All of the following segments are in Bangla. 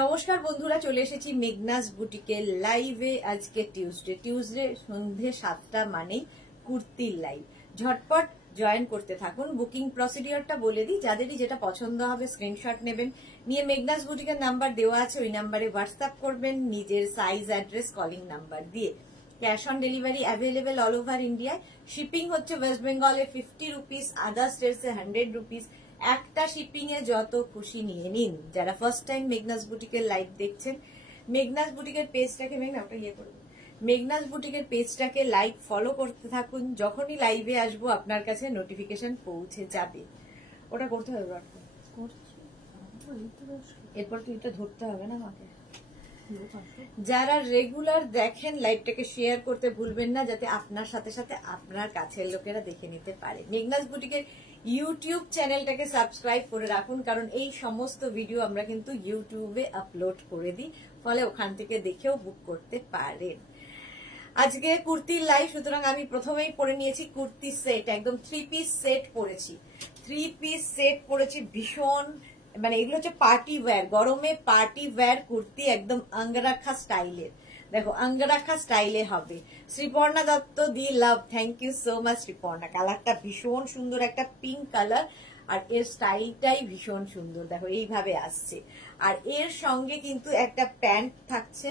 নমস্কার বন্ধুরা, চলে এসেছি মেঘনাস বুটিকের লাইভে। আজকে টিউসডে সন্ধ্যে 7টা মানেই কুর্তির লাইভ। ঝটপট জয়েন করতে থাকুন। বুকিং প্রসিডিওরটা বলে দিই, যাদেরই যেটা পছন্দ হবে স্ক্রিনশট নেবেন, নিয়ে মেঘনাস বুটিকের নাম্বার দেওয়া আছে, ওই নাম্বারে হোয়াটসঅ্যাপ করবেন নিজের সাইজ, অ্যাড্রেস, কলিং নাম্বার দিয়ে। Cash on delivery available all over ইন্ডিয়ায়। শিপিং হচ্ছে ওয়েস্ট বেঙ্গলে 50 রুপিস, আদার স্টেটসে 100 রুপিস। একটা শিপিং এ যত খুশি নিয়ে নিন। যারা ফার্স্ট টাইম মেঘনাস বুটিকের লাইভ দেখছেন, মেঘনাস বুটিকের পেজটাকে মেঘনাস বুটিকের পেজটাকে লাইক ফলো করতে থাকুন। যখনই লাইভে আসবো আপনার কাছে নোটিফিকেশন পৌঁছে যাবে। ওটা করতে হবে, এরপর তুই এটা ধরতে হবে না আমাকে। যারা রেগুলার দেখেন লাইভটাকে শেয়ার করতে ভুলবেন না, যাতে আপনার সাথে সাথে আপনার কাছের লোকেরা দেখে নিতে পারে। মেঘনাস বুটিকের ইউটিউব চ্যানেলটাকে সাবস্ক্রাইব করে রাখুন, কারণ এই সমস্ত ভিডিও আমরা কিন্তু ইউটিউবে আপলোড করে দিই, ফলে ওখান থেকে দেখেও বুক করতে পারেন। আজকে কুর্তির লাইভ, সুতরাং আমি প্রথমেই পরে নিয়েছি কুর্তি সেট। একদম 3 পিস সেট পরেছি। 3 পিস সেট পরেছি, ভীষণ মানে এগুলো হচ্ছে পার্টি ওয়্যার, গরমে পার্টি ওয়্যার কুর্তি, একদম আঙ্গরাখা স্টাইলের। দেখো আঙ্গরাখা স্টাইলে হবে। শ্রীপর্ণা দত্ত দি love, thank you so much Sriparna. কালারটা ভীষণ সুন্দর, একটা পিঙ্ক কালার, আর এর স্টাইলটাই ভীষণ সুন্দর। দেখো এইভাবে আসছে, আর এর সঙ্গে কিন্তু একটা প্যান্ট থাকছে।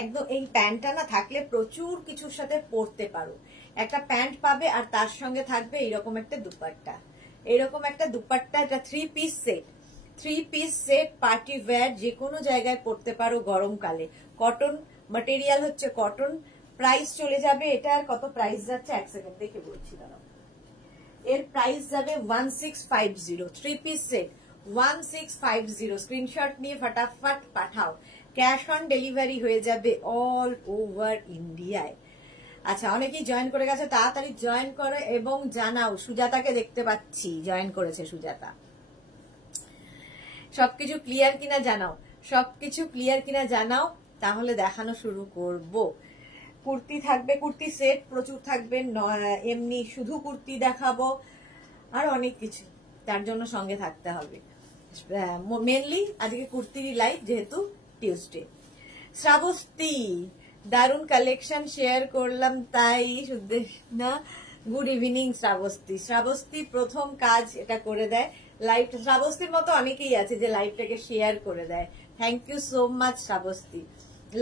একদম এই প্যান্টটা না থাকলে প্রচুর কিছুর সাথে পরতে পারো। একটা প্যান্ট পাবে, আর তার সঙ্গে থাকবে এইরকম একটা দুপাট্টা। এইরকম একটা দুপাট্টা, এটা 3 piece set. 3 piece set party wear, যে কোনো জায়গায় পরতে পারো গরমকালে। কটন ম্যাটেরিয়াল হচ্ছে কটন। প্রাইস চলে যাবে, এটার কত প্রাইস যাচ্ছে এক সেকেন্ড দেখে বলছি দাঁড়াও। এর প্রাইস যাবে 1650। 3 পিস সেট 1650। স্ক্রিনশট নিয়ে ফটাফট পাঠাও। ক্যাশ অন ডেলিভারি হয়ে যাবে অল ওভার ইন্ডিয়ায়। আচ্ছা, অনেকেই জয়েন করে গেছে, তাড়াতাড়ি জয়েন করো এবং জানাও। সুজাতাকে দেখতে পাচ্ছি, জয়েন করেছে সুজাতা। সবকিছু ক্লিয়ার কিনা জানাও, সবকিছু ক্লিয়ার কিনা জানাও, তাহলে দেখানো শুরু করব। কুর্তি থাকবে, কুর্তি সেট প্রচুর থাকবে, এমনি শুধু কুর্তি দেখাবো, আর অনেক কিছু, তার জন্য সঙ্গে থাকতে হবে। মেনলি আজকে কুর্তির লাইভ, যেহেতু টিউসডে। শ্রাবস্তি, দারুণ কালেকশন শেয়ার করলাম তাই শুদ্ধ না। Good evening Shravasti. শ্রাবস্তি প্রথম কাজ এটা করে দেয় লাইভ। শ্রাবস্তির মতো অনেকেই আছে যে লাইভটাকে শেয়ার করে দেয়। Thank you so much Shrabasti.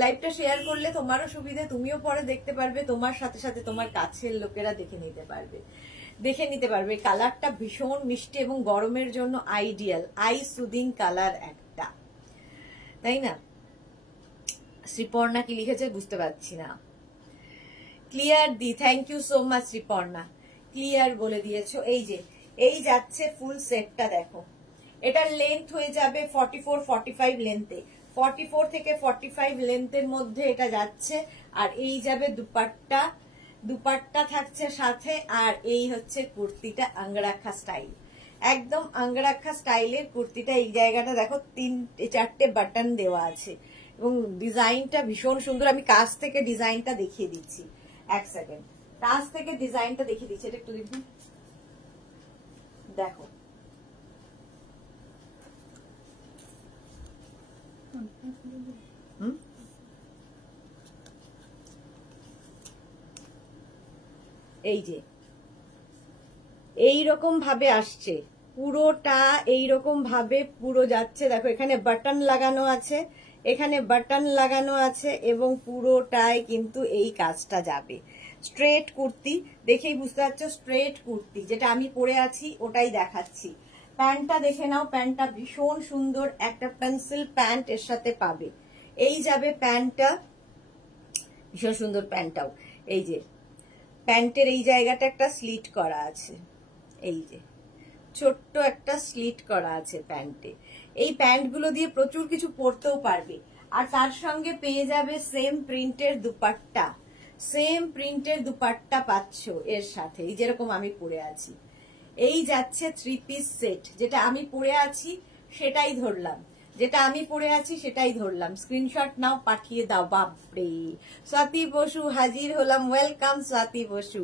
লাইভটা শেয়ার করলে তোমারও সুবিধা, তুমিও পরে দেখতে পারবে, তোমার সাথে সাথে তোমার কাছের লোকেরা দেখে নিতে পারবে। কালারটা ভীষণ মিষ্টি এবং গরমের জন্য আইডিয়াল, আই সুদিং কালার একটা, তাই না? শ্রীপর্ণা কি লিখেছে বুঝতে পারছি না। ক্লিয়ার দি, thank you so much Sriparna, clear বলে দিয়েছো। এই যে এই যাচ্ছে ফুল সেটটা, দেখো এটার লেন্থ হয়ে যাবে 44-45 লেন্থে। 44 থেকে 45 লেন্থের মধ্যে এটা যাচ্ছে। আর এই যাবে দুপাট্টা, দুপাট্টা থাকছে সাথে। আর এই হচ্ছে কুর্তিটা, আঙ্গরাখা স্টাইল, একদম আঙ্গরাখা স্টাইলের কুর্তিটা। এই জায়গাটা দেখো 3-4টে বাটন দেওয়া আছে এবং ডিজাইনটা ভীষণ সুন্দর। আমি কাছ থেকে ডিজাইনটা দেখিয়ে দিচ্ছি, এক সেকেন্ড কাছ থেকে ডিজাইনটা দেখিয়ে দিচ্ছি। এটা একটু দেখুন, দেখো এই যে এইরকম ভাবে আসছে, পুরোটা এইরকম ভাবে পুরো যাচ্ছে। দেখো এখানে বাটন লাগানো আছে, এখানে বাটন লাগানো আছে, এবং পুরোটাই কিন্তু এই কাজটা যাবে। স্ট্রেট কুর্তি, দেখেই বুঝতে পারছো স্ট্রেট কুর্তি। যেটা আমি পরে আছি ওটাই দেখাচ্ছি। প্যান্টটা দেখে নাও, প্যান্টটা ভীষণ সুন্দর, একটা পেন্সিল প্যান্ট এর সাথে পাবে। এই যাবে প্যান্টটা, ভীষণ সুন্দর প্যান্টটাও। এই যে প্যান্টের এই জায়গাটা একটা স্লিট করা আছে, এই যে ছোট্ট একটা স্লিট করা আছে প্যান্টে। এই প্যান্টগুলো দিয়ে প্রচুর কিছু পরতেও পারবে। আর তার সঙ্গে পেয়ে যাবে সেম প্রিন্টের দুপাট্টা, সেম প্রিন্টের দুপাট্টা পাচ্ছ এর সাথে। এই যেরকম আমি পরে আছি, এই যাচ্ছে 3 পিস সেট। যেটা আমি পরে আছি সেটাই ধরলাম, যেটা আমি পরে আছি সেটাই ধরলাম। স্ক্রিনশট নাও, পাঠিয়ে দাও। বাপরে, স্বাতি বসু হাজির হলাম, ওয়েলকাম স্বাতি বসু।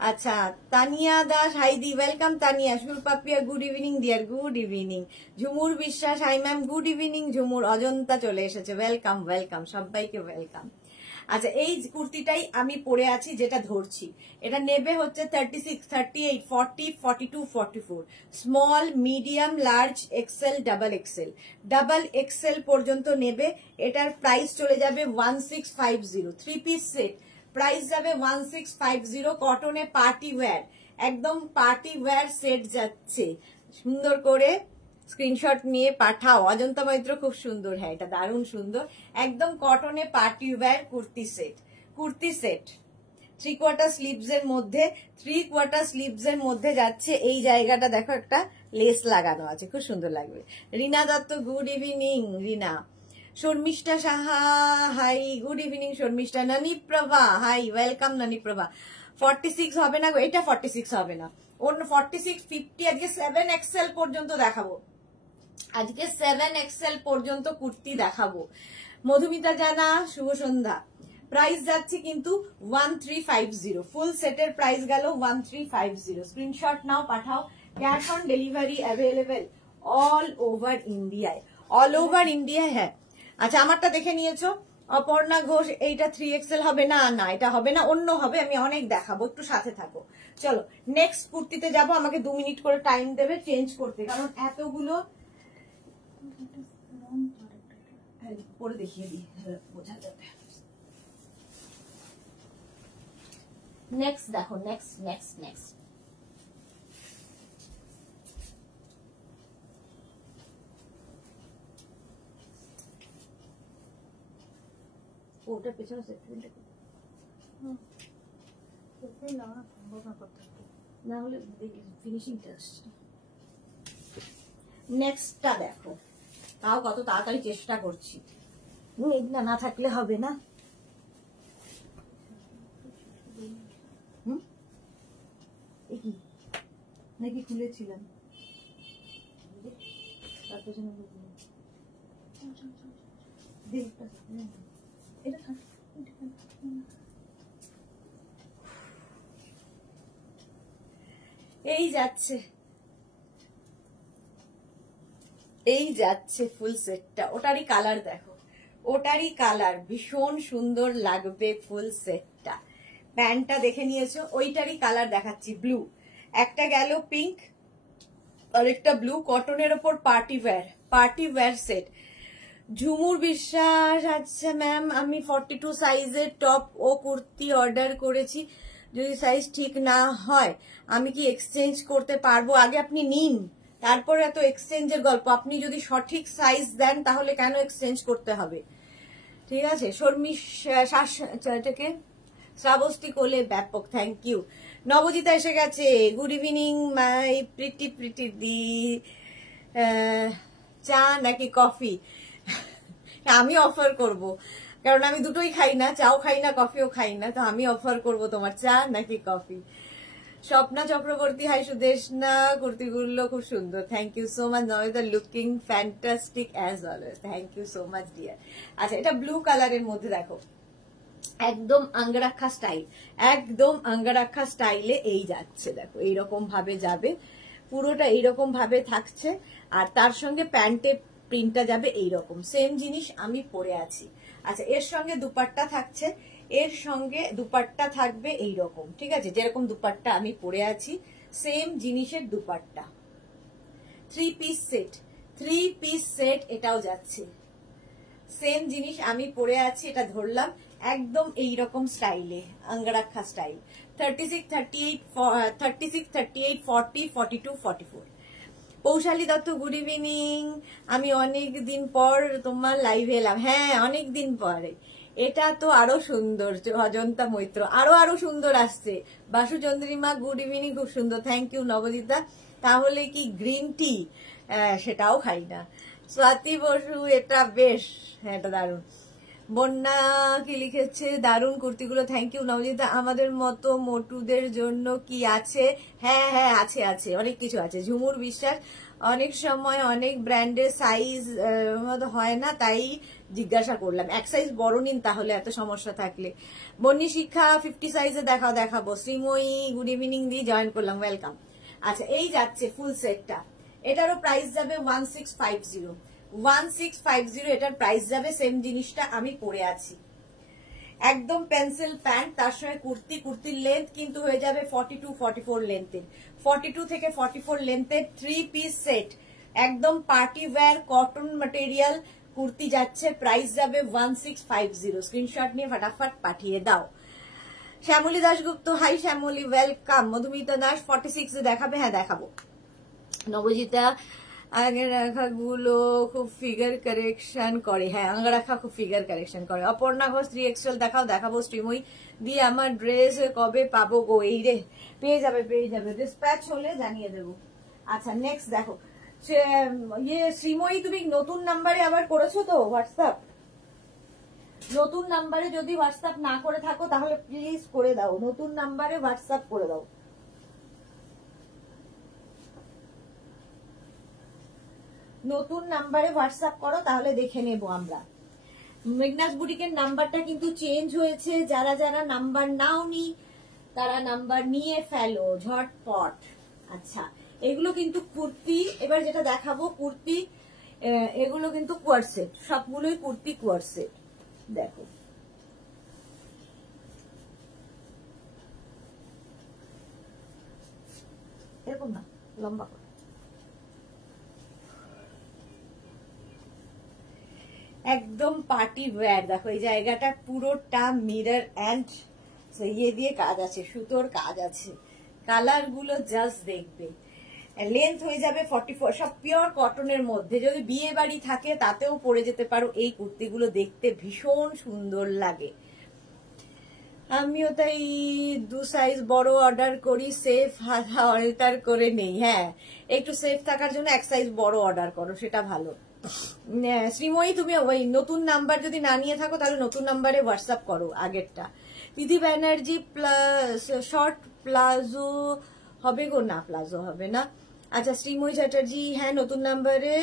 আচ্ছা, তানিয়া দাস, হাই দি, welcome Tania. Sur Papiya, good evening dear, good evening. Jhumur Biswas, hi ma'am, good evening Jhumur. Ajanta চলে এসেছে, ওয়েলকাম ওয়েলকাম, সবাইকে ওয়েলকাম। আচ্ছা, এই কুর্তিটাই আমি পরে আছি, যেটা ধরছি। এটা নেবে হচ্ছে 36, 38, 40, 42, 44, small, medium, large, XL, double XL. Double XL পর্যন্ত নেবে। এটার প্রাইস চলে যাবে 1650। 3 পিস সেট, প্রাইস যাবে 1650। কটনে পার্টি ওয়্যার, একদম পার্টি ওয়্যার সেট যাচ্ছে। সুন্দর করে স্ক্রিনশট নিয়ে পাঠাও। অজন্তা মৈত্র, খুব সুন্দর। হ্যাঁ, এটা দারুণ সুন্দর, একদম কটনে party wear kurti set. Kurti set 3/4 sleeves এর মধ্যে, 3/4 স্লিভস এর মধ্যে যাচ্ছে। এই জায়গাটা দেখো, একটা লেস লাগানো আছে, খুব সুন্দর লাগবে। Rina Dutta, good evening Rina. Sharmistha Saha, hi, good evening Sharmistha. Naniprabha, hi, welcome Naniprabha. 46 হবে না গো, এটা 46 হবে না, অন্য 46, 50। আজকে 7 এক্সেল পর্যন্ত দেখাবো, আজকে 7 এক্সেল পর্যন্ত কুর্তি দেখাবো। মধুমিতা জানা, শুভ সন্ধ্যা। প্রাইস যাচ্ছে কিন্তু 1350। ফুল সেটের প্রাইস গেল 1350। স্ক্রিনশট নাও, পাঠাও। Cash on delivery available all over ইন্ডিয়ায়, অল ওভার ইন্ডিয়ায়। হ্যাঁ, আচ্ছা, আমারটা দেখে নিয়েছো। অপর্ণা ঘোষ, এইটা 3XL হবে না, না এটা হবে না, অন্য হবে, আমি অনেক দেখাবো, একটু সাথে থাকো। চলো নেক্সট কুর্তিতে যাবো। আমাকে 2 মিনিট করে টাইম দেবে চেঞ্জ করতে, কারণ এতগুলো পরে দেখিয়ে দিই, বোঝা যাবে। নেক্সট দেখো, নেক্সট নেক্সট নেক্সট ওটা পেছনে না হলে ফিনিশিংটা আসছে। নেক্সটটা দেখো, তাও কত তাড়াতাড়ি চেষ্টা করছি, মেঘনা না থাকলে হবে না। নাকি খুলেছিলাম, তার পেছনে এই যাচ্ছে, এই যাচ্ছে ফুল সেটটা। ওটারই কালার দেখো, ওটারই কালার ভীষণ সুন্দর লাগবে ফুল সেটটা। প্যান্টটা দেখে নিয়েছো, ওইটারই কালার দেখাচ্ছি, ব্লু। একটা গেল পিঙ্ক, আর একটা ব্লু। কটনের ওপর পার্টি ওয়্যার সেট। ঝুমুর বিশ্বাস, আচ্ছা ম্যাম, আমি 42 সাইজের টপ ও কুর্তি অর্ডার করেছি, যদি সাইজ ঠিক না হয় আমি কি এক্সচেঞ্জ করতে পারবো? আগে আপনি নিন, তারপর এত এক্সচেঞ্জের গল্প। আপনি যদি সঠিক সাইজ দেন তাহলে কেন এক্সচেঞ্জ করতে হবে? ঠিক আছে। শর্মিষ্ঠাকে শ্রাবস্তি কোলে ব্যাপক থ্যাংক ইউ। নবজিতা এসে গেছে, গুড ইভিনিং মাই প্রিটি দি। চা নাকি কফি? আমি অফার করব, কারণ আমি দুটোই খাই না, চাও খাই না কফিও খাই না, তো আমি অফার করব তোমার চা নাকি কফি। স্বপ্না চক্রবর্তী, হাই সুদেশনা, কুর্তিগুলো খুব সুন্দর, থ্যাংক ইউ সো মাচ। নয়দা looking fantastic as always, thank you so much dear. আচ্ছা, এটা ব্লু কালারের মধ্যে দেখো, একদম আঙ্গারাক্ষা স্টাইল, একদম আঙ্গারাক্ষা স্টাইলে এই যাচ্ছে, দেখো এইরকম ভাবে যাবে, পুরোটা এইরকম ভাবে থাকছে। আর তার সঙ্গে প্যান্টের প্রিন্টটা যাবে এইরকম, সেম জিনিস আমি পরে আছি। আচ্ছা, এর সঙ্গে দুপাট্টা থাকছে, এর সঙ্গে দুপাট্টা থাকবে এইরকম, ঠিক আছে, যেরকম দুপাট্টা আমি পরে আছি সেম জিনিসের দুপাট্টা। 3 পিস সেট এটাও যাচ্ছে, সেম জিনিস আমি পরে আছি, এটা ধরলাম একদম এইরকম স্টাইলে, angrakha style. 36, 38, 40, 42, 44। Poushali Dutta, good evening. আমি অনেক দিন পর তোমার লাইভে এলাম। হ্যাঁ, অনেক দিন পরে। এটা তো আরো সুন্দর, অজন্তা মৈত্র, আরো সুন্দর আসছে। বাসু চন্দ্রিমা, গুড ইভিনিং, খুব সুন্দর, থ্যাংক ইউ নবজিতা। তাহলে কি গ্রিন টি? সেটাও খাই না। স্বাতি বসু, এটা বেশ, হ্যাঁ এটা দারুণ। বন্যা কি লিখেছে, দারুণ কুর্তিগুলো, থ্যাংক ইউ নবজিতা। আমাদের মতো মোটুদের জন্য কি আছে? হ্যাঁ হ্যাঁ, আছে, অনেক কিছু আছে। ঝুমুর বিশ্বাস, অনেক সময় অনেক ব্র্যান্ডের সাইজ হয় না, তাই জিজ্ঞাসা করলাম। এক সাইজ বড় নিন তাহলে, এত সমস্যা থাকলে। বন্নি শিক্ষা 50 সাইজে দেখাবো। শ্রীময়ী গুড ইভিনিং দিয়ে জয়েন করলাম, ওয়েলকাম। আচ্ছা, এই যাচ্ছে ফুল সেটটা, এটারও প্রাইস যাবে 1650। 1650 এটার প্রাইস যাবে। সেম জিনিসটা আমি পরে আছি, একদম পেন্সিল প্যান্ট, তার সঙ্গে কুর্তির লেন্থ কিন্তু হয়ে যাবে 42-44 লেন্থের। 42 থেকে 44 লেন্থের 3 পিস সেট, একদম party wear cotton material kurti যাচ্ছে, প্রাইস যাবে 1650। স্ক্রিনশট নিয়ে ফটাফট পাঠিয়ে দাও। Shyamali Dasgupta, hi Shyamali, welcome. মধুমিতা দাস 46 দেখাবে? হ্যাঁ দেখাবো। নবজিতা, আগে রাখাগুলো খুব ফিগার কারেকশন করে। হ্যাঁ, আগে রাখা খুব ফিগার কারেকশন করে। অপর্ণা ঘোষ 3XL দেখাবো। শ্রীময়ী দিয়ে আমার ড্রেস কবে পাবো গো? এই রে, পেয়ে যাবে। ডিসপ্যাচ হলে জানিয়ে দেবো। আচ্ছা, নেক্সট দেখো, শ্রীময়ী তুমি নতুন নাম্বারে আবার করেছো তো হোয়াটসঅ্যাপ? নতুন নাম্বারে যদি হোয়াটসঅ্যাপ না করে থাকো তাহলে প্লিজ করে দাও, নতুন নাম্বারে হোয়াটসঅ্যাপ করে দাও। নতুন নাম্বারে হোয়াটসঅ্যাপ করো, তাহলে দেখে নেব আমরা। মেঘনাস বুটিকের নাম্বারটা কিন্তু চেঞ্জ হয়েছে, যারা যারা নাম্বার নাওনি তারা নাম্বার নিয়ে ফেলো ঝটপট। আচ্ছা, এগুলো কিন্তু কুর্তি, এবার যেটা দেখাবো কুর্তি, এগুলো কিন্তু কোয়ারসেট, সবগুলোই কুর্তি কোয়ারসেট। দেখো, এরকম না, লম্বা করে, একদম পার্টি ওয়্যার। দেখো এই জায়গাটা পুরোটা মিরর অ্যান্ড ইয়ে দিয়ে কাজ আছে, সুতোর কাজ আছে। কালার গুলো জাস্ট দেখবে। লেন্থ হয়ে যাবে 44, সব পিওর কটনের মধ্যে। যদি বিয়ে বাড়ি থাকে তাতেও পরে যেতে পারো। এই কুর্তিগুলো দেখতে ভীষণ সুন্দর লাগে। আমিও তাই 2 সাইজ বড় অর্ডার করি, সেফ অল্টার করে নেই। হ্যাঁ, একটু সেফ থাকার জন্য 1 সাইজ বড় অর্ডার করো, সেটা ভালো। শ্রীময়ী তুমি ওই নতুন নাম্বার যদি না নিয়ে থাকো তাহলে নতুন নাম্বারে হোয়াটসঅ্যাপ করো আগেরটা। বিধি ব্যানার্জি শর্ট প্লাজো হবে গো? না, প্লাজো হবে না। আচ্ছা, শ্রীময়ী চ্যাটার্জি, হ্যাঁ নতুন নাম্বারে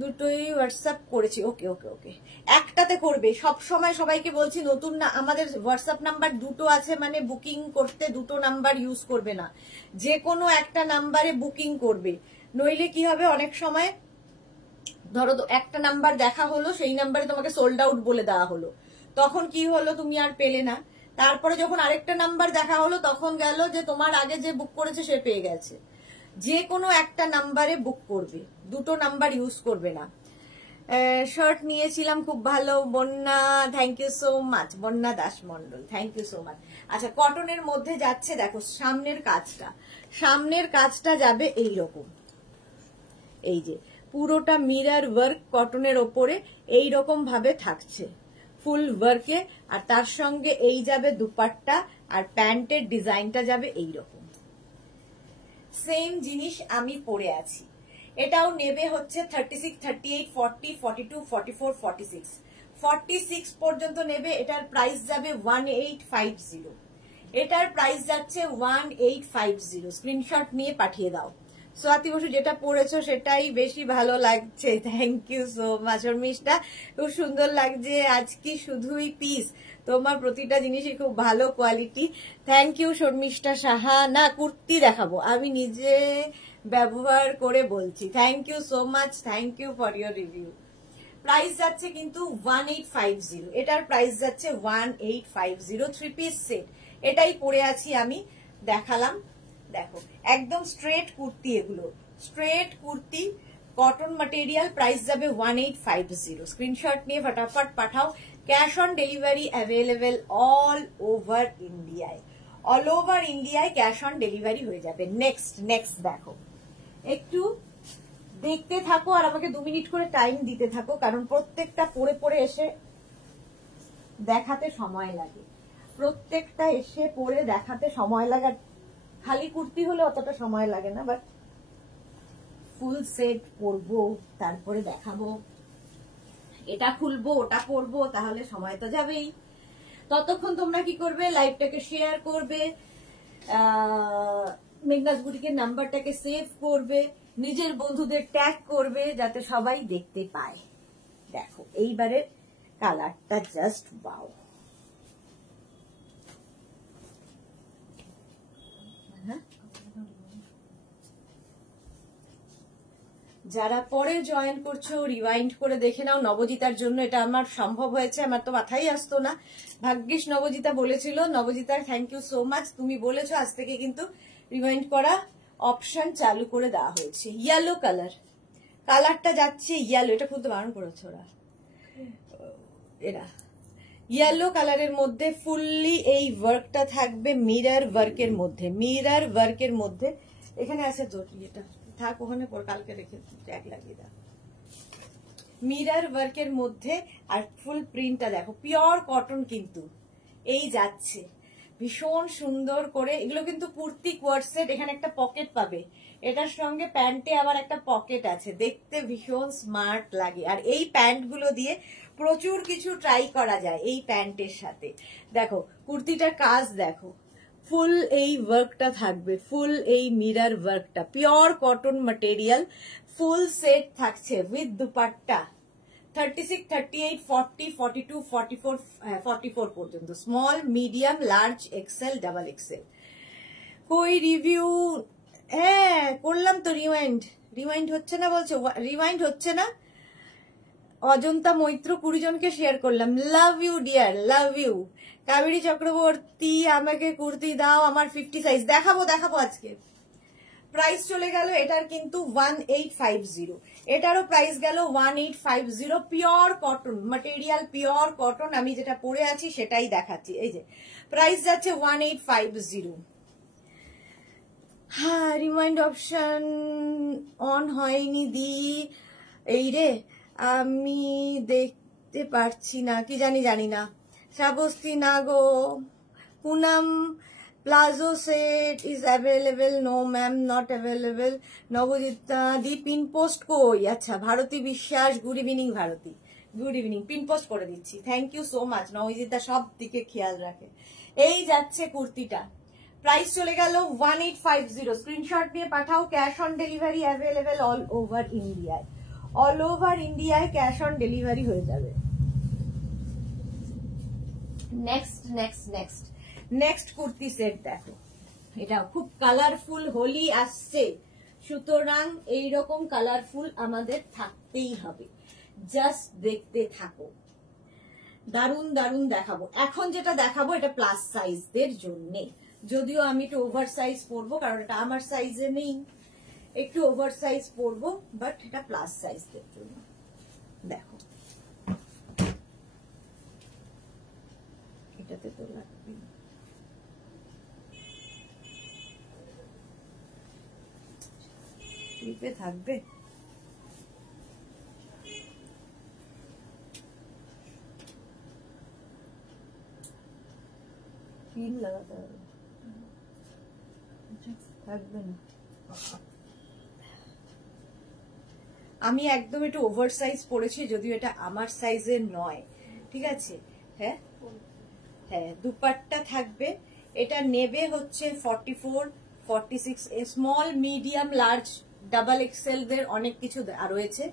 দুটোই হোয়াটসঅ্যাপ করেছি। ওকে ওকে ওকে, একটাতে করবে। সব সময় সবাইকে বলছি, নতুন না, আমাদের হোয়াটসঅ্যাপ নাম্বার দুটো আছে, মানে বুকিং করতে দুটো নাম্বার ইউজ করবে না, যে কোনো একটা নাম্বারে বুকিং করবে। নইলে কি হবে, অনেক সময় ধরো একটা নাম্বার দেখা হলো, সেই নাম্বারে তোমাকে সোল্ড আউট বলে দেওয়া হলো, তখন কি হলো, তুমি আর পেলে না। তারপরে যখন আরেকটা নাম্বার দেখা হলো, তখন গেল যে তোমার আগে যে বুক করেছে সে পেয়ে গেছে। যে কোনো একটা নাম্বারে বুক করবে, দুটো নাম্বার ইউজ করবে না। শার্ট নিয়েছিলাম, খুব ভালো। বন্যা, thank you so much. Bonya Das Mondal, thank you so much. আচ্ছা, কটনের মধ্যে যাচ্ছে, দেখো সামনের কাজটা যাবে এইরকম, এই যে পুরোটা মিরর ওয়ার্ক কটনের ওপরে এইরকম ভাবে থাকছে, ফুল ওয়ার্কে। আর তার সঙ্গে এই যাবে দুপাট্টা, আর প্যান্টের ডিজাইনটা যাবে এইরকম। সেম জিনিস আমি পরে আছি। এটাও নেবে হচ্ছে 36, 38, 40, 42, 44, 46, 46 পর্যন্ত নেবে। এটার প্রাইস যাবে 1850। এটার প্রাইস যাচ্ছে 1850। স্ক্রিনশট নিয়ে পাঠিয়ে দাও। সোয়াতি বসু, যেটা পরেছো সেটাই বেশি ভালো লাগছে। Thank you so much. Sharmishtha, খুব সুন্দর লাগছে আজকে, শুধুই পিস, তোমার প্রতিটা জিনিসই খুব ভালো quality. Thank you Sharmistha Saha. না, কুর্তি দেখাবো, আমি নিজে ব্যবহার করে বলছি। Thank you so much, thank you for your review. Price যাচ্ছে কিন্তু 1850। এটার প্রাইস যাচ্ছে 1850। 3 পিস সেট, এটাই পরে আছি আমি, দেখালাম। দেখো, একদম স্ট্রেট কুর্তি, এগুলো straight kurti, cotton material, price যাবে 1850। স্ক্রিনশট নিয়ে ফটাফট পাঠাও। Cash on delivery available all over ইন্ডিয়ায়। অল ওভার ইন্ডিয়ায় ক্যাশ অন ডেলিভারি হয়ে যাবে। নেক্সট দেখো, একটু দেখতে থাকো আর আমাকে 2 মিনিট করে টাইম দিতে থাকো, কারণ প্রত্যেকটা পরে এসে দেখাতে সময় লাগে। প্রত্যেকটা এসে পরে দেখাতে সময় লাগে। খালি কুর্তি হলে অতটা সময় লাগে না, বাট ফুল সেট পরবো, তারপরে দেখাবো, এটা খুলবো, ওটা পরবো, তাহলে সময় তো যাবেই। ততক্ষণ তোমরা কি করবে, লাইভটাকে শেয়ার করবে, মেঘনাস বুটিকের নাম্বারটাকে সেভ করবে, নিজের বন্ধুদের ট্যাগ করবে যাতে সবাই দেখতে পায়। দেখো এইবারের কালারটা জাস্ট ওয়াও। যারা পরে জয়েন করছো রিওয়াইন্ড করে দেখে নাও। নবজিতার জন্য এটা আমার সম্ভব হয়েছে, আমার তো মাথায় আসতো না। ভাগ্যিস নবজিতা বলেছিল। নবজিতার থ্যাংক ইউ সো মাচ, তুমি বলেছো আজ থেকে কিন্তু রিওয়াইন্ড করা অপশন চালু করে দেওয়া হয়েছে। ইয়েলো কালারটা যাচ্ছে ইয়েলো, এটা খুলতে বারণ করেছে ওরা, এরা ইয়েলো কালারের মধ্যে ফুললি এই ওয়ার্কটা থাকবে মিরর ওয়ার্কের মধ্যে। মিরর ওয়ার্কের মধ্যে এখানে আছে এটা থাক, ওখানে পর কালকে রেখে ট্যাগ লাগিয়ে দাও। মিরর ওয়ার্কের মধ্যে আর ফুল প্রিন্টটা দেখো, পিওর কটন কিন্তু এই যাচ্ছে ভীষণ সুন্দর করে। এগুলো কিন্তু কুর্তি কোয়ার্ড সেট, এখানে একটা পকেট পাবে, এটার সঙ্গে প্যান্টে আবার একটা পকেট আছে, দেখতে ভীষণ স্মার্ট লাগে। আর এই প্যান্ট গুলো দিয়ে প্রচুর কিছু ট্রাই করা যায় এই প্যান্টের সাথে। দেখো কুর্তিটার কাজ দেখো, ফুল এই ওয়ার্কটা থাকবে, ফুল এই মিরর ওয়ার্কটা, pure cotton material, full set থাকছে উইথ দুপাট্টা। 36, 38, 40, 42, 44, 44 পর্যন্ত, small, medium, large, XL, double XL. কই রিভিউ? হ্যাঁ করলাম তো, রিওয়াইন্ড হচ্ছে না বলছো, রিওয়াইন্ড হচ্ছে না। অজন্তা মৈত্র 20 জনকে শেয়ার করলাম। Love you dear, love you. Kaberi Chakraborty আমাকে কুর্তি দাও, আমার 50 সাইজ। দেখাবো আজকে। প্রাইস চলে গেল এটার কিন্তু 1850, এটারও প্রাইস গেল 1850। Pure cotton material, pure cotton. আমি যেটা পরে আছি সেটাই দেখাচ্ছি। এই যে প্রাইস যাচ্ছে 1850। হ্যাঁ রিমাইন্ড অপশন অন হয়নি দি, এই রে আমি দেখতে পারছি না, কি জানি না। শ্রাবস্তি না গো। Punam palazzo set is available? No ma'am, not available. Nabajita di pin post কই? আচ্ছা Bharati Biswas, good evening Bharati, good evening. Pin post করে দিচ্ছি, thank you so much. Nabajita সব দিকে খেয়াল রাখে। এই যাচ্ছে কুর্তিটা, প্রাইস চলে গেল 1850। স্ক্রিনশট নিয়ে পাঠাও। Cash on delivery available all over ইন্ডিয়ায়, অল ওভার ইন্ডিয়ায় ক্যাশ অন ডেলিভারি হয়ে যাবে। নেক্সট কুর্তি সেট দেখো, এটা খুব কালারফুল, হোলি আসছে, সুতরাং এইরকম কালারফুল আমাদের থাকতেই হবে। জাস্ট দেখতে থাকো, দারুন দারুন দেখাবো। এখন যেটা দেখাবো এটা প্লাস সাইজদের জন্য, যদিও আমি একটু ওভার সাইজ পরবো কারণ এটা আমার সাইজে নেই, একটু ওভার সাইজ পরবো, বাট এটা প্লাস সাইজদের জন্য। দেখো এটাতে তো লাগবে, ক্লিপে থাকবে। পিন লাগাতে হবে, থাকবে না। আমি একদম একটু ওভার সাইজ পরেছি, যদিও এটা আমার সাইজের নয়, ঠিক আছে। হ্যাঁ হ্যাঁ, দুপাট্টা থাকবে। এটা নেবে হচ্ছে 44, 46, small, medium, large, double XL দের অনেক কিছু রয়েছে।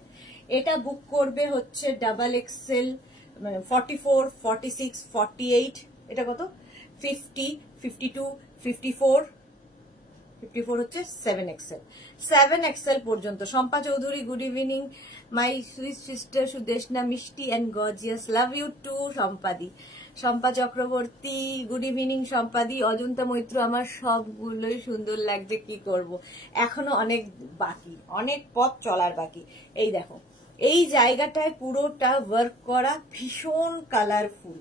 এটা বুক করবে হচ্ছে ডাবল এক্সেল 44, 46, 48, এটা কত 50, 52, 54, 54 হচ্ছে 7 এক্সেল পর্যন্ত। Shampa Chowdhury good evening my sweet sister Sudeshna মিষ্টি and gorgeous, love you too Shampadi. Shampa Chakraborty good evening Shampadi. Ajanta Maitra আমার সবগুলোই সুন্দর লাগছে, কি করব, এখনো অনেক বাকি, অনেক পথ চলার বাকি। এই দেখো এই জায়গাটায় পুরোটা ওয়ার্ক করা, ভীষণ কালারফুল,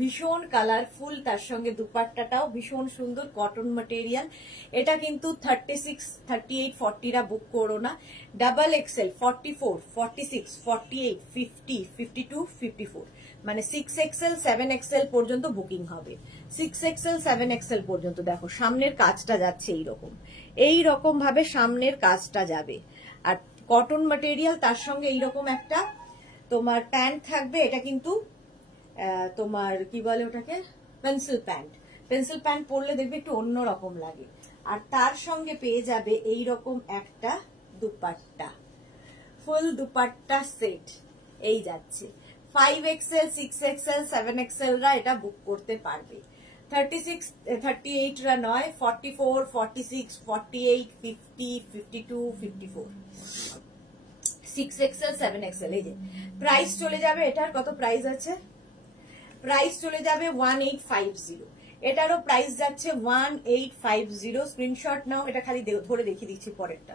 ভীষণ কালারফুল। তার সঙ্গে দুপাট্টাটাও ভীষণ সুন্দর, কটন ম্যাটেরিয়াল। এটা কিন্তু 36, 38, 40রা বুক করো না। ডাবল এক্সেল 44, 46, 48, 50, 52, 54, মানে 6 এক্সেল 7 এক্সেল পর্যন্ত বুকিং হবে। 6 এক্সেল 7 এক্সেল পর্যন্ত। দেখো সামনের কাজটা যাচ্ছে এইরকম ভাবে সামনের কাজটা যাবে। আর কটন ম্যাটেরিয়াল, তার সঙ্গে এইরকম একটা তোমার প্যান্ট থাকবে। এটা কিন্তু তোমার কি বলে ওটাকে, পেন্সিল প্যান্ট পরলে দেখবে একটু অন্যরকম লাগে। আর তার সঙ্গে পেয়ে যাবে এইরকম একটা দুপাট্টা, ফুল দুপাট্টা সেট এই যাচ্ছে। 5XL, 6XL, 7XL রা এটা বুক করতে পারবে। 36, 38 রা নয়, 44, 46, 48, 50, 52, 54, 6XL, 7XL। এই যে প্রাইস চলে যাবে, এটার কত প্রাইস আছে? প্রাইস চলে যাবে 1850। এটারও প্রাইস যাচ্ছে 1850। স্ক্রিনশট নাও, এটা খালি ধরে দেখিয়ে দিচ্ছি পরেরটা।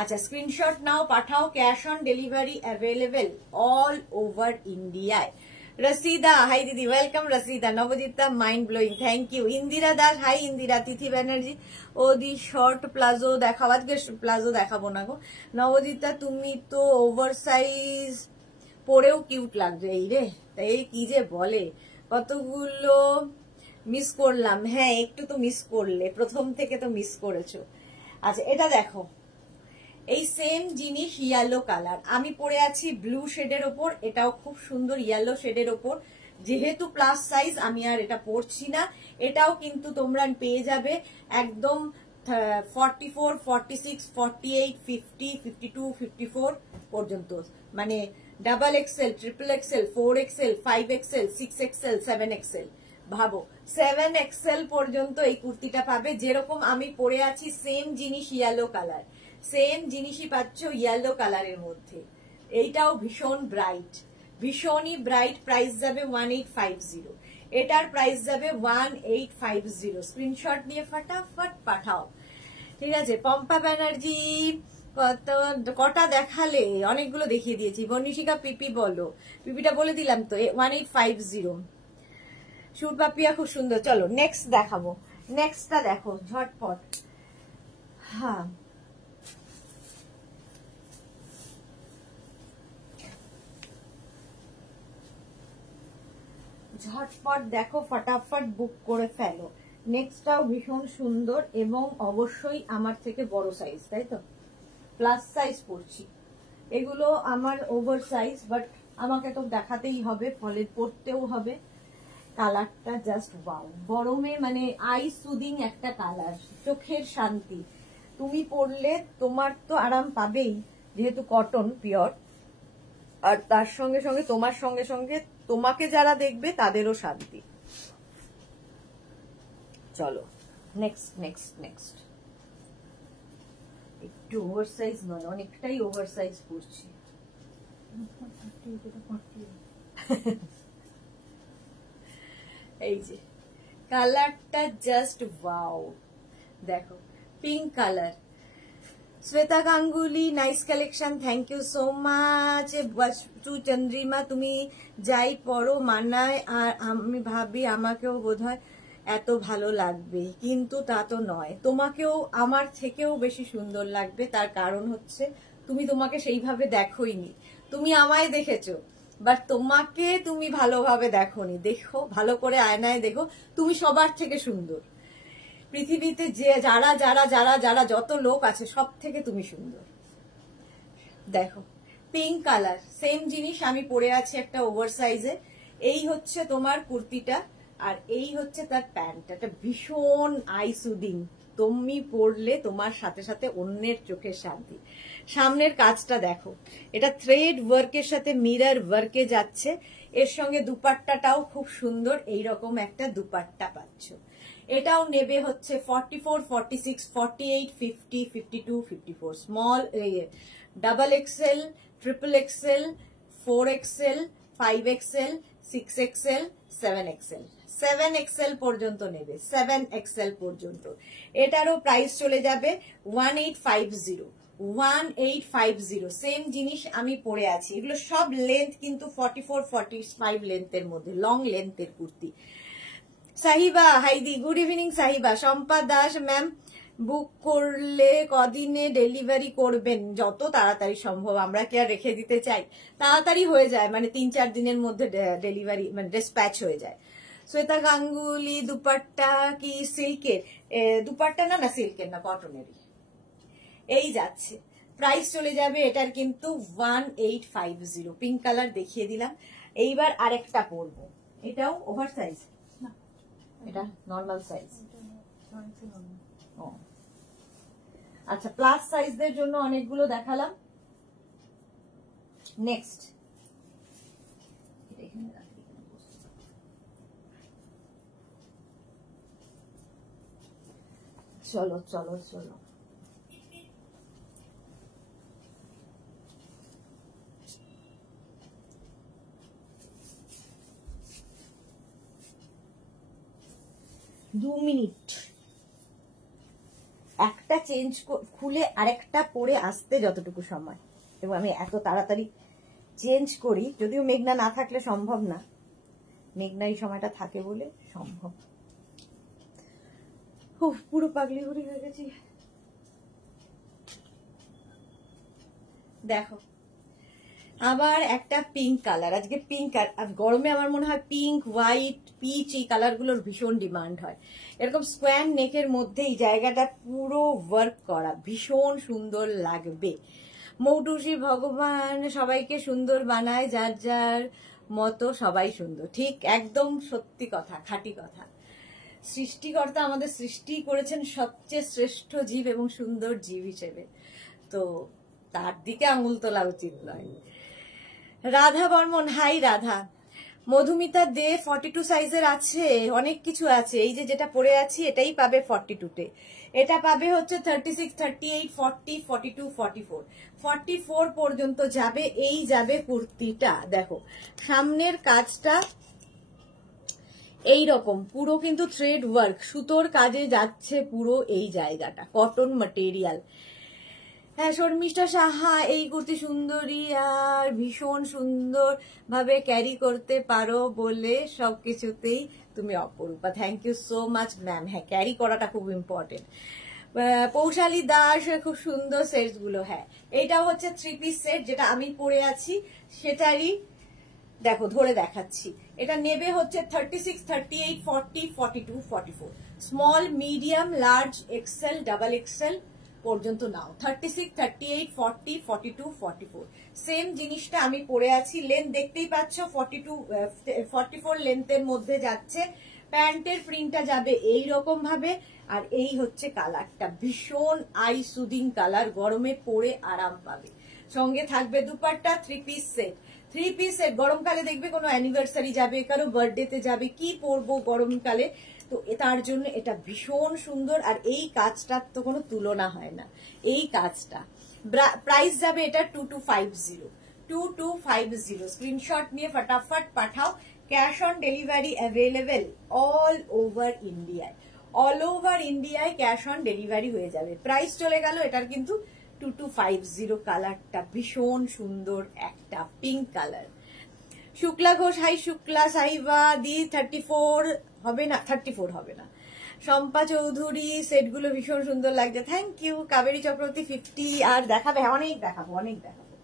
আচ্ছা, স্ক্রিনশট নাও, পাঠাও। Cash on delivery available all over ইন্ডিয়ায়। রসিদা, হাই দিদি, welcome Rasida. Nabajita, mind blowing, thank you. Indira Das, hi Indira. Tithi Banerjee, ও দি শর্ট প্লাজো দেখাও। আজকে প্লাজো দেখাবো না গো। নবজিতা, তুমি তো ওভার সাইজ পরেও কিউট লাগছে। এই রে, এই কি যে বলে, কতগুলো মিস করলাম। হ্যাঁ, একটু তো মিস করলে, প্রথম থেকে তো মিস করেছো। আচ্ছা, এটা দেখো, এই সেম জিনিস ইয়েলো কালার, আমি পরে আছি ব্লু শেডের ওপর, এটাও খুব সুন্দর ইয়েলো শেডের ওপর। যেহেতু প্লাস সাইজ আমি আর এটা পরছি না, এটাও কিন্তু তোমরা পেয়ে যাবে একদম 44, 46, 48, 50, 52, 54 পর্যন্ত, মানে double XL, triple XL, 4XL, 5XL, 6XL, 7XL। ভাবো 7XL পর্যন্ত এই কুর্তিটা পাবে। যেরকম আমি পরে আছি সেম জিনিস ইয়েলো কালার, সেম জিনিসই পাচ্ছ ইয়েলো কালারের মধ্যে। এইটাও ভীষণ ব্রাইট, ভীষণই ব্রাইট। প্রাইস যাবে 1850। এটার প্রাইস যাবে 1850। স্ক্রিনশট নিয়ে ফটাফট পাঠাও, ঠিক আছে। পম্পা ব্যানার্জি, কটা দেখালে? অনেকগুলো দেখিয়ে দিয়েছি। বর্ণিশিকা, পিপি বলো। পিপিটা বলে দিলাম তো, 1850। সুর পাপিয়া খুব সুন্দর। চলো নেক্সট দেখাবো। নেক্সটটা দেখো ঝটপট। হ্যাঁ, ঝটপট দেখো, ফটাফট বুক করে ফেলো। নেক্সটটাও ভীষণ সুন্দর এবং অবশ্যই আমার থেকে বড় সাইজ, তাই তো? প্লাস সাইজ পরছি, এগুলো আমার ওভার সাইজ, বাট আমাকে তো দেখাতেই হবে, ফলে পরতেও হবে। কালারটা জাস্ট ওয়াও, গরমে মানে আই সুদিং একটা কালার, চোখের শান্তি। তুমি পরলে তোমার তো আরাম পাবেই, যেহেতু কটন পিওর, আর তার সঙ্গে সঙ্গে তোমার সঙ্গে সঙ্গে তোমাকে যারা দেখবে তাদেরও শান্তি। চলো নেক্সট নেক্সট নেক্সট। একটু ওভার সাইজ নয়, অনেকটাই ওভার সাইজ পড়ছি। এই যে কালারটা জাস্ট ওয়াও, দেখো pink colour. Shweta Ganguly, nice collection, thank you so much. To Chandrima, তুমি যাই পরো মানায়, আর আমি ভাবি আমাকেও বোধহয় এত ভালো লাগবে, কিন্তু তা তো নয়। তোমাকেও আমার থেকেও বেশি সুন্দর লাগবে। তার কারণ হচ্ছে তুমি তোমাকে সেইভাবে দেখোইনি, তুমি আমায় দেখেছো, বাট তোমাকে তুমি ভালোভাবে দেখোনি। দেখো ভালো করে, আয়নায় দেখো, তুমি সবার থেকে সুন্দর। পৃথিবীতে যে যারা যারা যারা যারা যত লোক আছে, সব থেকে তুমি সুন্দর। দেখো পিঙ্ক কালার, সেম জিনিস আমি পরে আছি একটা ওভার সাইজে। এই হচ্ছে তোমার কুর্তিটা, আর এই হচ্ছে তার প্যান্ট। এটা ভীষণ আই সুদিং, তুমি পরলে তোমার সাথে সাথে অন্যের চোখের শান্তি। সামনের কাজটা দেখো, এটা থ্রেড ওয়ার্কের সাথে মিরর ওয়ার্কে যাচ্ছে। এর সঙ্গে দুপাট্টাটাও খুব সুন্দর, এইরকম একটা দুপাট্টা পাচ্ছ। এটাও নেবে হচ্ছে 44, 46, 48, 50, 52, 54। Small, double XL, triple XL, 4XL, 5XL, 6XL, 7XL। 7XL পর্যন্ত নেবে, 7XL পর্যন্ত। এটারও প্রাইস চলে যাবে 1850। 1850। সেম জিনিস আমি পরে আছি। এগুলো সব লেন্থ কিন্তু 44, 45 লেন্থের মধ্যে, লং লেন্থের কুর্তি। সাহিবা, হাইদি, good evening Sahiba. Shampa Das, ma'am book করলে কদিনে ডেলিভারি করবেন? যত তাড়াতাড়ি সম্ভব, আমরা কি আর রেখে দিতে চাই? তাড়াতাড়ি হয়ে যায়, মানে 3-4 দিনের মধ্যে ডেলিভারি, মানে ডিসপ্যাচ হয়ে যায়। শ্বেতা গাঙ্গুলি, দুপাট্টা কি সিল্কের? দুপাট্টা না, না সিল্কের না, কটনেরই। এই যাচ্ছে, প্রাইস চলে যাবে এটার কিন্তু 1850। পিঙ্ক কালার দেখিয়ে দিলাম। এইবার আরেকটা পরবো, এটাও ওভার সাইজ, এটা নর্মাল সাইজ। আচ্ছা, প্লাস সাইজদের জন্য অনেকগুলো দেখালাম। নেক্সট চলো চলো চলো, দু মিনিট, একটা চেঞ্জ খুলে আরেকটা পরে আসতে যতটুকু সময়, এবং আমি এত তাড়াতাড়ি চেঞ্জ করি, যদিও মেঘনা না থাকলে সম্ভব না, মেঘনা এই সময়টা থাকে বলে সম্ভব। পুরো পাগলি ঘুরে হয়ে গেছি। দেখো আবার একটা পিঙ্ক কালার, আজকে পিঙ্ক, আর গরমে আমার মনে হয় পিঙ্ক, হোয়াইট, পিচ এই কালার গুলোর ভীষণ ডিমান্ড হয়। এরকম স্কোয়ার নেকের মধ্যে এই জায়গাটা পুরো ওয়ার্ক করা, ভীষণ সুন্দর লাগবে। মৌটুসি ভগবান সবাইকে সুন্দর বানায়, যার যার মতো সবাই সুন্দর, ঠিক একদম সত্যি কথা, খাঁটি কথা। সৃষ্টিকর্তা আমাদের সৃষ্টি করেছেন সবচেয়ে শ্রেষ্ঠ জীব এবং সুন্দর জীব হিসেবে, তো তার দিকে আঙুল তোলা উচিত নয়। রাধা বর্মন, হাই রাধা। মধুমিতা দে 42 সাইজের আছে, অনেক কিছু আছে। এই যে যেটা পরে আছি এটাই পাবে 42-তে, এটা পাবে হচ্ছে 36, 38, 40, 42, 44, 44 পর্যন্ত যাবে। এই যাবে কুর্তিটা। দেখো সামনের কাজটা এই রকম পুরো কিন্তু থ্রেড ওয়ার্ক, সুতোর কাজে যাচ্ছে পুরো এই জায়গাটা, কটন ম্যাটেরিয়াল। হ্যাঁ, শর্মিষ্ঠা সাহা, এই কুর্তি সুন্দরী আর ভীষণ সুন্দর ভাবে ক্যারি করতে পারো বলে সবকিছুতেই তুমি অপরূপা। Thank you so much ma'am. হ্যাঁ, ক্যারি করাটা খুব ইম্পর্টেন্ট। পৌশালী দাস, খুব সুন্দর সেটস গুলো। হ্যাঁ, এইটাও হচ্ছে 3 পিস সেট, যেটা আমি পরে আছি সেটারই দেখো ধরে দেখাচ্ছি। এটা নেবে হচ্ছে 36, 38, 40, 42, 44, small, medium, large, XL, double XL পর্যন্ত নাও। 36, 38, 40, 42, 44 সেম জিনিসটা আমি পরে আছি। লেন্থ দেখতেই পাচ্ছ 44 লেন্থের মধ্যে যাচ্ছে। প্যান্টের প্রিন্টটা যাবে এই রকম ভাবে, আর এই হচ্ছে কালারটা, ভীষণ আই সুদিং কালার, গরমে পরে আরাম পাবে। সঙ্গে থাকবে dupatta, 3 piece set. 3 piece set গরমকালে দেখবে কোনো অ্যানিভার্সারি যাবে, কারো বার্থডেতে যাবে, কি পরবো গরমকালে, তো তার জন্য এটা ভীষণ সুন্দর। আর এই কাজটার তো কোনো তুলনা হয় না। এই কাজটা প্রাইস যাবে এটা 2250, 2250। স্ক্রিনশট নিয়ে ফটাফট পাঠাও। Cash on delivery available all over ইন্ডিয়ায়, অল ওভার ইন্ডিয়ায় ক্যাশ অন ডেলিভারি হয়ে যাবে। প্রাইস চলে গেল এটার কিন্তু 2250। কালারটা ভীষণ সুন্দর, একটা pink colour. Shukla Ghosh, hi Shukla Sahiba di. 34 হবে না, 34 হবে না। শম্পা চৌধুরী, সেটগুলো ভীষণ সুন্দর লাগছে, থ্যাংক ইউ। কাবেরী চক্রবর্তী 50 আর দেখাবে, অনেক দেখাবো, অনেক দেখাবো,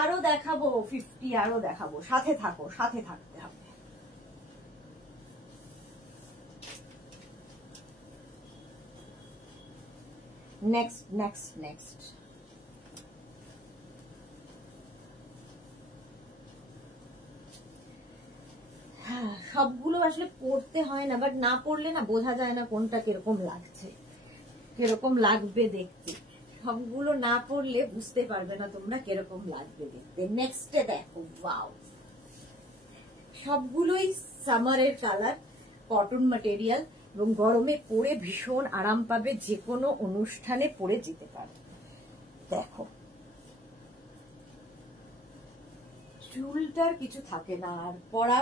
আরো দেখাবো 50, আরো দেখাবো, সাথে থাকো, সাথে থাকতে হবে। নেক্সট নেক্সট নেক্সট সবগুলো আসলে পড়তে হয় না, বাট না পড়লে না বোঝা যায় না কোনটা কিরকম লাগছে, কিরকম লাগবে দেখতে। সবগুলো না পড়লে বুঝতে পারবে না তোমরা কিরকম লাগবে দেখতে। নেক্সটে দেখো, ওয়াও, সবগুলোই সামারের কালার, কটন ম্যাটেরিয়াল, এবং গরমে পরে ভীষণ আরাম পাবে, যে কোনো অনুষ্ঠানে পরে যেতে পারবে। দেখো চুলটার কিছু থাকে না, আর পড়া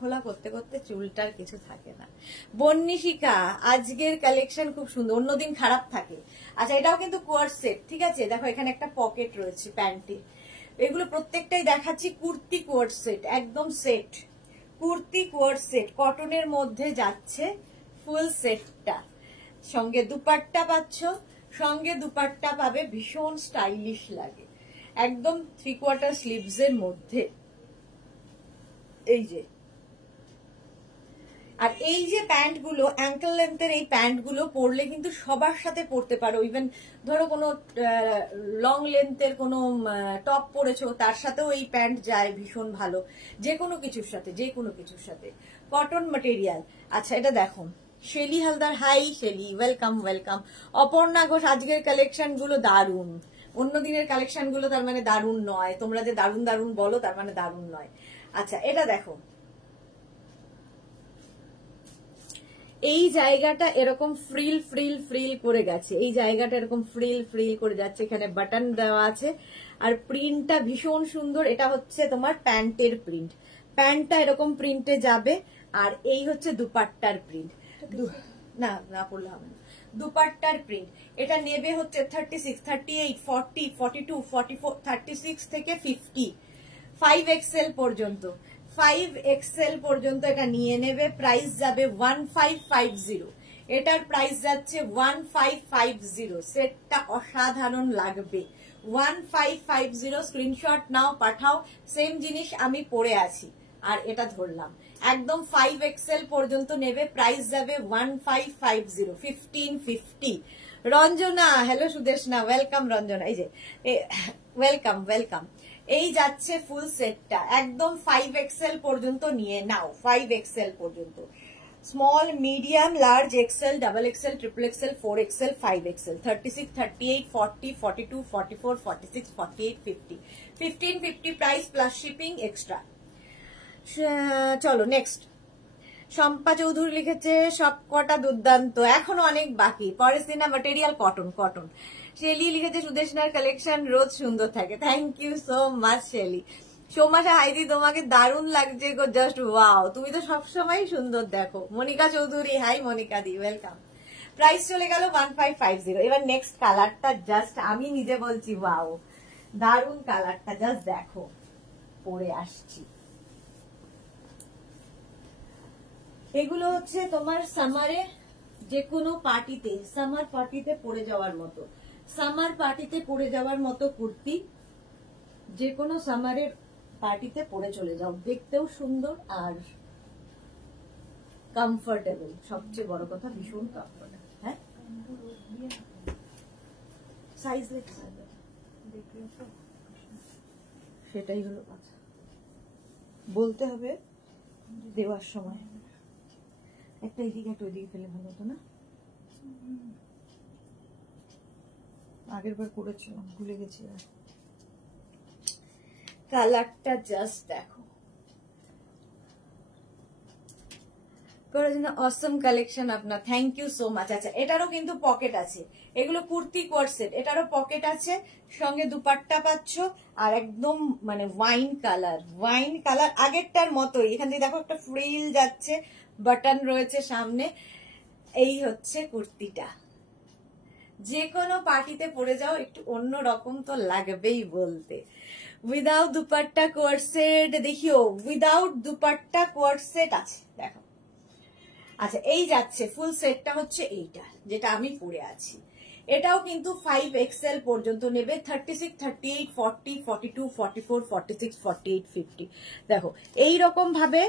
খোলা করতে করতে চুলটার কিছু থাকে না। বন্নিশিকা, আজকের কালেকশন খুব সুন্দর, অন্যদিন খারাপ থাকে। আচ্ছা, এটাও কিন্তু কোয়ার সেট, ঠিক আছে। দেখো এখানে একটা পকেট রয়েছে প্যান্টে, এগুলো প্রত্যেকটাই দেখাচ্ছি কুর্তি কোয়ার সেট, একদম সেট কুর্তি কোয়ার সেট, কটনের মধ্যে যাচ্ছে ফুল সেটটা। সঙ্গে দুপাট্টা পাচ্ছ, সঙ্গে দুপাট্টা পাবে, ভীষণ স্টাইলিশ লাগে, একদম 3/4 স্লিভস এর মধ্যে। এই যে, আর এই যে প্যান্ট গুলো, অ্যাঙ্কেল লেন্থের এই প্যান্ট গুলো পরলে কিন্তু সবার সাথে পরতে পারো। ইভেন ধরো কোনো লং লেন্থের কোনো টপ পরেছো, তার সাথেও এই প্যান্ট যায় ভীষণ ভালো, যে কোনো কিছুর সাথে, যে কোনো কিছুর সাথে। Cotton material. আচ্ছা, এটা দেখো Shelly Haldar, hi Shelly, welcome welcome. Aparna Ghosh, আজকের কালেকশন গুলো দারুন, অন্য দিনের কালেকশন গুলো তার মানে দারুন নয়, তোমরা যে দারুন দারুন বলো তার মানে দারুন নয়। আচ্ছা এটা দেখো, এই জায়গাটা এরকম ফ্রিল ফ্রিল ফ্রিল করে গেছে, এই জায়গাটা এরকম ফ্রিল ফ্রিল করে যাচ্ছে, এখানে বাটন দেওয়া আছে আর প্রিন্টটা ভীষণ সুন্দর। এটা হচ্ছে তোমার প্যান্টের প্রিন্ট, প্যান্টটা এরকম প্রিন্টে যাবে আর এই হচ্ছে দুপাট্টার প্রিন্ট। না না পড়লে হবে না, দুপাট্টার প্রিন্ট। এটা নেবে হচ্ছে 36, 38, 40, 42, 44, 36 থেকে 50, 5XL পর্যন্ত, 5XL পর্যন্ত এটা নিয়ে নেবে। প্রাইস যাবে 1550, এটার প্রাইস যাচ্ছে 1550। সেটটা অসাধারণ লাগবে, 1550। স্ক্রিনশট নাও, পাঠাও। সেম জিনিস আমি পরে আছি আর এটা ধরলাম, একদম 5XL পর্যন্ত নেবে, প্রাইস যাবে 1550, 1550। রঞ্জনা, হ্যালো সুদেশনা, ওয়েলকাম রঞ্জনা, এই যে ওয়েলকাম ওয়েলকাম। এই যাচ্ছে ফুল সেটটা, একদম 5XL পর্যন্ত নিয়ে নাও, 5XL পর্যন্ত। Small, medium, large, XL, double XL, triple XL, 4XL, 5XL, 36, 38, 40, 42, 44, 46, 48, 50, 1550 price plus shipping extra. চলো নেক্সট। শম্পা চৌধুরী লিখেছে সব কটা দুর্দান্ত, এখনো অনেক বাকি। পরেসিনা ম্যাটেরিয়াল, কটন কটন। শেলি লিখেছে সুদেশনার কালেকশন রোজ সুন্দর থাকে, thank you so much Shelly. Somasha, হাইদি তোমাকে দারুণ লাগছে গো, জাস্ট ওয়াও, তুমি তো সবসময় সুন্দর দেখো। মনিকা চৌধুরী, হাই মনিকা দি, ওয়েলকাম। প্রাইস চলে গেল 1550। এবার নেক্সট কালারটা জাস্ট আমি নিজে বলছি ওয়াও, দারুণ কালারটা, জাস্ট দেখো, পরে আসছি। এগুলো হচ্ছে তোমার সামারে যে কোনো পার্টিতে, সামার পার্টিতে পরে যাওয়ার মতো, সামার পার্টিতে পরে যাওয়ার মতো কুর্তি, যে কোনো সামারের পার্টিতে পরে চলে যাও, দেখতেও সুন্দর আর কমফোর্টেবল, সবচেয়ে বড় কথা ভীষণ কমফোর্টেবল। হ্যাঁ সাইজ সেটাই হলো কথা, বলতে হবে দেওয়ার সময়। একটা এদিকে একটা ওইদিকে ফেলে ভালো হতো না, আগের বার করেছিলাম ভুলে গেছি। কালারটা জাস্ট দেখো, অসম কালেকশন আপনার, থ্যাংক ইউ সো মাচ। আচ্ছা এটারও কিন্তু পকেট আছে, এগুলো কুর্তি কোট সেট, এটারও পকেট আছে, সঙ্গে দুপাট্টা পাচ্ছ আর একদম মানে ওয়াইন কালার, ওয়াইন কালার আগেরটার মতোই। এখান থেকে দেখো একটা ফ্রিল যাচ্ছে, বাটন রয়েছে সামনে। এই হচ্ছে কুর্তিটা, যে কোনো পার্টিতে পরে যাও একটু অন্য রকম তো লাগবেই বলতে। উইদাউট দুপাট্টা কোট সেট দেখিও, উইদাউট দুপাট্টা কোট সেট আছে দেখো। আচ্ছা এই যাচ্ছে ফুল সেটটা হচ্ছে এইটা যেটা আমি পরে আছি, এটাও কিন্তু 5XL পর্যন্ত নেবে, 36, 38, 40, 42, 44, 46, 48, 50। দেখো এইরকম ভাবে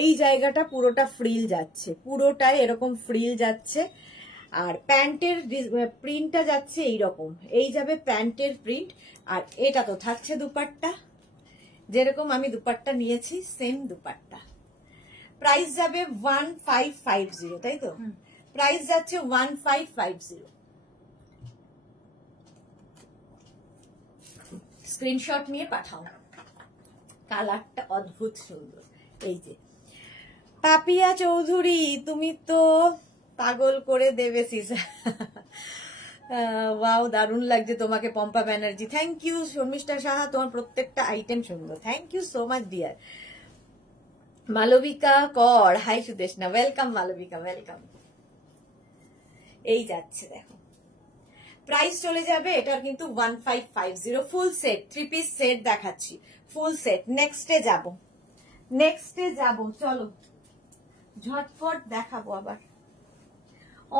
এই জায়গাটা পুরোটা ফ্রিল যাচ্ছে, পুরোটাই এরকম ফ্রিল যাচ্ছে। আর প্যান্টের প্রিন্টটা যাচ্ছে এইরকম, এই যাবে প্যান্টের প্রিন্ট। আর এটা তো থাকছে দুপাট্টা, যেরকম আমি দুপাট্টা নিয়েছি সেম দুপাট্টা। প্রাইস যাবে 1550, তাই তো? প্রাইস যাচ্ছে 1550। স্ক্রিনশট নিয়ে পাঠাও, কালারটা অদ্ভুত সুন্দর। এই যে পাপিয়া চৌধুরী, তুমি তো পাগল করে দেবে সিসা। ওয়াও দারুণ লাগছে তোমাকে পম্পা ব্যানার্জি, থ্যাংক ইউ। শর্মিষ্ঠা সাহা, তোমার প্রত্যেকটা আইটেম সুন্দর, thank you so much dear. Malabika Kar, hi Sudeshna, welcome Malabika, welcome. এই যাচ্ছে দেখো, প্রাইস চলে যাবে এটার কিন্তু 1550। ফুল সেট, 3 পিস সেট দেখাচ্ছি, ফুল সেট। নেক্সটে যাব, নেক্সটে যাব, চলো ঝটপট দেখাবো। আবার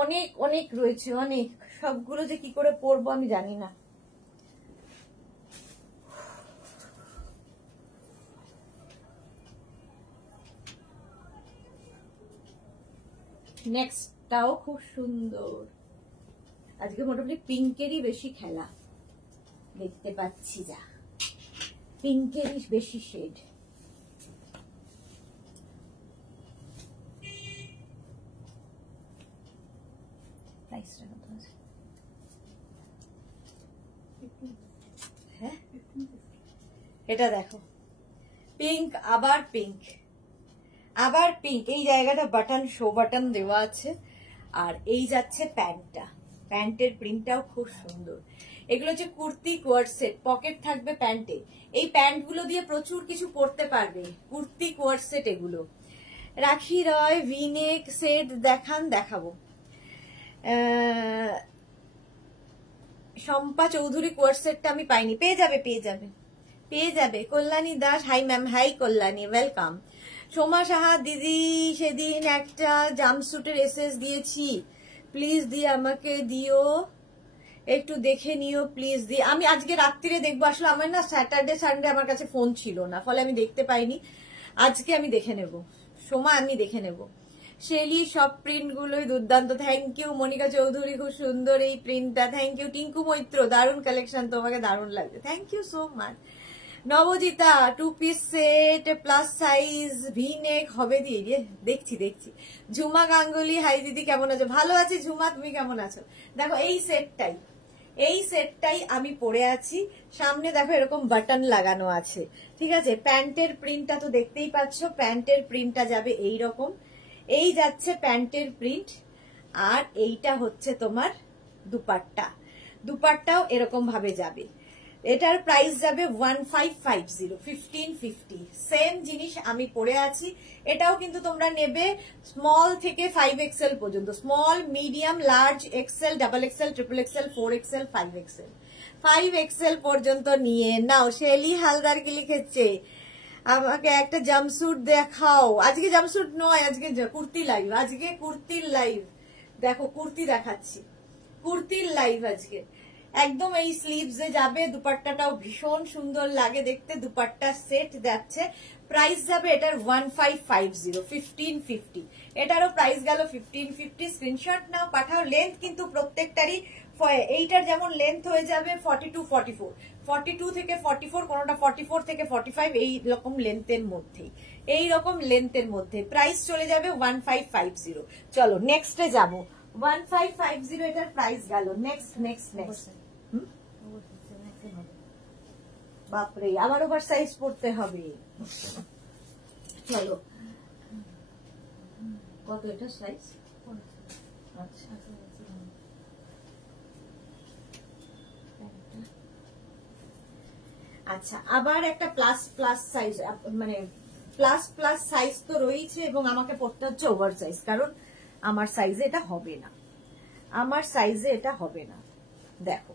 অনেক অনেক রয়েছে, অনেক, সবগুলো যে কি করে পরবো আমি জানি না। নেক্সটটাও খুব সুন্দর, আজকে মোটামুটি পিঙ্কেরই বেশি খেলা দেখতে পাচ্ছি, যা পিঙ্কেরই বেশি শেড। এটা দেখো পিঙ্ক, আবার পিঙ্ক, আবার পিঙ্ক, এই জায়গাটা বাটন, শো বাটন দেওয়া আছে। আর এই যাচ্ছে প্যান্টটা, প্যান্টের প্রিন্টটাও খুব সুন্দর। এগুলো হচ্ছে কুর্তি কোয়ার্ড সেট, পকেট থাকবে প্যান্টে। এই প্যান্টগুলো দিয়ে প্রচুর কিছু পরতে পারবে, কুর্তি কোয়ার্ড সেট এগুলো। রাখি রয় ভিনেক সেট দেখাবো। শম্পা চৌধুরী কোয়ার্ড সেটটা আমি পাইনি, পেয়ে যাবে পেয়ে যাবে পেয়ে যাবে। Kalyani Das, hi ma'am, hi Kalyani, welcome. Soma Saha দিদি, সেদিন একটা জাম্পস্যুটের এসএস দিয়েছি, প্লিজ দিয়ে আমাকে দিও, একটু দেখে নিও প্লিজ দি। আমি আজকে রাত্রিরে দেখবো, আসলে আমার না স্যাটারডে সানডে আমার কাছে ফোন ছিল না, ফলে আমি দেখতে পাইনি। আজকে আমি দেখে নেব সোমা, আমি দেখে নেব। শেলি, সব প্রিন্ট গুলোই দুর্দান্ত, থ্যাংক ইউ। মনিকা চৌধুরী, খুব সুন্দর এই প্রিন্টটা, থ্যাংক ইউ। টিঙ্কু মৈত্র, দারুণ কালেকশন, তোমাকে দারুণ লাগবে, thank you so much. Nabajita, 2 piece set plus size V neck হবে দিয়ে, দেখছি। ঝুমা গাঙ্গুলি, হাই দিদি, কেমন আছো? ভালো আছি ঝুমা, তুমি কেমন আছো? দেখো এই সেটটাই আমি পরে আছি। সামনে দেখো এরকম বাটন লাগানো আছে, ঠিক আছে। প্যান্টের প্রিন্টটা তো দেখতেই পাচ্ছ, প্যান্টের প্রিন্টটা যাবে এই রকম, এই যাচ্ছে প্যান্টের প্রিন্ট। আর এইটা হচ্ছে তোমার দুপাট্টা, দুপাট্টাও এরকম ভাবে যাবে। এটার প্রাইস যাবে 1550, 1550। সেম জিনিস আমি পরে আছি। এটাও কিন্তু তোমরা নেবে স্মল থেকে 5XL পর্যন্ত, small, medium, large, XL, double XL, triple XL, 4XL, 5XL, 5XL পর্যন্ত নিয়ে নাও। শেলি হালদার কি লিখেছে, আমাকে একটা জাম্পস্যুট দেখাও। আজকে জাম্পস্যুট নয়, আজকে কুর্তি লাইভ, আজকে কুর্তির লাইভ। দেখো কুর্তি দেখাচ্ছি, কুর্তির লাইভ আজকে। একদম এই স্লিভসে যাবে, দুপাট্টাটাও ভীষণ সুন্দর লাগে দেখতে। দুপাট্টা সেট যাচ্ছে, প্রাইস যাবে এটার 1550, 1550। এটারও প্রাইস গেল 1550। স্ক্রিনশট নাও, পাঠাও। লেন্থ কিন্তু প্রত্যেকটারই, এইটার যেমন লেন্থ হয়ে যাবে 42, 44, 42 থেকে 44, কোনোটা 44 থেকে 45, এই রকম লেন্থের মধ্যেই, এই রকম লেন্থের মধ্যে প্রাইস চলে যাবে 1550। চলো নেক্সটে যাবো। 1550 এটার প্রাইস গেল। নেক্সট বাপরে, আমার ওভার সাইজ পড়তে হবে। চলো, কত এটা সাইজ? আচ্ছা, আচ্ছা, আবার একটা প্লাস সাইজ, মানে প্লাস সাইজ তো রয়েছে, এবং আমাকে পড়তে হচ্ছে ওভার সাইজ, কারণ আমার সাইজে এটা হবে না, আমার সাইজে এটা হবে না। দেখো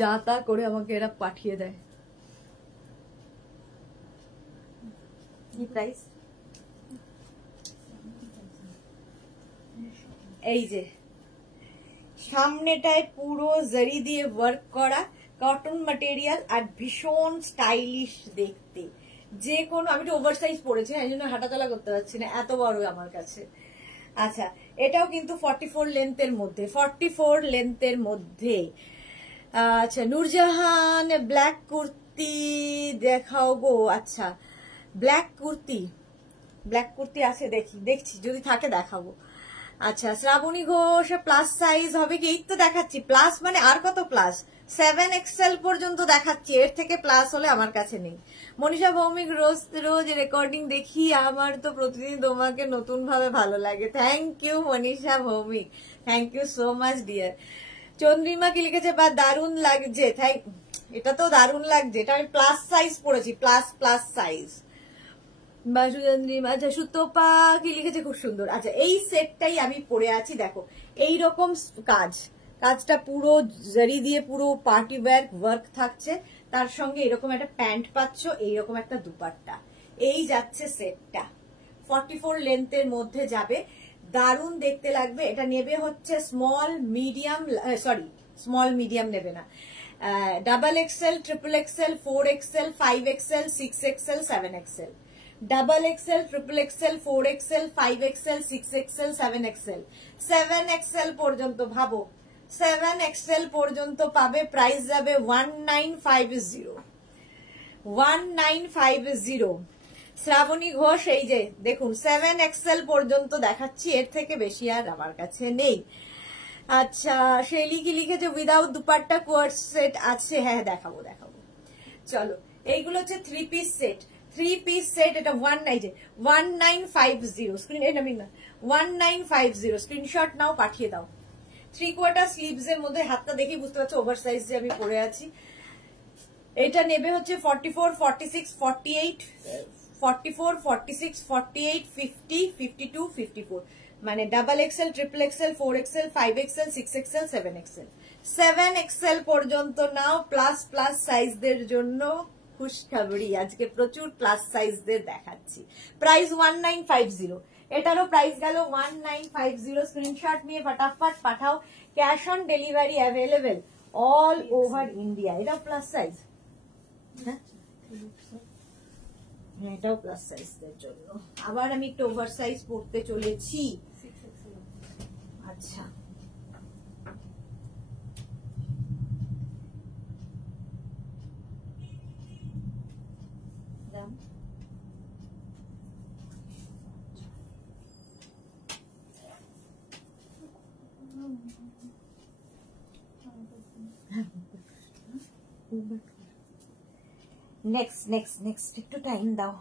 যা তা করে আমাকে এরা পাঠিয়ে দেয়। কি প্রাইস? এই যে সামনেটায় পুরো জরি দিয়ে ওয়ার্ক করা কটন ম্যাটেরিয়াল, আর ভীষণ স্টাইলিশ দেখতে। যে কোনো, আমি তো ওভার সাইজ পরেছি, এই জন্য হাঁটাচলা করতে পারছি না, এত বড় আমার কাছে। আচ্ছা, এটাও কিন্তু 44 লেন্থের মধ্যে, 44 লেন্থের মধ্যে। আচ্ছা, নূরজাহান, ব্ল্যাক কুর্তি দেখাও গো। আচ্ছা, ব্ল্যাক কুর্তি আছে, দেখছি যদি থাকে দেখাবো। আচ্ছা, শ্রাবণী ঘোষ, প্লাস সাইজ হবে কি? এই তো দেখাচ্ছি, প্লাস মানে আর কত প্লাস, 7XL পর্যন্ত দেখাচ্ছি, এর থেকে প্লাস হলে আমার কাছে নেই। মনীষা ভৌমিক, রোজ রেকর্ডিং দেখি, আমার তো প্রতিদিন তোমাকে নতুন ভাবে ভালো লাগে। Thank you Manisha Bhowmik, thank you so much dear. Chandrima কি লিখেছে, বা দারুণ লাগছে, এটা তো দারুণ লাগছে, এটা আমি প্লাস সাইজ পড়েছি, প্লাস সাইজ। আচ্ছা, সুতপা কি লিখেছে, খুব সুন্দর। আচ্ছা, এই সেটটাই আমি পরে আছি। দেখো এইরকম কাজটা পুরো জরি দিয়ে পুরো পার্টি ওয়ার্ক থাকছে, তার সঙ্গে এরকম একটা প্যান্ট পাচ্ছ, এইরকম একটা দুপাট্টা, এই যাচ্ছে সেটটা। 44 লেন্থের মধ্যে যাবে, দারুণ দেখতে লাগবে। এটা নেবে হচ্ছে স্মল মিডিয়াম নেবে না, double XL, triple XL, 4XL, 5XL, 6XL, 7XL, double XL, triple XL, 4XL, 5XL, 6XL, 7XL, 7XL পর্যন্ত। ভাবো 7XL পর্যন্ত পাবে, প্রাইস যাবে 1950, 1950। শ্রাবণী ঘোষ, এই যে দেখুন 7XL পর্যন্ত দেখাচ্ছি, এর থেকে বেশি আর আমার কাছে নেই। আচ্ছা, শেলি কি লিখেছে উইদাউট দুপাট্টা কোয়ার্স সেট আছে? হ্যাঁ দেখাবো দেখাবো। চলো, এইগুলো হচ্ছে 3 পিস সেট। 3 পিস সেট, এটা 1950 স্ক্রিন, এটা আমি না 1950 স্ক্রিনশট নাও, পাঠিয়ে দাও। 3/4 স্লিভস এর মধ্যে, হাতটা দেখেই বুঝতে পারছো ওভার সাইজ যে আমি পরে আছি। এটা নেবে হচ্ছে 44, 46, 48, 44, 46, 48, 50, 52, 54, মানে double XL, triple XL, 4XL, 5XL, 6XL, 7XL। 7XL পর্যন্ত নাও। প্লাস প্লাস সাইজদের জন্য খুশখবরি, আজকে প্রচুর প্লাস সাইজদের দেখাচ্ছি। প্রাইস 1950, এটারও প্রাইস গেল 1950। স্ক্রিনশট নিয়ে ফটাফট পাঠাও। Cash on delivery available all over India. এটাও প্লাস সাইজ, এটাও প্লাস সাইজদের জন্য। আবার আমি একটু ওভার সাইজ পড়তে চলেছি। আচ্ছা, নেক্সট একটু টাইম দাও।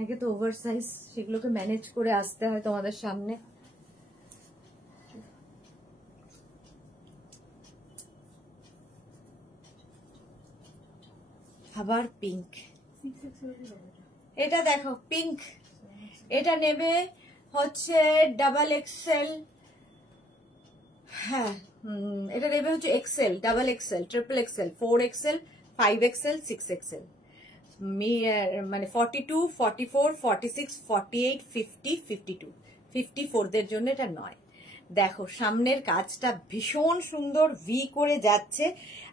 আগে তো ওভার সাইজ, সেগুলোকে ম্যানেজ করে আসতে হয় তোমাদের সামনে। আবার পিঙ্ক, এটা দেখো পিঙ্ক, এটা নেবে হচ্ছে ডাবল এক্সেল, হ্যাঁ এটা নেবে হচ্ছে XL, double XL, triple XL, 4XL, 5XL, 6XL, মানে 42, 44, 46, 48, 50, 52, 54 দের জন্য এটা নয়। দেখো সামনের কাজটা ভীষণ সুন্দর ভি করে যাচ্ছে,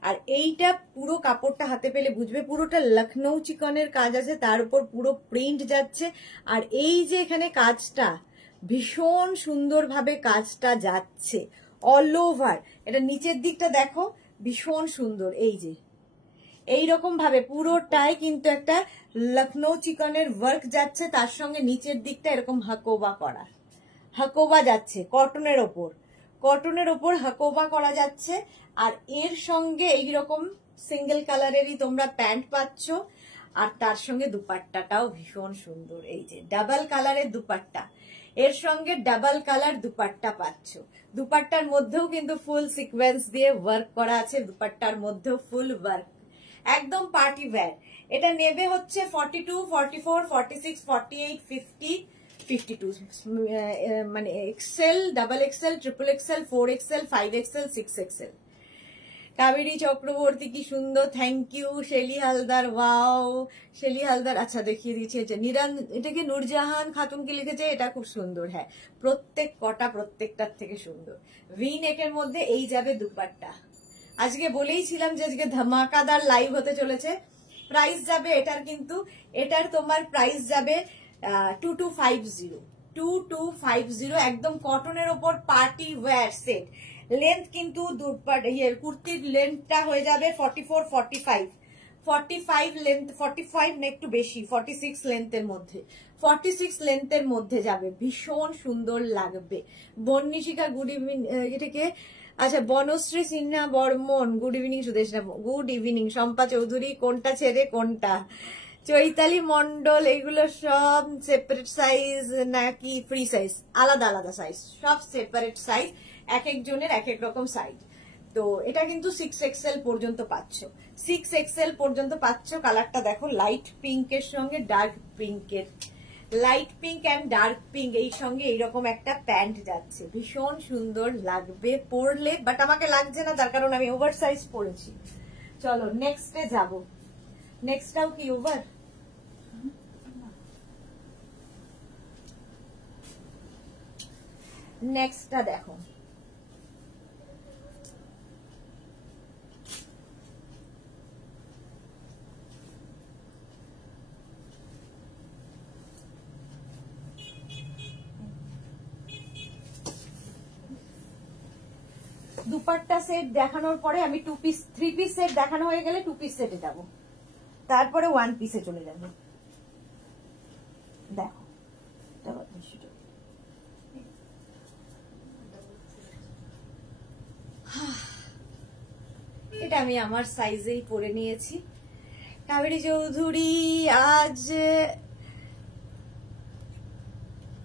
আর এইটা পুরো কাপড়টা হাতে পেলে বুঝবে, পুরোটা লখনৌ চিকনের কাজ আছে, তার উপর পুরো প্রিন্ট যাচ্ছে। আর এই যে এখানে কাজটা ভীষণ সুন্দরভাবে কাজটা যাচ্ছে অল ওভার। এটা নিচের দিকটা দেখো ভীষণ সুন্দর, এই যে এইরকম ভাবে পুরোটাই কিন্তু একটা লখনৌ চিকনের ওয়ার্ক যাচ্ছে, তার সঙ্গে নিচের দিকটা এরকম হাকোবা করা, হাকোবা যাচ্ছে কটনের ওপর হাকোবা করা যাচ্ছে। আর এর সঙ্গে এইরকম সিঙ্গেল কালারেরই তোমরা প্যান্ট পাচ্ছ, আর তার সঙ্গে দুপাট্টাটাও ভীষণ সুন্দর, এই যে ডাবল কালারের দুপাট্টা, এর সঙ্গে ডাবল কালার দুপাট্টা পাচ্ছ। দুপাট্টার মধ্যেও কিন্তু ফুল সিকোয়েন্স দিয়ে ওয়ার্ক করা আছে, দুপাট্টার মধ্যেও ফুল ওয়ার্ক, একদম পার্টি ওয়্যার। এটা নেবে হচ্ছে 42, 44, 46, 48, 50, 52, মানে XL, double XL, triple XL, 4XL, 5XL, 6XL। Kaberi Chakraborty কি সুন্দর, thank you. Shelly Haldar, wow Shelly Haldar, আচ্ছা দেখিয়ে দিয়েছে। এটাকে নূরজাহান খাতুন কি লিখেছে, এটা খুব সুন্দর, হ্যাঁ প্রত্যেক কটা প্রত্যেকটার থেকে সুন্দর। ভি নেকের মধ্যে এই যাবে দুপাট্টা। আজকে বলেইছিলাম যে আজকে ধামাকাদার লাইভ হতে চলেছে। প্রাইস যাবে এটার, কিন্তু এটার তোমার প্রাইস যাবে 2250, একদম কটনের ওপর পার্টি ওয়্যার সেট। লেন্থ কিন্তু কুর্তির লেন্থটা হয়ে যাবে 44, 45 লেন্থ, 45 না একটু বেশি, 46 লেন্থের মধ্যে, 46 লেন্থের মধ্যে যাবে, ভীষণ সুন্দর লাগবে। বন্নিশিখা গুড ইভিনিং, এটাকে আচ্ছা Banashree Sinha Barman, good evening Sudeshna, good evening. Shampa Chowdhury, কোনটা ছেড়ে কোনটা? চৈতালি মন্ডল, এগুলো সব সেপারেট সাইজ নাকি ফ্রি সাইজ? আলাদা আলাদা সাইজ, সব সেপারেট সাইজ, এক একজনের এক এক রকম সাইজ। তো এটা কিন্তু 6XL পর্যন্ত পাচ্ছ, 6XL পর্যন্ত পাচ্ছ। কালারটা দেখো লাইট পিঙ্কের সঙ্গে ডার্ক পিঙ্কের, light pink and dark pink, এই সঙ্গে এইরকম একটা প্যান্ট যাচ্ছে, ভীষণ সুন্দর লাগবে পরলে, বাট আমাকে লাগছে না, তার কারণ আমি ওভার সাইজ পরেছি। চলো নেক্সটে যাব। নেক্সটটাও কি ওভার? নেক্সটটা দেখো, দুপাট্টা সেট দেখানোর পরে আমি 2 পিস 3 পিস সেট দেখানো হয়ে গেলে 2 পিস সেটে যাবো, তারপরে 1 পিসে চলে যাবো। এটা আমি আমার সাইজেই পরে নিয়েছি। কাবেরী চৌধুরী আজ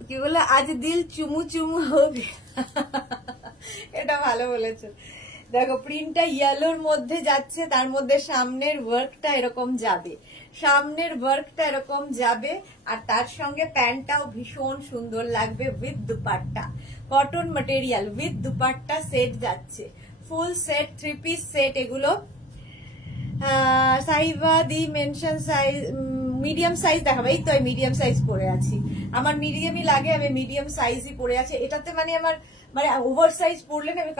কি বলে, আজ দিল চুমু চুমু হোক। এটা ভালো বলেছো। দেখো প্রিন্টটা ইয়েলোর মধ্যে যাচ্ছে, তার মধ্যে সামনের ওয়ার্কটা এরকম যাবে, সামনের ওয়ার্কটা এরকম যাবে, আর তার সঙ্গে প্যান্টটাও ভীষণ সুন্দর লাগবে with dupatta, cotton material with dupatta set যাচ্ছে, ফুল সেট, 3 পিস সেট এগুলো। সাইবা দি মেনশন সাইজ, মিডিয়াম সাইজ দেখাবো। এই তো মিডিয়াম সাইজ পরে আছি, আমার মিডিয়ামই লাগে, আমি মিডিয়াম সাইজই পরে আছি। এটাতে মানে আমার মানে ওভার সাইজ পরলে না আমি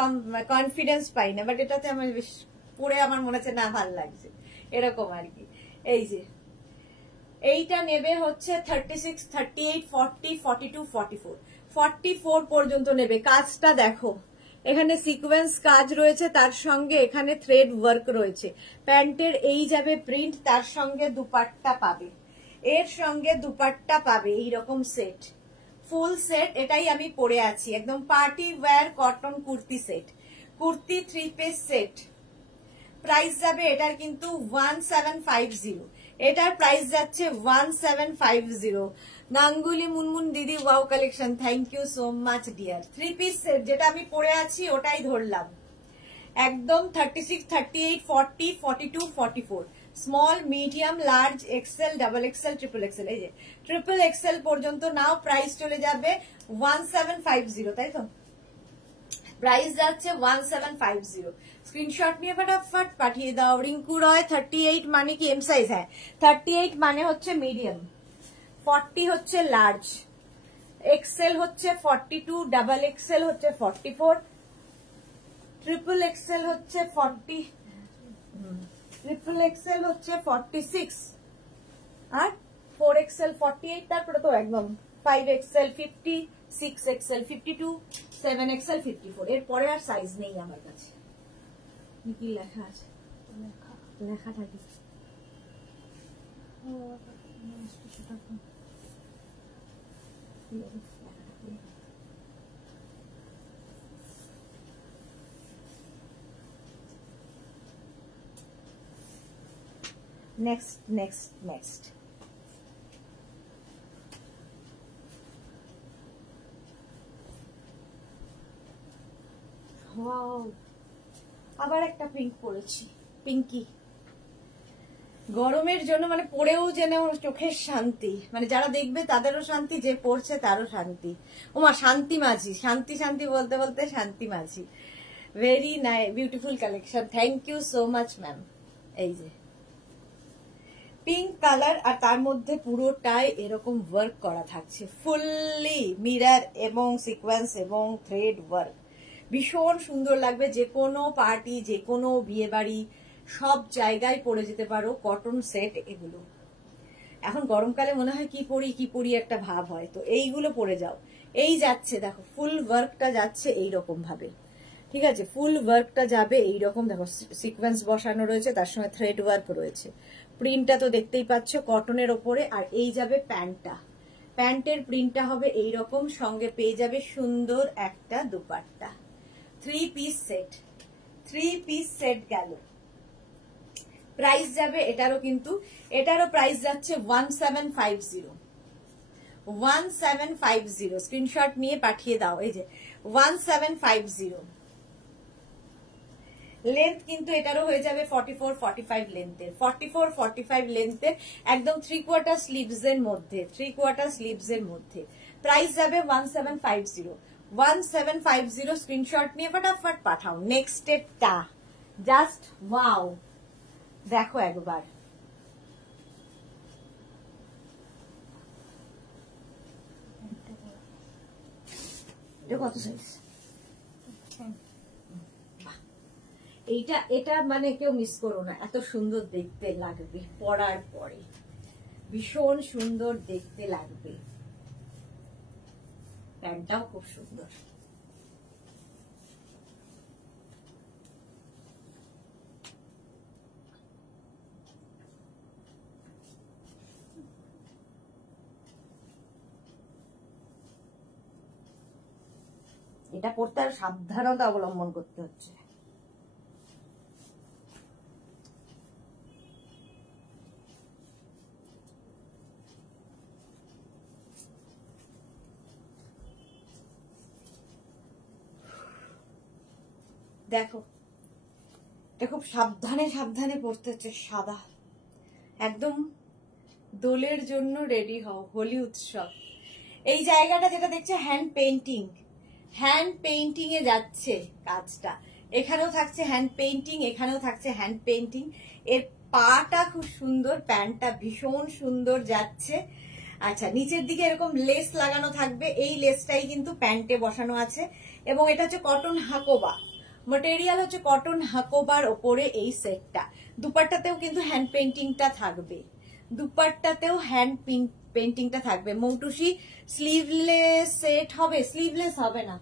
কনফিডেন্স পাই না, বাট এটাতে আমার বেশ পরে আমার মনে হচ্ছে না ভালো লাগছে, এরকম আর কি। এই যে এইটা নেবে হচ্ছে 36, 38, 40, 42, 44, 44 পর্যন্ত নেবে। কাজটা দেখো, এখানে সিকোয়েন্স কাজ রয়েছে, তার সঙ্গে এখানে থ্রেড ওয়ার্ক রয়েছে। প্যান্টের এই যাবে প্রিন্ট, তার সঙ্গে দুপাট্টা পাবে, এর সঙ্গে দুপাট্টা পাবে, এইরকম সেট, ফুল সেট। এটাই আমি পরে আছি, একদম party wear cotton kurti set, kurti 3 piece set. Price যাবে এটার কিন্তু 1750, এটার প্রাইস যাচ্ছে 1750। গাঙ্গুলি মুনমুন দিদি, wow collection, thank you so much dear. 3 piece set যেটা আমি পরে আছি ওটাই ধরলাম, একদম 36, 38, 40, 42, 44, small, medium, large, XL, double XL, triple XL. এই যে ট্রিপল এক্সেল পর্যন্ত নাও, প্রাইস চলে যাবে 1750, তাই তো? প্রাইস যাচ্ছে 1750। স্ক্রিনশট নিয়ে ফটাফট পাঠিয়ে দাও। রিঙ্কু রয়, 38 মানে কি এম সাইজ? হ্যাঁ, 38 মানে হচ্ছে মিডিয়াম, 40 হচ্ছে লার্জ, এক্সেল হচ্ছে 42, ডাবল এক্সেল হচ্ছে 44, ট্রিপল এক্সেল হচ্ছে 40, ট্রিপল এক্সেল হচ্ছে 46, আর 4 এক্সেল 48, তারপরে তো একদম 5 এক্সেল 50, 6 এক্সেল 52, 7 এক্সেল 54। এরপরে আর সাইজ নেই আমার কাছে। কি লেখা আছে? লেখা থাকে নেক্সট নেক্সট নেক্সট। আবার একটা পিঙ্ক পরেছি, পিঙ্কি। গরমের জন্য মানে পরেও যেন চোখের শান্তি, মানে যারা দেখবে তাদেরও শান্তি, যে পড়ছে তারও শান্তি। ওমা শান্তি মাঝি, শান্তি শান্তি বলতে বলতে Shanti Majhi. Very beautiful collection, thank you so much ma'am. এই যে পিঙ্ক কালার, আর তার মধ্যে পুরোটাই এরকম ওয়ার্ক করা থাকছে, ফুললি মিরর এবং সিকোয়েন্স এবং থ্রেড ওয়ার্ক, ভীষণ সুন্দর লাগবে। যে কোনো পার্টি, যে কোনো বিয়ে বাড়ি, সব জায়গায় পরে যেতে পারো। কটন সেট এগুলো। এখন গরমকালে মনে হয় কি পরি একটা ভাব হয়, তো এইগুলো পরে যাও। এই যাচ্ছে দেখো, ফুল ওয়ার্কটা যাচ্ছে এইরকম ভাবে, ঠিক আছে? ফুল ওয়ার্কটা যাবে এইরকম, দেখো সিকোয়েন্স বসানো রয়েছে, তার সঙ্গে থ্রেড ওয়ার্ক রয়েছে। প্রিন্টটা তো দেখতেই পাচ্ছ কটনের ওপরে। আর এই যাবে প্যান্টটা, প্যান্টের প্রিন্টটা হবে এইরকম, সঙ্গে পেয়ে যাবে সুন্দর একটা dupatta. 3 piece set, 3 piece set গেল। প্রাইস যাবে এটারও কিন্তু, এটারও প্রাইস যাচ্ছে 1750, 1750। স্ক্রিনশট নিয়ে পাঠিয়ে দাও। এই যে 1750। লেন্থ কিন্তু এটারও হয়ে যাবে 44, 45 লেন্থের, 44, 45 লেন্থের, একদম 3/4 স্লিভস এর মধ্যে, 3/4 স্লিভস এর মধ্যে। প্রাইস যাবে 1750, 1750। স্ক্রিনশট নিয়ে ফটাফট পাঠাও। নেক্সট এরটা জাস্ট ওয়াও, দেখো একবার। কত সাইজ? এইটা, এটা মানে কেউ মিস করো না, এত সুন্দর দেখতে লাগবে পরার পরে, ভীষণ সুন্দর দেখতে লাগবে। প্যান্টটাও খুব সুন্দর। এটা পড়তে আর সাবধানতা অবলম্বন করতে হচ্ছে। দেখো এটা খুব সাবধানে সাবধানে পড়তে হচ্ছে, সাদা একদম দোলের জন্য রেডি হও, হোলি উৎসব। এই জায়গাটা যেটা দেখছে হ্যান্ড পেইন্টিং এ যাচ্ছে কাজটা, এখানেও থাকছে হ্যান্ড পেইন্টিং, এখানেও থাকছে হ্যান্ড পেইন্টিং। এর পাটা খুব সুন্দর, প্যান্টটা ভীষণ সুন্দর যাচ্ছে। আচ্ছা, নিচের দিকে এরকম লেস লাগানো থাকবে, এই লেসটাই কিন্তু প্যান্টে বসানো আছে, এবং এটা হচ্ছে কটন হাকোবা, ম্যাটেরিয়াল হচ্ছে কটন হাকোবার ওপরে এই সেটটা। দুপাট্টাতেও কিন্তু হ্যান্ড পেইন্টিংটা থাকবে, দুপাট্টাতেও হ্যান্ড পেইন্টিংটা থাকবে। মৌটুসি স্লিভলেস সেট হবে, স্লিভলেস হবে না,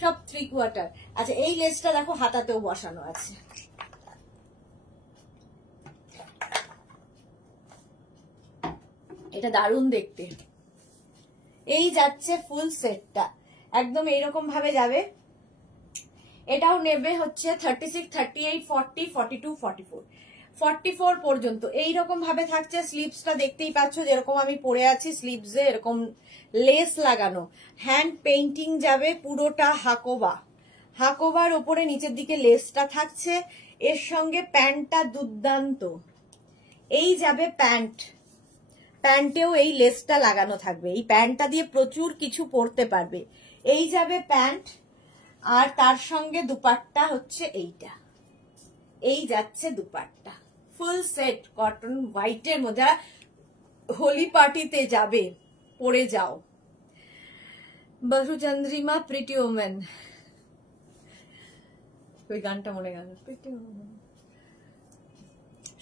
সব 3/4। আচ্ছা, এই লেসটা দেখো হাতাতেও বসানো আছে। এটা দারুণ দেখতে। এই যাচ্ছে ফুল সেটটা, একদম এইরকম ভাবে যাবে। এটাও নেবে হচ্ছে 36, 38, 40, 42, 44, 44 পর্যন্ত এইরকম ভাবে থাকছে। স্লিভসটা দেখতেই পাচ্ছ যেরকম আমি পরে আছি, স্লিভসে এরকম লেস লাগানো, হ্যান্ড পেইন্টিং যাবে পুরোটা হাকোবার ওপরে নিচের দিকে লেসটা থাকছে। এর সঙ্গে প্যান্টটা দুর্দান্ত, এই যাবে প্যান্টেও এই লেসটা লাগানো থাকবে, এই প্যান্টটা দিয়ে প্রচুর কিছু পরতে পারবে। এই যাবে প্যান্ট, আর তার সঙ্গে দুপাট্টা হচ্ছে এইটা, এই যাচ্ছে দুপাট্টা, ফুল সেট কটন হোয়াইটের মধ্যে। হোলি পার্টিতে যাবে, পরে যাও। বসুচন্দ্রিমা প্রিটি ওমেন, ওই গানটা মনে গেল, pretty women.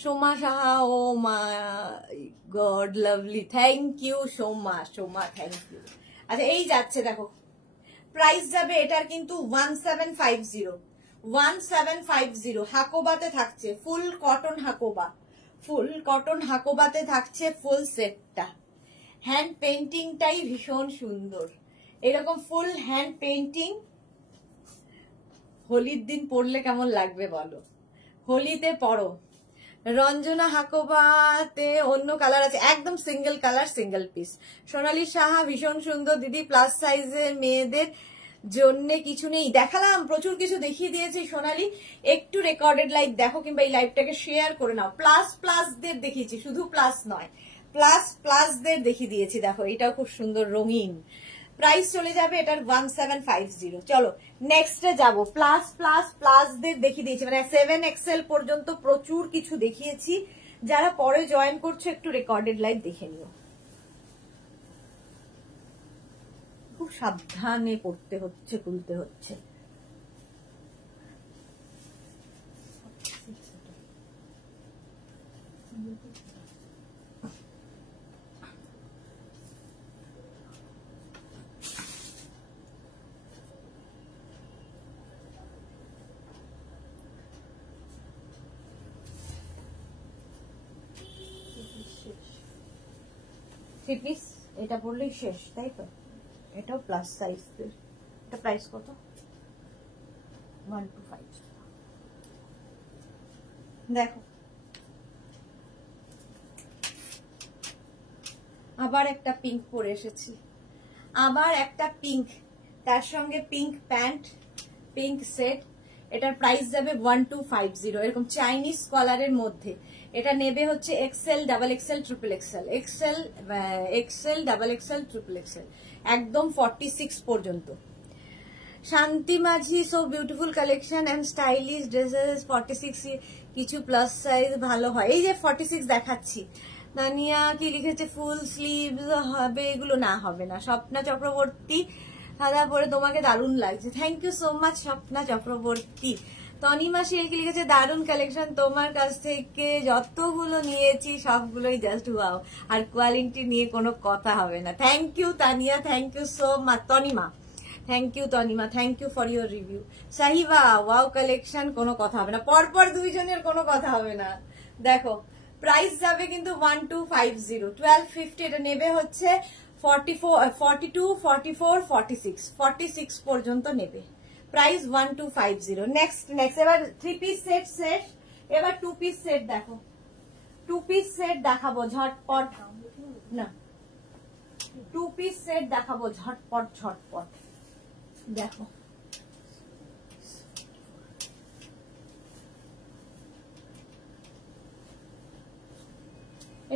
Soma Saha, oh my god lovely, thank you Soma, thank you. আচ্ছা, এই যাচ্ছে দেখো, প্রাইস যাবে এটার কিন্তু 1750, হাকোবাতে থাকছে, ফুল কটন হাকোবাতে থাকছে ফুল সেটটা। হ্যান্ড পেইন্টিংটাই ভীষণ সুন্দর, এরকম ফুল হ্যান্ড পেইন্টিং হোলির দিন পরলে কেমন লাগবে বলো, হোলিতে পরো। রঞ্জনা হাকোবাতে অন্য কালার আছে, একদম সিঙ্গেল কালার, সিঙ্গেল পিস। সোনালী সাহা, ভীষণ সুন্দর দিদি, প্লাস সাইজের মেয়েদের জন্য কিছু নেই? দেখালাম, প্রচুর কিছু দেখিয়ে দিয়েছি সোনালী। একটু রেকর্ডেড লাইভ দেখো, কিংবা এই লাইভটাকে শেয়ার করে নাও। প্লাসদের দেখিয়েছি, শুধু প্লাস নয়, প্লাসদের দেখিয়ে দিয়েছি। দেখো, এটাও খুব সুন্দর রঙিন। প্রাইস চলে যাবে এটার 1750। চলো নেক্সটে যাবো। প্লাসদের দেখিয়ে দিয়েছি, মানে 7XL পর্যন্ত প্রচুর কিছু দেখিয়েছি। যারা পরে জয়েন করছো একটু রেকর্ডেড লাইভ দেখে নিও। খুব সাবধানে করতে হচ্ছে, খুলতে হচ্ছে। থ্রি পিস এটা পড়লেই শেষ, তাই তো? এটাও প্লাস সাইজ। এটা প্রাইস কত? 125। দেখো, আবার একটা পিঙ্ক পরে এসেছি, আবার একটা পিঙ্ক, তার সঙ্গে পিঙ্ক প্যান্ট, পিঙ্ক সেট। এটার প্রাইস যাবে 1250, এরকম চাইনিজ কলারের মধ্যে। এটা নেবে হচ্ছে XL, XXL, XXL, XL, XXL, XXL, একদম 46 পর্যন্ত। শান্তি মাঝি, so beautiful collection and stylish dresses. 46 কিছু প্লাস সাইজ ভালো হয়। এই যে 46 দেখাচ্ছি। নানিয়া কি লিখেছে, ফুল স্লিভ হবে? এগুলো না, হবে না। স্বপ্না চক্রবর্তী, সাদা পরে তোমাকে দারুণ লাগছে। Thank you so much Swapna Chakraborty. Tanima Shil কি লিখেছে, দারুণ কালেকশন, তোমার কাছ থেকে যতগুলো নিয়েছি সবগুলোই জাস্ট ওয়াও, আর কোয়ালিটি নিয়ে কোনো কথা হবে না। Thank you Tania, thank you so much. Tanima, thank you Tanima, thank you for your review. Sahiba, wow collection, কোনো কথা হবে না, পরপর দুইজনের কোনো কথা হবে না। দেখো, প্রাইস যাবে কিন্তু 1250, 1250। এটা নেবে হচ্ছে 42, 44, 46 পর্যন্ত নেবে। প্রাইস 1250। নেক্সট। এবার 3 পিস সেট শেষ, এবার 2 পিস সেট দেখো। 2 পিস সেট দেখাবো ঝটপট, না 2 পিস সেট দেখাবো ঝটপট। দেখো,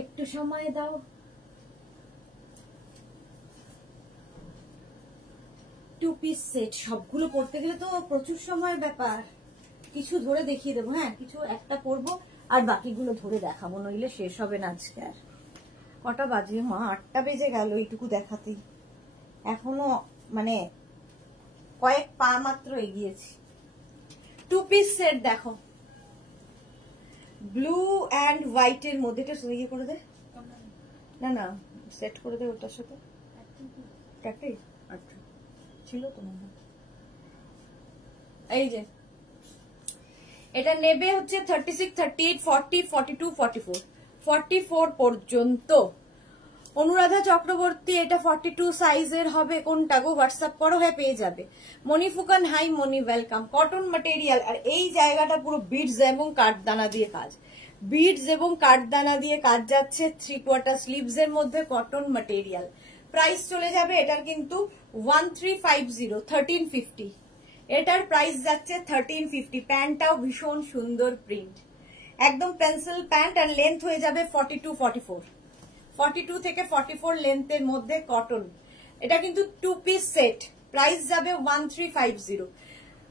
একটু সময় দাও। টু পিস সেট সবগুলো পড়তে গেলে তো প্রচুর সময়ের ব্যাপার। কিছু ধরে দেখিয়ে দেবো, হ্যাঁ কিছু একটা পরবো আর বাকিগুলো ধরে দেখাবো, নইলে শেষ হবে না আজকে। আর কটা বাজে মা? 8টা বেজে গেল এইটুকু দেখাতেই। এখনো মানে কয়েক পা মাত্র এগিয়েছি। টু পিস সেট দেখো, ব্লু অ্যান্ড হোয়াইট এর মধ্যে। এটা ইয়ে করে দে, না না সেট করে দে ওটার সাথে। একটাই আচ্ছা ছিল তোমার। এই যে এটা নেবে হচ্ছে 36, 38, 40, 42, 44, 44 পর্যন্ত। অনুরাধা চক্রবর্তী, এটা 42 সাইজের হবে। কোনটা গো? হোয়াটসঅ্যাপ করো, হ্যাঁ পেয়ে যাবে। মনি ফুকান, হাই মনি, ওয়েলকাম। কটন ম্যাটেরিয়াল, আর এই জায়গাটা পুরো বিডস এবং কাঠদানা দিয়ে কাজ। বিডস এবং কাঠদানা দিয়ে কাজ যাচ্ছে। 3/4 স্লিভস এর মধ্যে কটন ম্যাটেরিয়াল। প্রাইস চলে যাবে এটার কিন্তু 1350, 1350। এটার প্রাইস যাচ্ছে 1350। প্যান্টটাও ভীষণ সুন্দর প্রিন্ট, একদম পেন্সিল প্যান্ট, আর লেন্থ হয়ে যাবে 42, 44। 42 থেকে 44 লেন্থের মধ্যে কটন। এটা কিন্তু টু পিস সেট। প্রাইস যাবে 1350,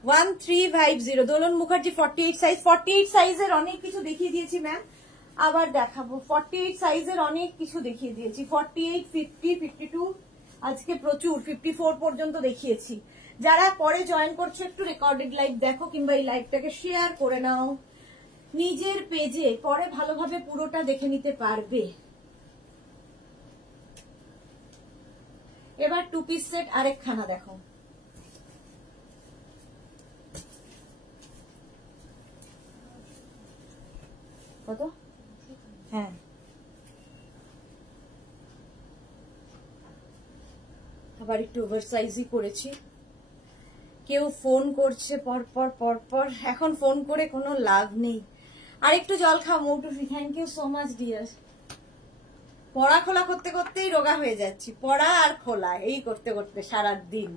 1350। দোলন মুখার্জি 48 সাইজ। 48 সাইজের অনেক কিছু দেখিয়ে দিয়েছি ম্যাম, আবার দেখাবো। 48 সাইজের অনেক কিছু দেখিয়ে দিয়েছি। 48, 50, 52, আজকে প্রচুর 54 পর্যন্ত দেখিয়েছি। যারা পরে জয়েন করছো একটু রেকর্ডেড লাইভ দেখো, কিংবা এই লাইভটাকে শেয়ার করে নাও নিজের পেজে, পরে ভালোভাবে পুরোটা দেখে নিতে পারবে। এবার টু পিস সেট আরেকখানা দেখো। কত? হ্যাঁ আবার একটু ওভারসাইজই করেছি। কেউ ফোন করছে পরপর পরপর, এখন ফোন করে কোনো লাভ নেই। আর একটু জল খাও Moutufi, thank you so much dear. পড়া খোলা করতে করতেই রোগা হয়ে যাচ্ছি, পড়া আর খোলা এই করতে করতে সারা দিন।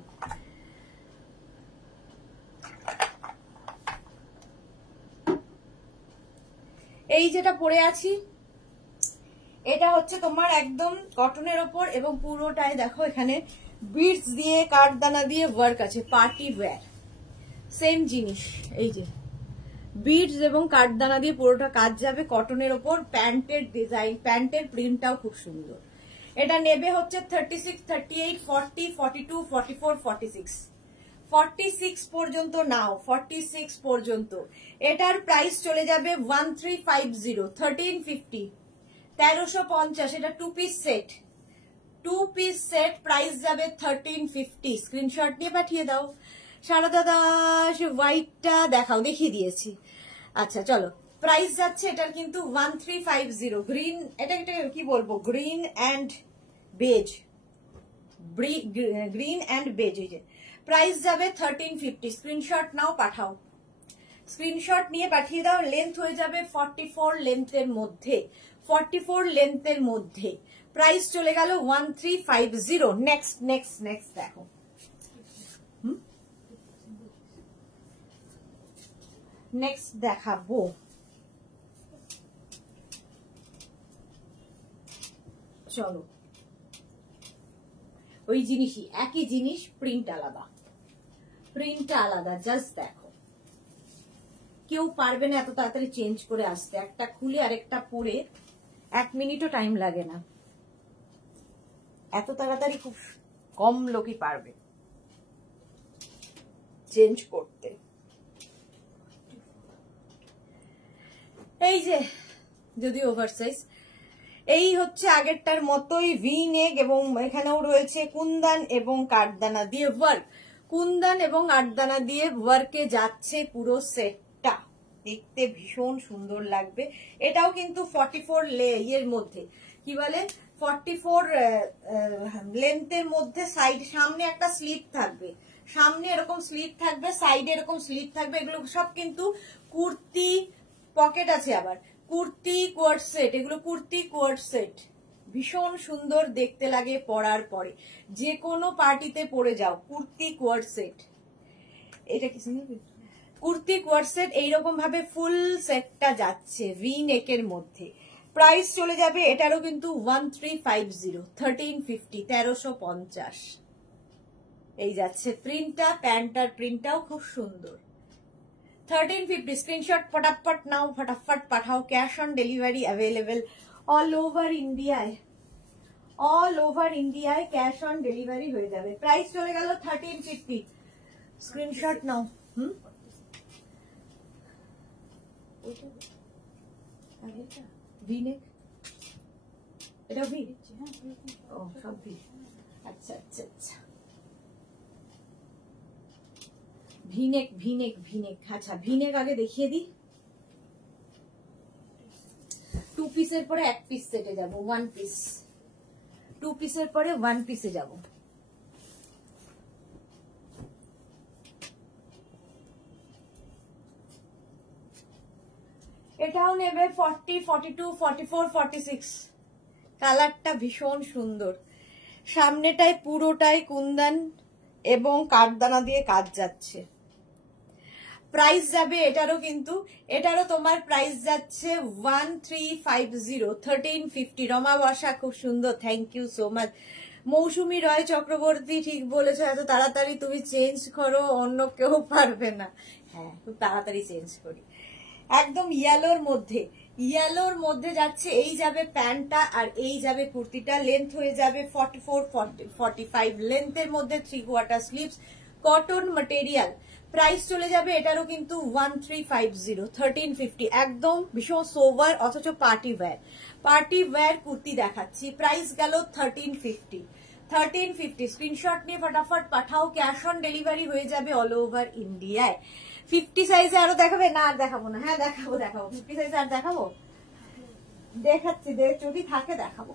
এই যেটা পরে আছি এটা হচ্ছে তোমার একদম কটনের ওপর, এবং পুরোটায় দেখো এখানে বিডস দিয়ে কাঠদানা দিয়ে ওয়ার্ক আছে। পার্টি ওয়্যার সেম জিনিস। এই যে বিডস এবং কাঠদানা দিয়ে পুরোটা কাজ যাবে কটনের ওপর। প্যান্টের ডিজাইন, প্যান্টের প্রিন্টটাও খুব সুন্দর। এটা নেবে হচ্ছে 36, 38, 40, 42, 44, 46, 46 পর্যন্ত নাও। 46 পর্যন্ত এটার প্রাইস চলে যাবে 1350, 1350, 1350। এটা two piece set. Two piece set price যাবে 1350। স্ক্রিনশট নিয়ে পাঠিয়ে দাও। সারদা দাস হোয়াইটটা দেখাও, দেখিয়ে দিয়েছি। আচ্ছা চলো, প্রাইস যাচ্ছে এটার কিন্তু 1350। গ্রিন, এটা কি বলবো, green and beige, green and beige. এই যে প্রাইস যাবে 1350। স্ক্রিনশট নাও, পাঠাও। স্ক্রিনশট নিয়ে পাঠিয়ে দাও। লেন্থ হয়ে যাবে 44 লেন্থের মধ্যে, 44 লেন্থের মধ্যে। প্রাইস চলে গেল 1350। নেক্সট নেক্সট নেক্সট দেখো। নেক্সট দেখাবো চলো। ওই জিনিসই, একই জিনিস, প্রিন্ট আলাদা, প্রিন্টটা আলাদা। জাস্ট দেখো, কেউ পারবে না এত তাড়াতাড়ি চেঞ্জ করে আসতে। একটা খুলে আরেকটা পরে 1 মিনিটও টাইম লাগে না, এত তাড়াতাড়ি খুব কম লোকই পারবে চেঞ্জ করতে। এই যে যদি ওভারসাইজ, এই হচ্ছে আগেরটার মতোই ভি নেক, এবং এখানেও রয়েছে কুন্দন এবং কাঠদানা দিয়ে ওয়ার্ক। কুন্দন এবং কাঠদানা দিয়ে ওয়ার্কে যাচ্ছে পুরো সেটটা, দেখতে ভীষণ সুন্দর লাগবে। এটাও কিন্তু 44 ইয়ের মধ্যে, কি বলে 44 লেন্থের মধ্যে। সাইড, সামনে একটা স্লিপ থাকবে, সামনে এরকম স্লিপ থাকবে, সাইডে এরকম স্লিপ থাকবে। এগুলো সব কিন্তু কুর্তি, পকেট আছে আবার, কুর্তি কোয়ার্ট সেট। এগুলো কুর্তি কোয়ার্ট সেট, ভীষণ সুন্দর দেখতে লাগে পরার পরে। যে কোনো পার্টিতে পরে যাও, কুর্তি কোয়ার্ট সেট। এটা কি কুর্তি কোয়ার্ট সেট, এইরকম ভাবে ফুল সেটটা যাচ্ছে ভি নেকের মধ্যে। প্রাইস চলে যাবে এটারও কিন্তু 1350, 1350, 1350। এই যাচ্ছে প্রিন্টটা, প্যান্টার প্রিন্টটাও খুব সুন্দর। 1350 স্ক্রিনশট ফটাফট নাও, ফটাফট পাঠাও। Cash on delivery available all over ইন্ডিয়ায়, অল ওভার ইন্ডিয়ায় ক্যাশ অন ডেলিভারি হয়ে যাবে। প্রাইস চলে গেল 1350, স্ক্রিনশট নাও। ভিনেক, এটা ভি, ও সব ভি, আচ্ছা আচ্ছা আচ্ছা। ভিনেক ভিনেক ভিনেক, আচ্ছা ভিনেক আগে দেখিয়ে দিই। 2 পিসের পরে 1 পিস সেটে যাব, 1 পিস। 2 পিসের পরে 1 পিসে যাব। এটাও নেবে 40, 42, 44, 46। কালারটা ভীষণ সুন্দর। সামনেটায় পুরোটাই কুন্দন এবং কাঠদানা দিয়ে কাজ যাচ্ছে। প্রাইস যাবে এটারও কিন্তু, এটারও তোমার প্রাইস যাচ্ছে 1350, 1350। রমা বসা খুব সুন্দর, থ্যাংক ইউ সো মাচ। মৌসুমী রয় চক্রবর্তী ঠিক বলেছো, এত তাড়াতাড়ি তুমি চেঞ্জ করো, অন্য কেউ পারবে না। হ্যাঁ, খুব তাড়াতাড়ি চেঞ্জ করি। একদম ইয়েলোর মধ্যে, ইয়েলোর মধ্যে যাচ্ছে। এই যাবে প্যান্টটা আর এই যাবে কুর্তিটা। লেন্থ হয়ে যাবে 44, 45। লেন্থের মধ্যে 3/4 স্লিভস, কটন ম্যাটেরিয়াল। প্রাইস চলে যাবে এটারও কিন্তু 1350, 1350। একদম ভীষণ সোভার অথচ party wear, party wear kurti দেখাচ্ছি। প্রাইস গেল 1350, 1350। স্ক্রিনশট নিয়ে ফটাফট পাঠাও। ক্যাশ অন ডেলিভারি হয়ে যাবে অল ওভার ইন্ডিয়ায়। 50 সাইজে আরো দেখাবে? না আর দেখাবো না। হ্যাঁ দেখাবো, দেখাবো 50 সাইজে আর দেখাবো, দেখাচ্ছি, যদি থাকে দেখাবো।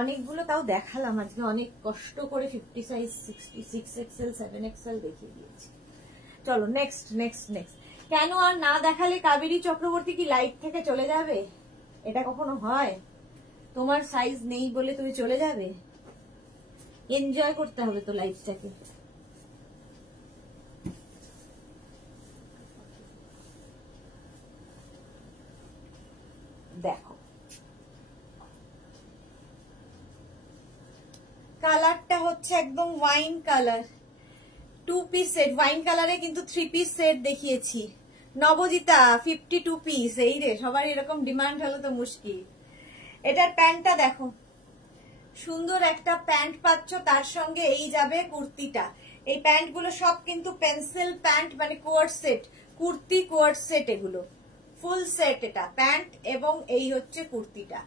অনেকগুলো তাও দেখালাম আজকে, অনেক কষ্ট করে 50 সাইজ, 66 এক্সেল, 7 এক্সেল দেখিয়ে দিয়েছি। চলো নেক্সট নেক্সট নেক্সট। কেন আর না দেখালে কাবেরী চক্রবর্তী কি লাইভ থেকে চলে যাবে? এটা কখনো হয়? তোমার সাইজ নেই বলে তুমি চলে যাবে? এনজয় করতে হবে তো লাইফটাকে। দেখো কালারটা হচ্ছে একদম wine colour, 2 piece set. Wine কালারে কিন্তু 3 পিস সেট দেখিয়েছি। নবজিতা 52 পিস। এই রে, সবার এরকম ডিমান্ড হলো তো মুশকিল। এটার প্যান্টটা দেখো, সুন্দর একটা প্যান্ট পাচ্ছ, তার সঙ্গে এই যাবে কুর্তিটা। এই প্যান্ট গুলো সব কিন্তু পেন্সিল প্যান্ট, মানে কোয়ার্ড সেট, কুর্তি কোয়ার্ড সেট, এগুলো ফুল সেট। এটা প্যান্ট এবং এই হচ্ছে কুর্তিটা।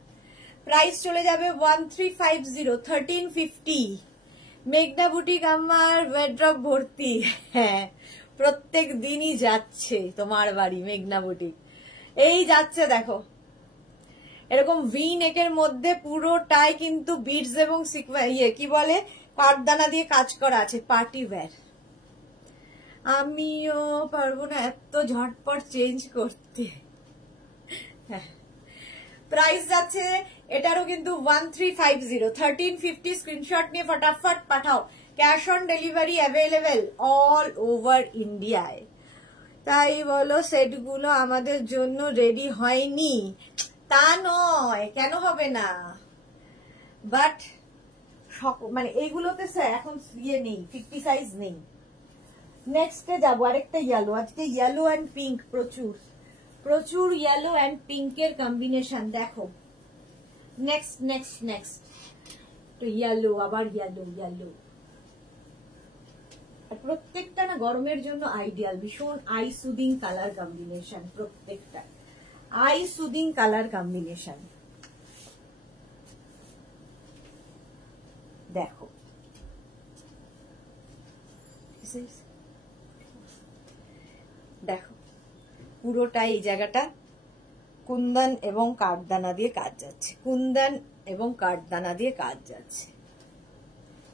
প্রাইস চলে যাবে 1350, 1350। মেঘনা বুটিক আমার ওয়েড্রপ ভর্তি। হ্যাঁ, প্রত্যেক দিনই যাচ্ছে তোমার বাড়ি মেঘনা বুটিক। এই যাচ্ছে দেখো, এরকম ভি নেকের মধ্যে পুরোটাই কিন্তু বিডস এবং কি বলে, কাঠদানা দিয়ে কাজ করা আছে, পার্টি ওয়্যার। আমিও পারবো না এত ঝটপট চেঞ্জ করতে। প্রাইস যাচ্ছে এটারও কিন্তু 1350, 1350। স্ক্রিনশট নিয়ে ফটাফট পাঠাও। Cash on delivery available all over ইন্ডিয়ায়। তাই বলো সেটগুলো আমাদের জন্য রেডি হয়নি? তা নয়, কেন হবে না, বাট মানে এইগুলোতে এখন ইয়ে নেই, 50 সাইজ নেই। নেক্সটে যাবো, আরেকটা ইয়েলো। আজকে ইয়েলো অ্যান্ড পিঙ্ক, প্রচুর প্রচুর ইয়েলো অ্যান্ড পিঙ্কের কম্বিনেশন। দেখো নেক্সট নেক্সট নেক্সট তো ইয়েলো, আবার ইয়েলো ইয়েলো। প্রত্যেকটা না গরমের জন্য আইডিয়াল, ভীষণ আই সুদিং কালার কম্বিনেশন, প্রত্যেকটা আই সুদিং কালার কম্বিনেশন। দেখো দেখো পুরোটা এই জায়গাটা কুন্দন এবং কাঠদানা দিয়ে কাজ যাচ্ছে, কুন্দন এবং কাঠদানা দিয়ে কাজ যাচ্ছে।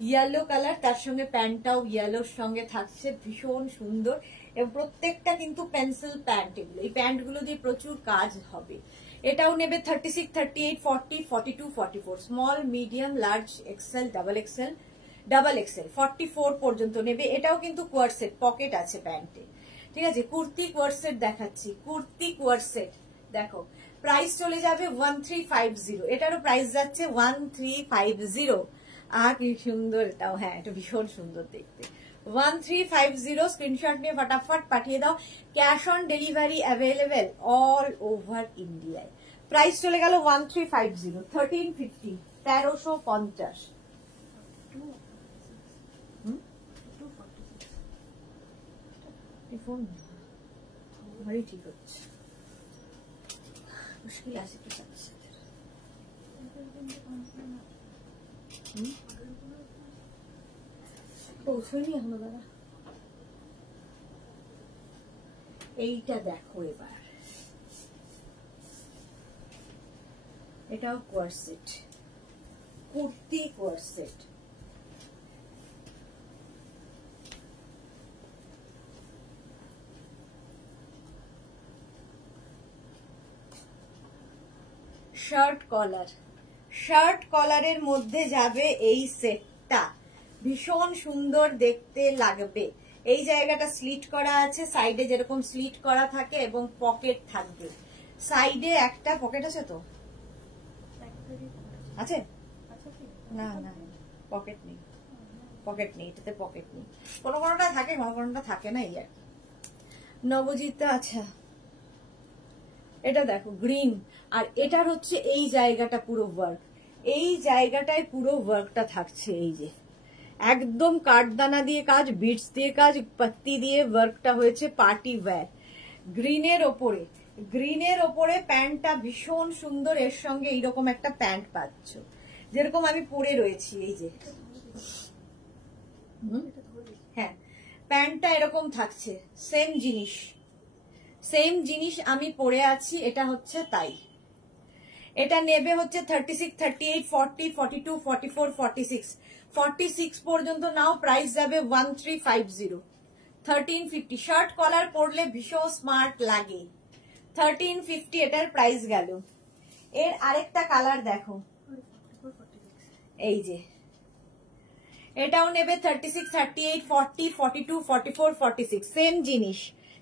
ইয়েলো কালার, তার সঙ্গে প্যান্টটাও ইয়েলোর সঙ্গে থাকছে, ভীষণ সুন্দর। এবং প্রত্যেকটা কিন্তু পেন্সিল প্যান্ট, এগুলো এই প্যান্টগুলো দিয়ে প্রচুর কাজ হবে। এটাও নেবে 36, 38, 40, 42, 44, small, medium, large, XL, double XL, double XL, 44 পর্যন্ত নেবে। এটাও কিন্তু কোয়ার সেট, পকেট আছে প্যান্টে, ঠিক আছে। কুর্তি কোয়ার সেট দেখাচ্ছি, কুর্তি কোয়ার সেট দেখো। প্রাইস চলে যাবে 1350, এটারও প্রাইস যাচ্ছে 1350। আর কি সুন্দর এটাও, হ্যাঁ এটা ভীষণ সুন্দর দেখতে। 1350 স্ক্রিনশট নিয়ে ফটাফট পাঠিয়ে দাও। Cash on delivery available all over ইন্ডিয়ায়। প্রাইস চলে গেল 1350, 1350, 1350। ভারী ঠিক হচ্ছে, মুশকিল আছে একটু সাথে সাথে। পৌঁছয়নি এখনো দাদা। এইটা দেখো এবার, এটাও কোয়ারসেট, কুর্তি কোয়ারসেট। শার্ট কলার, শার্ট কলারের মধ্যে যাবে এই সেটটা, ভীষণ সুন্দর দেখতে লাগবে। এই জায়গাটা স্লিট করা আছে, সাইডে যেরকম স্লিট করা থাকে এবং পকেট থাকবে। সাইডে একটা পকেট আছে, তো আছে না? না পকেট নেই, পকেট নেই এটাতে, পকেট নেই। কোনো কোনোটা থাকে, কোনো কোনোটা থাকে না, এই আর কি। নবজিৎ, আচ্ছা এটা দেখো গ্রিন, আর এটার হচ্ছে এই জায়গাটা পুরো ওয়ার্ক, এই জায়গাটায় পুরো ওয়ার্কটা থাকছে। এই যে একদম কাঠদানা দিয়ে কাজ, বিটস দিয়ে কাজ, পাত্তি দিয়ে ওয়ার্কটা হয়েছে, পার্টি ওয়্যার। গ্রিনের ওপরে, গ্রিনের ওপরে প্যান্টটা ভীষণ সুন্দর, এর সঙ্গে এইরকম একটা প্যান্ট পাচ্ছ যেরকম আমি পরে রয়েছি। এই যে হ্যাঁ, প্যান্টটা এরকম থাকছে, সেম জিনিস, সেম জিনিস আমি পরে আছি, এটা হচ্ছে তাই। এটা নেবে হচ্ছে 36, 38, 40, 42, 44, 46, 46 পর্যন্ত নাও। প্রাইস যাবে 1350, 1350। শার্ট কলার পরলে ভীষণ স্মার্ট লাগে, 1350 এটার প্রাইস গেল। এর আরেকটা কালার দেখো, এই যে এটাও নেবে 36, 38, 40, 42, 44, 46, সেম জিনিস,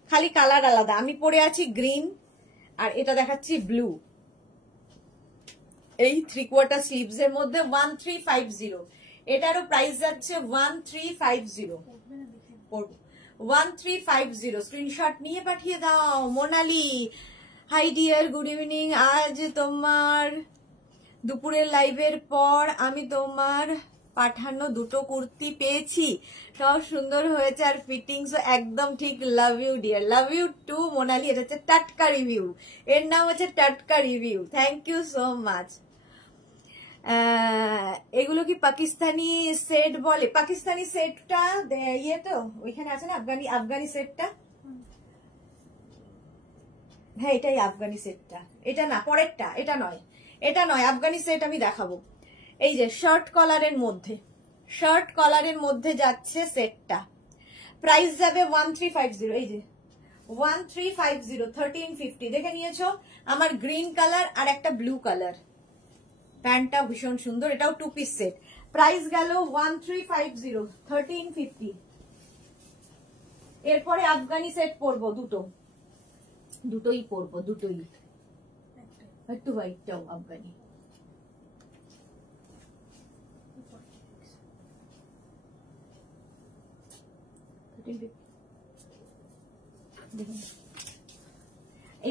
খালি কালার আলাদা। আমি পরে আছি গ্রিন, আর এটা দেখাচ্ছি ব্লু। এই 3/4 স্লিভস এর মধ্যে 1350, এটারও প্রাইস যাচ্ছে 1350, 1350। স্ক্রিনশট নিয়ে পাঠিয়ে দাও। Monali, high deer, good evening. আজ তোমার দুপুরের লাইভের পর আমি তোমার পাঠানো দুটো কুর্তি পেয়েছি, সব সুন্দর হয়েছে, আর ফিটিংস একদম ঠিক। Love you dear, love you too Monali. এটা হচ্ছে টাটকা রিভিউ, এর নাম হচ্ছে টাটকা review. Thank you so much. এগুলো কি পাকিস্তানি সেট বলে? পাকিস্তানি সেটটা ইয়ে তো ওইখানে আছে না, আফগানি, আফগানি সেটটা। হ্যাঁ এটাই আফগানি সেটটা, এটা না পরেরটা, এটা নয়, এটা নয়, আফগানি সেট আমি দেখাবো। এই যে শার্ট কলারের মধ্যে, শার্ট কলারের মধ্যে যাচ্ছে সেটটা, প্রাইস যাবে 1350। এই যে 1350, 1350। দেখে নিয়েছো? আমার গ্রিন কালার আর একটা ব্লু কালার, প্যান্টটা ভীষণ সুন্দর, এটাও 2 পিস সেট। প্রাইস গেল 1350, 1350। এরপরে আফগানি সেট পরবো, দুটোই পরবো, দুটোই, একটু হোয়াইটটাও আফগানি।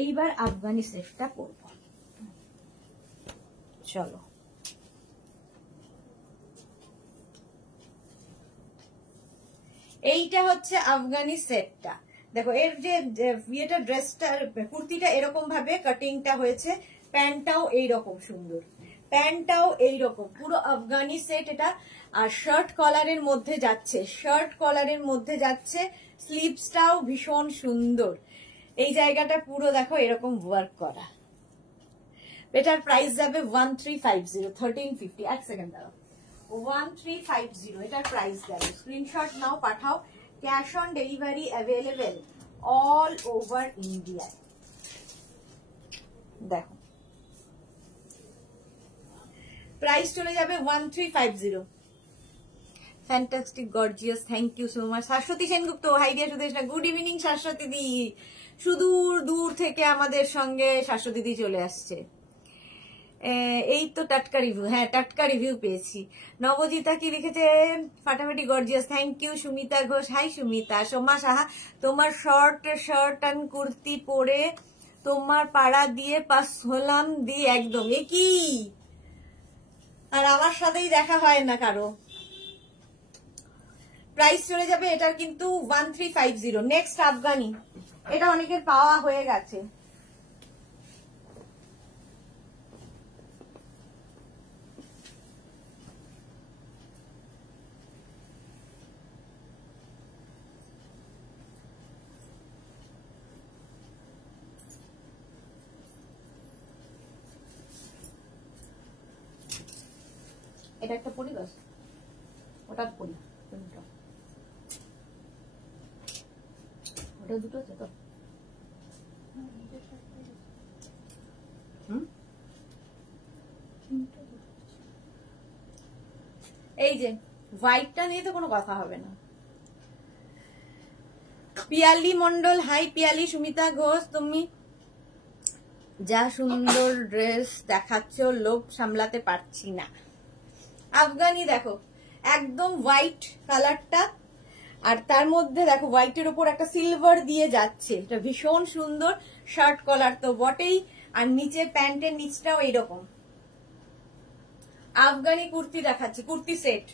এইবার আফগানি সেটটা পরবো, চলো। এইটা হচ্ছে আফগানি সেটটা, দেখো এর যে ইয়েটা, ড্রেসটা, কুর্তিটা এরকম ভাবে কাটিংটা হয়েছে, প্যান্টটাও এইরকম সুন্দর, প্যান্টটাও এইরকম, পুরো আফগানি সেট এটা। আর শার্ট কলারের মধ্যে যাচ্ছে, শার্ট কলারের মধ্যে যাচ্ছে, স্লিভসটাও ভীষণ সুন্দর, এই জায়গাটা পুরো দেখো এরকম ওয়ার্ক করা। এটার প্রাইস যাবে 1350, 1350। এক সেকেন্ড দাঁড়াও, 1350 এটার প্রাইস গেল। স্ক্রিনশট নাও, পাঠাও। Cash on delivery available all over India. দেখো প্রাইস চলে যাবে 1350। Fantastic gorgeous, thank you so much. Shashwati Sengupta, hi dear Sudeshna, good evening Shashwati di. সুদূর দূর থেকে আমাদের সঙ্গে শাশ্বতী দি চলে আসছে। এই তো টাটকা রিভিউ, হ্যাঁ টাটকা রিভিউ পেয়েছি। নবজিতা কি লিখেছেন, ফাটাফাটি gorgeous, thank you. Sumita Ghosh, hi Sumita. Soma Saha, তোমার শর্ট অ্যান্ড কুর্তি পরে তোমার পাড়া দিয়ে পাস হলাম দি, একদম একই। আর আমার সাথেই দেখা হয় না কারো। প্রাইস চলে যাবে এটার কিন্তু 1350। নেক্সট আফগানি, এটা অনেকের পাওয়া হয়ে গেছে। এটা একটা পরি, বাস ওটা পরি, ওটা দুটো আছে তো। এই যে হোয়াইটটা নিয়ে তো কোনো কথা হবে না। পিয়ালি মন্ডল, হাই পিয়ালি। সুমিতা ঘোষ, তুমি যা সুন্দর ড্রেস দেখাচ্ছ লোভ সামলাতে পারছি না। আফগানি দেখো, একদম হোয়াইট কালারটা, আর তার মধ্যে দেখো হোয়াইটের উপর একটা সিলভার দিয়ে যাচ্ছে, এটা ভীষণ সুন্দর। শার্ট কলার তো বটেই, আর নিচে প্যান্টের নিচটাও এইরকম। আফগানি কুর্তি দেখাচ্ছি, kurti set,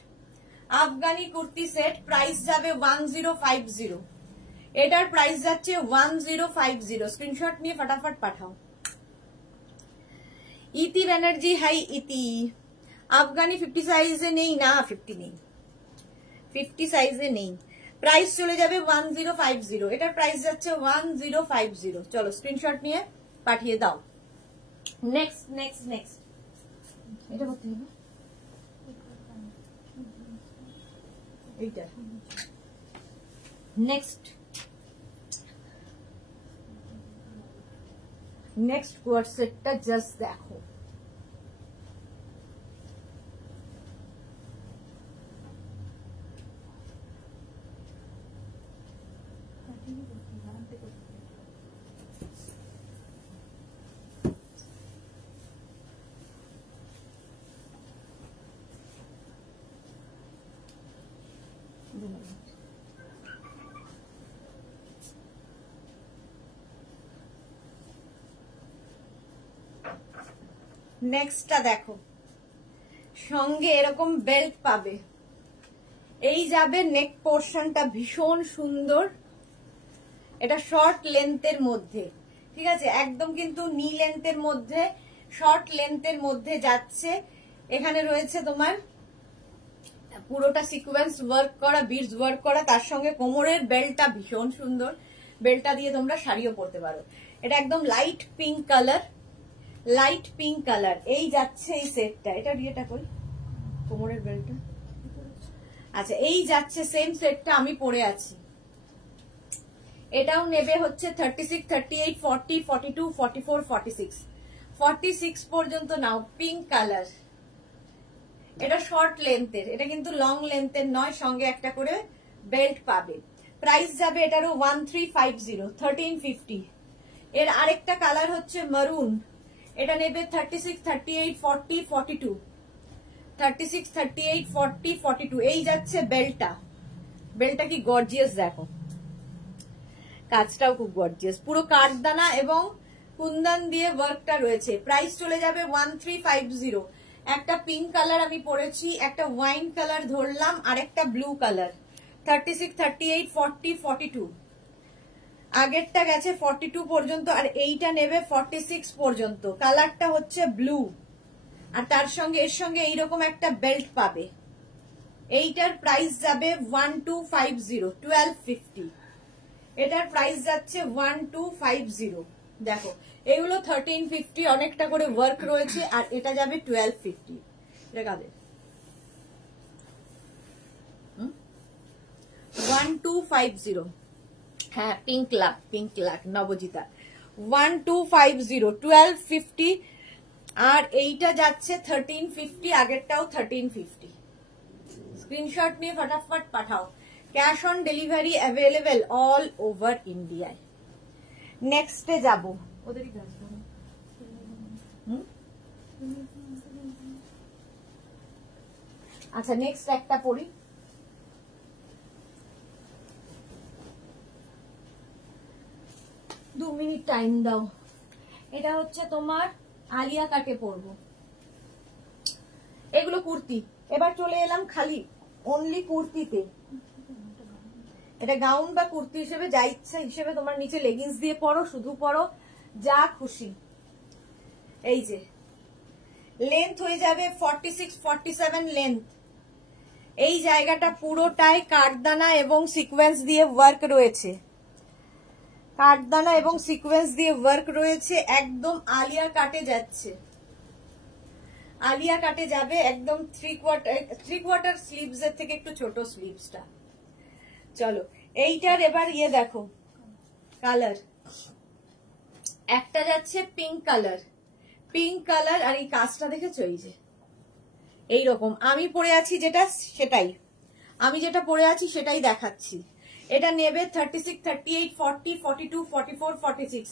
Afghani kurti set. Price যাবে 1050। এটার প্রাইস যাচ্ছে 1050। স্ক্রিনশট নিয়ে ফটাফট পাঠাও। ইতি ব্যানার্জি, হাই ইতি। আফগানি 50 সাইজে নেই না, 50 নেই, 50 সাইজে নেই। প্রাইস চলে যাবে 1050। এটার প্রাইস যাচ্ছে 1050। চলো স্ক্রিনশট নিয়ে পাঠিয়ে দাও। নেক্সট নেক্সট নেক্সট, এটা করতে হবে, এইটা নেক্সট। নেক্সট কোয়ার সেটটা জাস্ট দেখো, নেক্সটটা দেখো, সঙ্গে এরকম বেল্ট পাবে। এই যাবে নেক পোর্শনটা ভীষণ সুন্দর, এটা শর্ট লেন্থের মধ্যে, ঠিক আছে, একদম কিন্তু নি লেন্থের মধ্যে, শর্ট লেন্থের মধ্যে যাচ্ছে। এখানে রয়েছে তোমার পুরোটা সিকোয়েন্স ওয়ার্ক করা, বিডস ওয়ার্ক করা, তার সঙ্গে কোমরের বেল্টটা ভীষণ সুন্দর। বেল্টটা দিয়ে তোমরা শাড়িও পরতে পারো। এটা একদম light pink colour, light pink colour. এই যাচ্ছে এই সেটটা, এটা ডিয়েটা কই কোমরের বেল্টটা, আচ্ছা এই যাচ্ছে সেম সেটটা আমি পরে আছি। এটাও নেবে হচ্ছে 36, 38, 40, 42, 44, 46, 46 পর্যন্ত নাও। পিঙ্ক কালার, এটা শর্ট লেন্থের, এটা কিন্তু লং লেন্থের নয়, সঙ্গে একটা করে বেল্ট পাবে। প্রাইস যাবে এটারও 1350, 1350। এর আরেকটা কালার হচ্ছে মারুন, এটা নেবে 36, 38, 40, 42, 36, 38, 40, 42। এই যাচ্ছে বেল্টটা, বেল্টটা কি গর্জিয়াস দেখো, কাজটাও খুব গর্জিয়াস, পুরো কাঠদানা এবং কুন্দন দিয়ে ওয়ার্কটা রয়েছে। প্রাইস চলে যাবে 1350। একটা পিঙ্ক কালার আমি পরেছি, একটা ওয়াইন কালার ধরলাম, আর একটা ব্লু কালার। 36, 38, 40, 42। আগেরটা গেছে 42 পর্যন্ত, আর এইটা নেবে 46 পর্যন্ত। কালারটা হচ্ছে ব্লু, আর তার সঙ্গে এর সঙ্গে এইরকম একটা বেল্ট পাবে। এইটার প্রাইস যাবে 1250, 1250। এটার প্রাইস যাচ্ছে 1250। দেখো এগুলো 1350, অনেকটা করে ওয়ার্ক রয়েছে, আর এটা যাবে 1250। এটা কাদের 1250, হ্যাঁ পিঙ্ক লাভ, পিঙ্ক লাভ নবজিতা। 1250, 1250। আর এইটা যাচ্ছে 1350, আগেরটাও 1350। স্ক্রিনশট নিয়ে ফটাফট পাঠাও। Cash on delivery available all over ইন্ডিয়ায়। নেক্সটে যাব, ওদেরই কাজ। আচ্ছা নেক্সট একটা পড়ি। দু মিনিট টাইম দাও। এটা হচ্ছে তোমার আলিয়া কাটে পরবো, এগুলো কুর্তি। এবার চলে এলাম খালি অনলি কুর্তিতে। এটা গাউন বা কুর্তি হিসেবে যা ইচ্ছা হিসেবে তোমার নিচে লেগিংস দিয়ে পরো, শুধু পরো, যা খুশি। এই যে লেন্থ হয়ে যাবে 46, 47 লেন্থ। এই জায়গাটা পুরোটাই কাঠদানা এবং সিকোয়েন্স দিয়ে ওয়ার্ক রয়েছে, কাঠদানা এবং সিকোয়েন্স দিয়ে ওয়ার্ক রয়েছে। একদম আলিয়া কাটে যাচ্ছে, আলিয়া কাটে যাবে একদম। থ্রি কোয়ার্টার স্লিভস এর থেকে একটু ছোট স্লিভসটা। চলো এইটার এবার ইয়ে দেখো কালার। একটা যাচ্ছে পিঙ্ক কালার, পিঙ্ক কালার। আর এই কাজটা দেখেছো, এই যে এইরকম আমি পরে আছি যেটা সেটাই, আমি যেটা পরে আছি সেটাই দেখাচ্ছি। এটা নেবে 36, 38, 40, 42, 44, 46,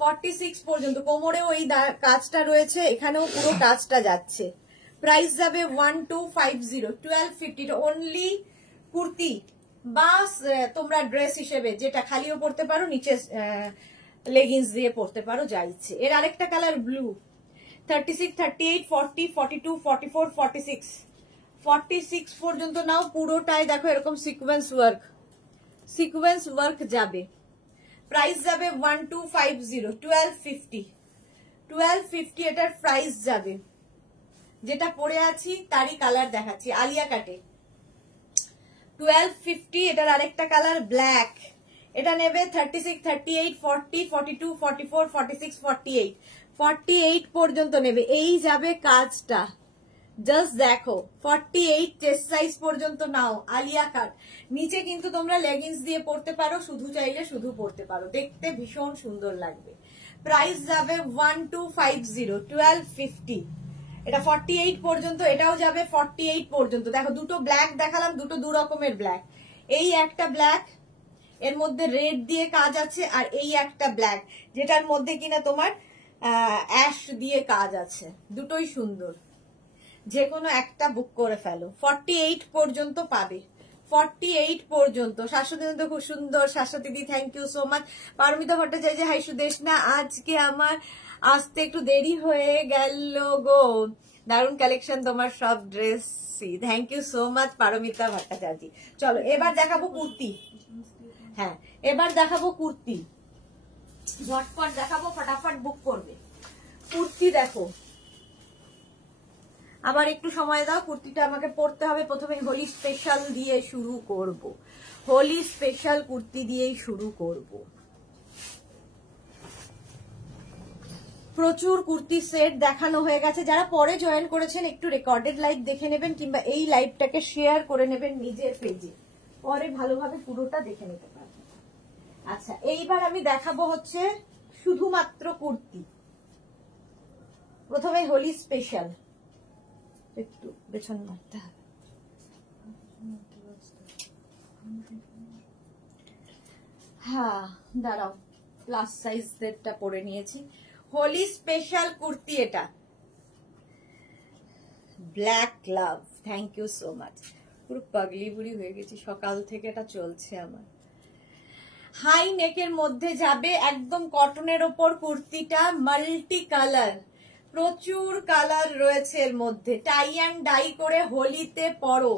46 পর্যন্ত। কোমরেও এই কাজটা রয়েছে, এখানেও পুরো কাজটা যাচ্ছে। প্রাইস যাবে 1250, 1250। অনলি কুর্তি বা তোমরা ড্রেস হিসেবে যেটা খালিও পরতে পারো, নিচে লেগিংস দিয়ে পরতে পারো, যা ইচ্ছে। এর আরেকটা কালার ব্লু। 36, 38, 40, 42, 44, 46, 46 পর্যন্ত নাও। পুরোটাই দেখো এরকম সিকোয়েন্স ওয়ার্ক, সিকোয়েন্স ওয়ার্ক যাবে। প্রাইস যাবে 1250, 1250, 1250 এটার প্রাইস যাবে। যেটা পরে আছি তারই কালার দেখাচ্ছি, আলিয়া কাটে 1250। এটার আরেকটা কালার ব্ল্যাক। এটা নেবে 36, 38, 40, 42, 44, 46, 48, 48 পর্যন্ত নেবে। এই যাবে কাজটা, জাস্ট দেখো 48 চেস্ট সাইজ পর্যন্ত নাও, আলিয়া কাট। নিচে কিন্তু তোমরা লেগিংস দিয়ে পরতে পারো, শুধু চাইলে শুধু পরতে পারো, দেখতে ভীষণ সুন্দর লাগবে। প্রাইস যাবে 1250, 1250। এটা 48 পর্যন্ত, এটাও যাবে 48 পর্যন্ত। দেখো দুটো ব্ল্যাক দেখালাম, দুটো দু রকমের ব্ল্যাক। এই একটা ব্ল্যাক, এর মধ্যে রেড দিয়ে কাজ আছে, আর এই একটা ব্ল্যাক যেটার মধ্যে কিনা তোমার অ্যাশ দিয়ে কাজ আছে। দুটোই সুন্দর, যে কোনো একটা বুক করে ফেলো। 48 পর্যন্ত পাবে, 48 পর্যন্ত। শাশ্বতী তো খুব সুন্দর। Shashwati di thank you so much. Paromita Bhattacharya hi Sudeshna, আজকে আমার আসতে একটু দেরি হয়ে গেল গো। দারুণ কালেকশন তোমার সব ড্রেসই, thank you so much Paromita Bhattacharya. চলো এবার দেখাবো কুর্তি। হ্যাঁ এবার দেখাবো কুর্তি, ঝটপট দেখাবো, ফটাফট বুক করবে। কুর্তি দেখো, আবার একটু সময় দাও, কুর্তিটা আমাকে পরতে হবে। প্রথমে হোলি স্পেশাল দিয়ে শুরু করব, হোলি স্পেশাল কুর্তি দিয়েই শুরু করব। প্রচুর কুর্তি সেট দেখানো হয়ে গেছে। যারা পরে জয়েন করেছেন একটু রেকর্ডেড লাইভ দেখে নেবেন, কিংবা এই লাইভটাকে শেয়ার করে নেবেন নিজের পেজে, পরে ভালোভাবে পুরোটা দেখে নিতে পারবেন। আচ্ছা এইবার আমি দেখাবো হচ্ছে শুধুমাত্র কুর্তি। প্রথমে হোলি স্পেশাল, একটু পেছন মারতে হবে। হ্যাঁ দাঁড়াও, প্লাস সাইজেরটা পরে নিয়েছি। হোলি স্পেশাল কুর্তি, এটা black love, thank you so much. পুরো পাগলি বুড়ি হয়ে গেছি, সকাল থেকে এটা চলছে আমার। হাই নেকের মধ্যে যাবে, একদম কটনের ওপর কুর্তিটা, মাল্টি কালার, প্রচুর কালার রয়েছে এর মধ্যে। টাই অ্যান্ড ডাই করে হোলিতে পরো,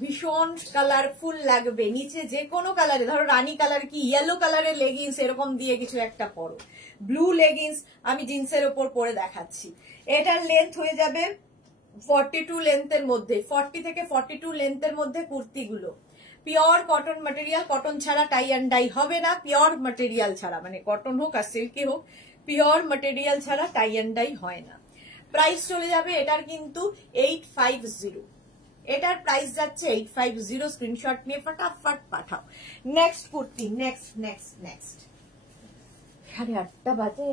ভীষণ কালারফুল লাগবে। নিচে যে কোনো কালারে, ধরো রানী কালার কি ইয়েলো কালারের লেগিংস এরকম দিয়ে কিছু একটা পরো, ব্লু লেগিংস আমি জিন্সের ওপর পরে দেখাচ্ছি। এটার লেন্থ হয়ে যাবে 42 লেন্থের মধ্যে, 40 থেকে 42 লেন্থের মধ্যে কুর্তিগুলো। পিওর কটন ম্যাটেরিয়াল, কটন ছাড়া টাই অ্যান্ড ডাই হবে না। পিওর ম্যাটেরিয়াল ছাড়া, মানে কটন হোক আর সিল্কি হোক, পিওর ম্যাটেরিয়াল ছাড়া টাই অ্যান্ড ডাই হয় না। প্রাইস চলে যাবে এটার কিন্তু 850, এটার প্রাইস যাচ্ছে 850। স্ক্রিনশট নিয়ে ফটাফট পাঠাও। Next kurti, next next next. 8:30 বাজে।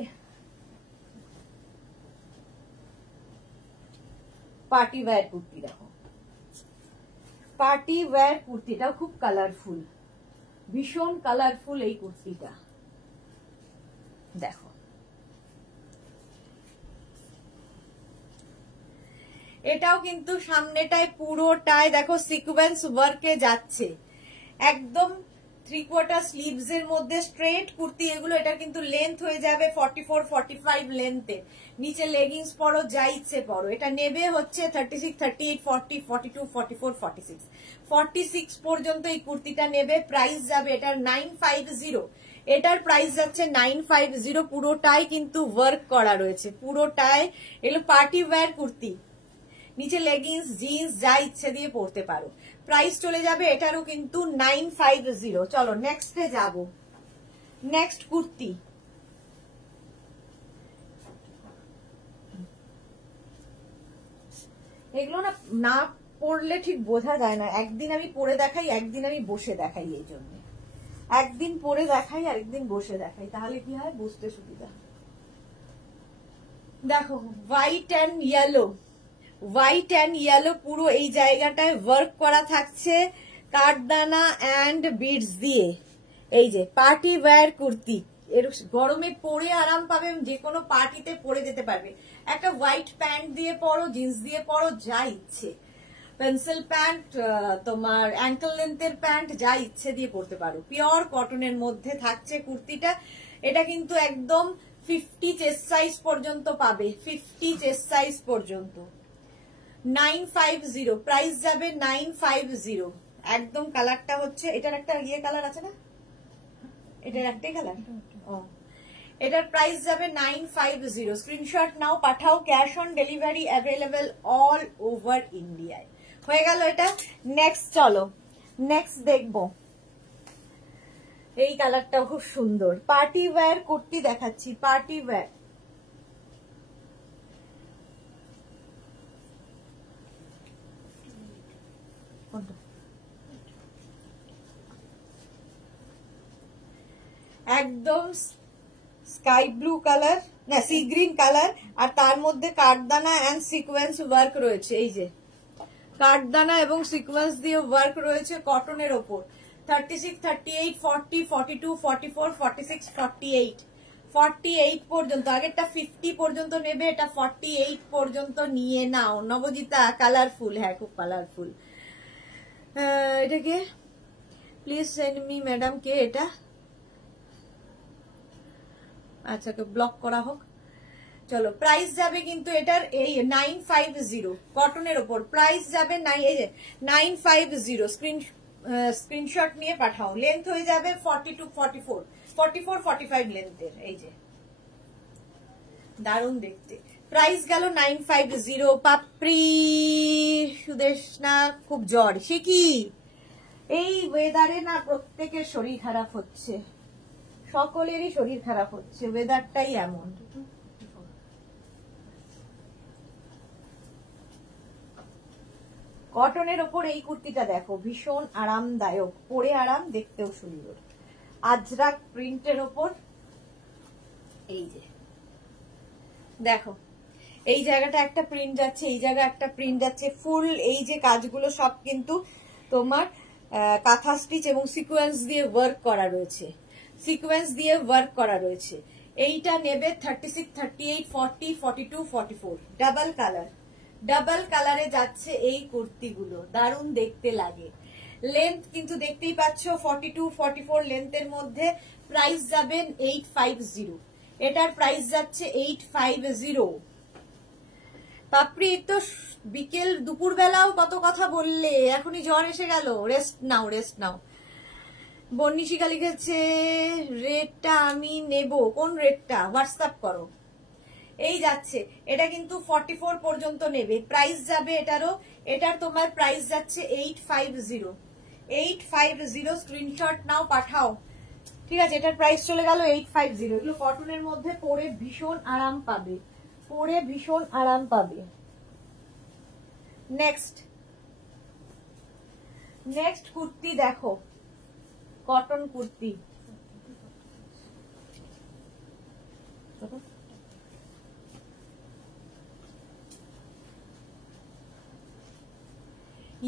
পার্টি ওয়্যার কুর্তি দেখো, পার্টি ওয়্যার কুর্তিটা খুব কালারফুল, ভীষণ কালারফুল এই কুর্তিটা। দেখো এটাও কিন্তু সামনেটায় পুরোটায় দেখো সিকোয়েন্স ওয়ার্কে যাচ্ছে, একদম 3/4 স্লিভস এর মধ্যে স্ট্রেট কুর্তি এগুলো। এটা কিন্তু লেন্থ হয়ে যাবে 44-45 লেন্থে, নিচে লেগিংস পরো যা ইচ্ছে পরো। এটা নেবে হচ্ছে 36, 38, 40, 42, 44, 46, 46 পর্যন্ত এই কুর্তিটা নেবে। প্রাইস যাবে এটার 950, এটার প্রাইস যাচ্ছে 950। পুরোটাই কিন্তু ওয়ার্ক করা রয়েছে, পুরোটাই এগুলো পার্টি ওয়্যার কুর্তি, নিচে লেগিংস জিন্স যা ইচ্ছে দিয়ে পরতে পারো। প্রাইস চলে যাবে এটারও কিন্তু 950। চলো নেক্সটে যাব। নেক্সট কুর্তি, এগুলো না না পরলে ঠিক বোঝা যায় না। একদিন আমি পরে দেখাই, একদিন আমি বসে দেখাই, এই জন্য একদিন পরে দেখাই আর একদিন বসে দেখাই, তাহলে কি হয় বুঝতে সুবিধা। দেখো white and yellow, white and yellow পুরো এই জায়গাটায় ওয়ার্ক করা থাকছে কাঠদানা অ্যান্ড বিডস দিয়ে। এই যে পার্টি ওয়্যার কুর্তি, এর গরমে পরে আরাম পাবে, যে কোনো পার্টিতে পরে যেতে পারবে। একটা হোয়াইট প্যান্ট দিয়ে পরো, জিন্স দিয়ে পরো যা ইচ্ছে, পেন্সিল প্যান্ট, তোমার অ্যাঙ্কেল লেন্থের প্যান্ট যা ইচ্ছে দিয়ে পরতে পারো। পিওর কটনের মধ্যে থাকছে কুর্তিটা। এটা কিন্তু একদম 50 চেস্ট সাইজ পর্যন্ত পাবে, 50 চেস্ট সাইজ পর্যন্ত। 950, প্রাইস যাবে 950। একদম কালারটা হচ্ছে, এটার একটা ইয়ে কালার আছে না, এটার একটাই কালার। এটার প্রাইস যাবে 950। স্ক্রিনশট নাও, পাঠাও। Cash on delivery available all over ইন্ডিয়ায়। হয়ে গেল এটা। নেক্সট চলো, নেক্সট দেখবো। এই কালারটাও খুব সুন্দর, পার্টি ওয়্যার কুর্তি দেখাচ্ছি, পার্টি ওয়্যার। একদম স্কাই ব্লু কালার, না সি গ্রিন কালার, আর তার মধ্যে কাঠদানা এন্ড সিকোয়েন্স ওয়ার্ক রয়েছে। এই যে কাঠদানা এবং সিকোয়েন্স দিয়ে ওয়ার্ক রয়েছে কটনের ওপর। 36, 38, 40, 42, 44, 46, 48, 48 পর্যন্ত। আগেরটা 50 পর্যন্ত নেবে, এটা 48 পর্যন্ত নিয়ে নাও। নবজিতা কালারফুল, হ্যাঁ খুব কালারফুল। এটাকে প্লিজ সেন্ড মি ম্যাডাম, কে এটা? আচ্ছা ব্লক করা হোক। চলো প্রাইস যাবে কিন্তু এটার এই 950 কটনের ওপর। প্রাইস যাবে 950। স্ক্রিনশট নিয়ে পাঠাও। লেন্থ হয়ে যাবে 42, 44, 44, 45 লেন্থের। এই যে দারুণ দেখতে। প্রাইস গেল 950। পাপড়ি সুদেশনা খুব জ্বর, সে কি এই ওয়েদারে না প্রত্যেকের শরীর খারাপ হচ্ছে, সকলেরই শরীর খারাপ হচ্ছে, ওয়েদারটাই এমন। কটনের ওপর এই কুর্তিটা দেখো, ভীষণ আরামদায়ক, পরে আরাম, দেখতেও সুন্দর। আজরাক প্রিন্টের ওপর। এই যে দেখো এই জায়গাটা একটা প্রিন্ট যাচ্ছে, এই জায়গা একটা প্রিন্ট যাচ্ছে। ফুল এই যে কাজগুলো সব কিন্তু তোমার কাঁথা স্টিচ এবং সিকোয়েন্স দিয়ে ওয়ার্ক করা রয়েছে, সিকোয়েন্স দিয়ে ওয়ার্ক করা রয়েছে। এইটা নেবে 36, 38, 40, 42, 44। ডাবল কালার, ডাবল কালারে যাচ্ছে এই কুর্তিগুলো, দারুণ দেখতে লাগে। লেন্থ কিন্তু দেখতেই পাচ্ছ 42, 44 লেন্থের মধ্যে। প্রাইস যাবে 850। এটার প্রাইস যাচ্ছে 850। পাপড়ি তো বিকেল দুপুর বেলাও কত কথা বললে, এখনই জ্বর এসে গেল। রেস্ট নাও, রেস্ট নাও। বর্ণিশিকা লিখেছে রেটটা আমি নেব, কোন রেটটা হোয়াটসঅ্যাপ করো। এই যাচ্ছে, এটা কিন্তু 44 পর্যন্ত নেবে। প্রাইস যাবে এটারও, এটার তোমার প্রাইস যাচ্ছে 850। 850 স্ক্রিনশট নাও, পাঠাও। ঠিক আছে, এটার প্রাইস চলে গেল 850। এগুলো কটনের মধ্যে পরে ভীষণ আরাম পাবে, পরে ভীষণ আরাম পাবে। নেক্সট, নেক্সট কুর্তি দেখো, cotton kurti.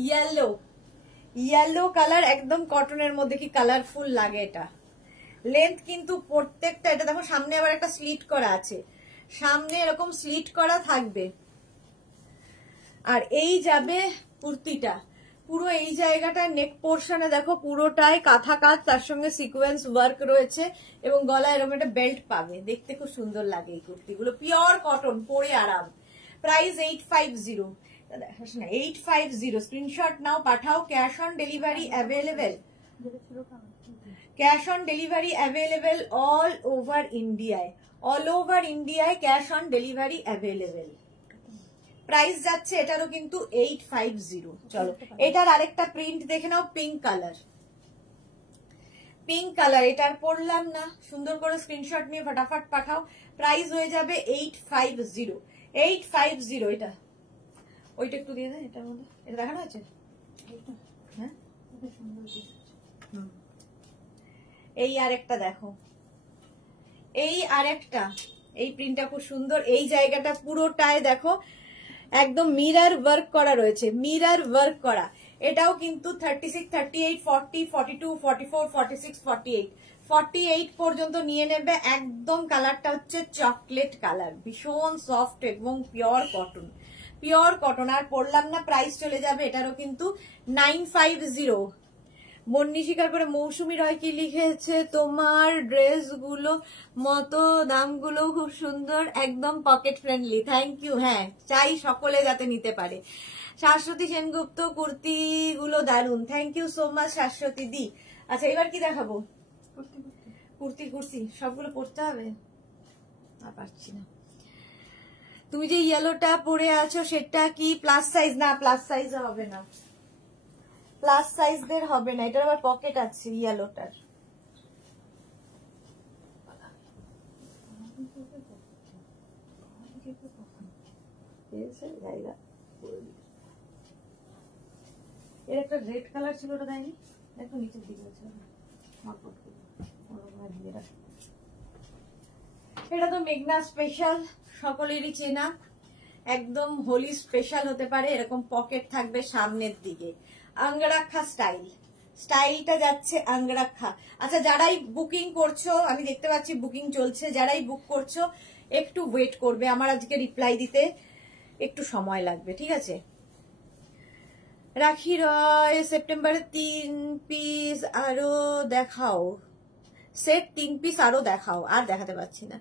Yellow, yellow colour, একদম কটনের মধ্যে কি কালারফুল লাগে এটা। লেন্থ কিন্তু প্রত্যেকটা, এটা দেখো সামনে আবার একটা স্লিট করা আছে, সামনে এরকম স্লিট করা থাকবে। আর এই যাবে কুর্তিটা, পুরো এই জায়গাটা নেক পোর্শনে দেখো পুরোটাই কাঁথা কাজ, তার সঙ্গে সিকোয়েন্স ওয়ার্ক রয়েছে এবং গলায় এরকম একটা বেল্ট পাবে, দেখতে খুব সুন্দর লাগে এই কুর্তিগুলো। পিওর কটন, পরে আরাম। প্রাইস 850, 850। স্ক্রিনশট নাও, পাঠাও। Cash on delivery available, cash on delivery available all over ইন্ডিয়ায়, অল ওভার ইন্ডিয়ায় cash on delivery available. Price যাচ্ছে এটারও কিন্তু 850। চলো এটার আরেকটা প্রিন্ট দেখে নাও, পিঙ্ক কালার, পিঙ্ক কালার। এটার পরলাম না, সুন্দর করে স্ক্রিনশট নিয়ে ফটাফট পাঠাও। প্রাইস হয়ে যাবে 850, 850। এটা ওইটা একটু দিয়ে দেয়, এটার মধ্যে এটা দেখানো আছে। হ্যাঁ এই আরেকটা দেখো, এই আরেকটা, এই প্রিন্টটা খুব সুন্দর। এই জায়গাটা পুরোটায় দেখো একদম মিরর ওয়ার্ক করা রয়েছে, মিরর ওয়ার্ক করা। এটাও কিন্তু 36, 38, 40, 42, 44, 46, 48, 48 পর্যন্ত নিয়ে নেবে। একদম কালারটা হচ্ছে চকলেট কালার, ভীষণ সফট এবং পিওর কটন, পিওর কটন। আর পড়লাম না, প্রাইস চলে যাবে এটারও কিন্তু 950। বন্নি স্বীকার করে মৌসুমী রয় কি লিখেছে, তোমার ড্রেসগুলো মতো দামগুলো খুব সুন্দর, একদম পকেট ফ্রেন্ডলি। Thank you. হ্যাঁ, চাই সকলে যাতে নিতে পারে। শাশ্বতী সেনগুপ্ত, কুর্তিগুলো দারুন, thank you so much Shashwati di. আচ্ছা এবার কি দেখাবো? কুর্তি, কুর্তি সবগুলো পরতে হবে, আর পারছি না। তুমি যে ইয়েলোটা পরে আছো সেটা কি প্লাস সাইজ? না, প্লাস সাইজ হবে না, প্লাস সাইজদের হবে না। এটার আবার পকেট আছে ইয়েলোটার। এর একটা রেড কালার ছিল, ওটা দেয়নি, দেখো নিচের দিকে আছে। এটা তো মেঘনা স্পেশাল, সকলেরই চেনা, একদম হোলি স্পেশাল হতে পারে। এরকম পকেট থাকবে সামনের দিকে, আঙ্গরাক্ষা স্টাইল, স্টাইলটা যাচ্ছে আঙ্গরাক্ষা। আচ্ছা যারাই বুকিং করছো, আমি দেখতে পাচ্ছি বুকিং চলছে, যারাই বুক করছো একটু ওয়েট করবে, আমার আজকে রিপ্লাই দিতে একটু সময় লাগবে, ঠিক আছে? রাখি রয়, সেপ্টেম্বরে 3 পিস আরো দেখাও, সেট 3 পিস আরো দেখাও, আর দেখাতে পাচ্ছি না।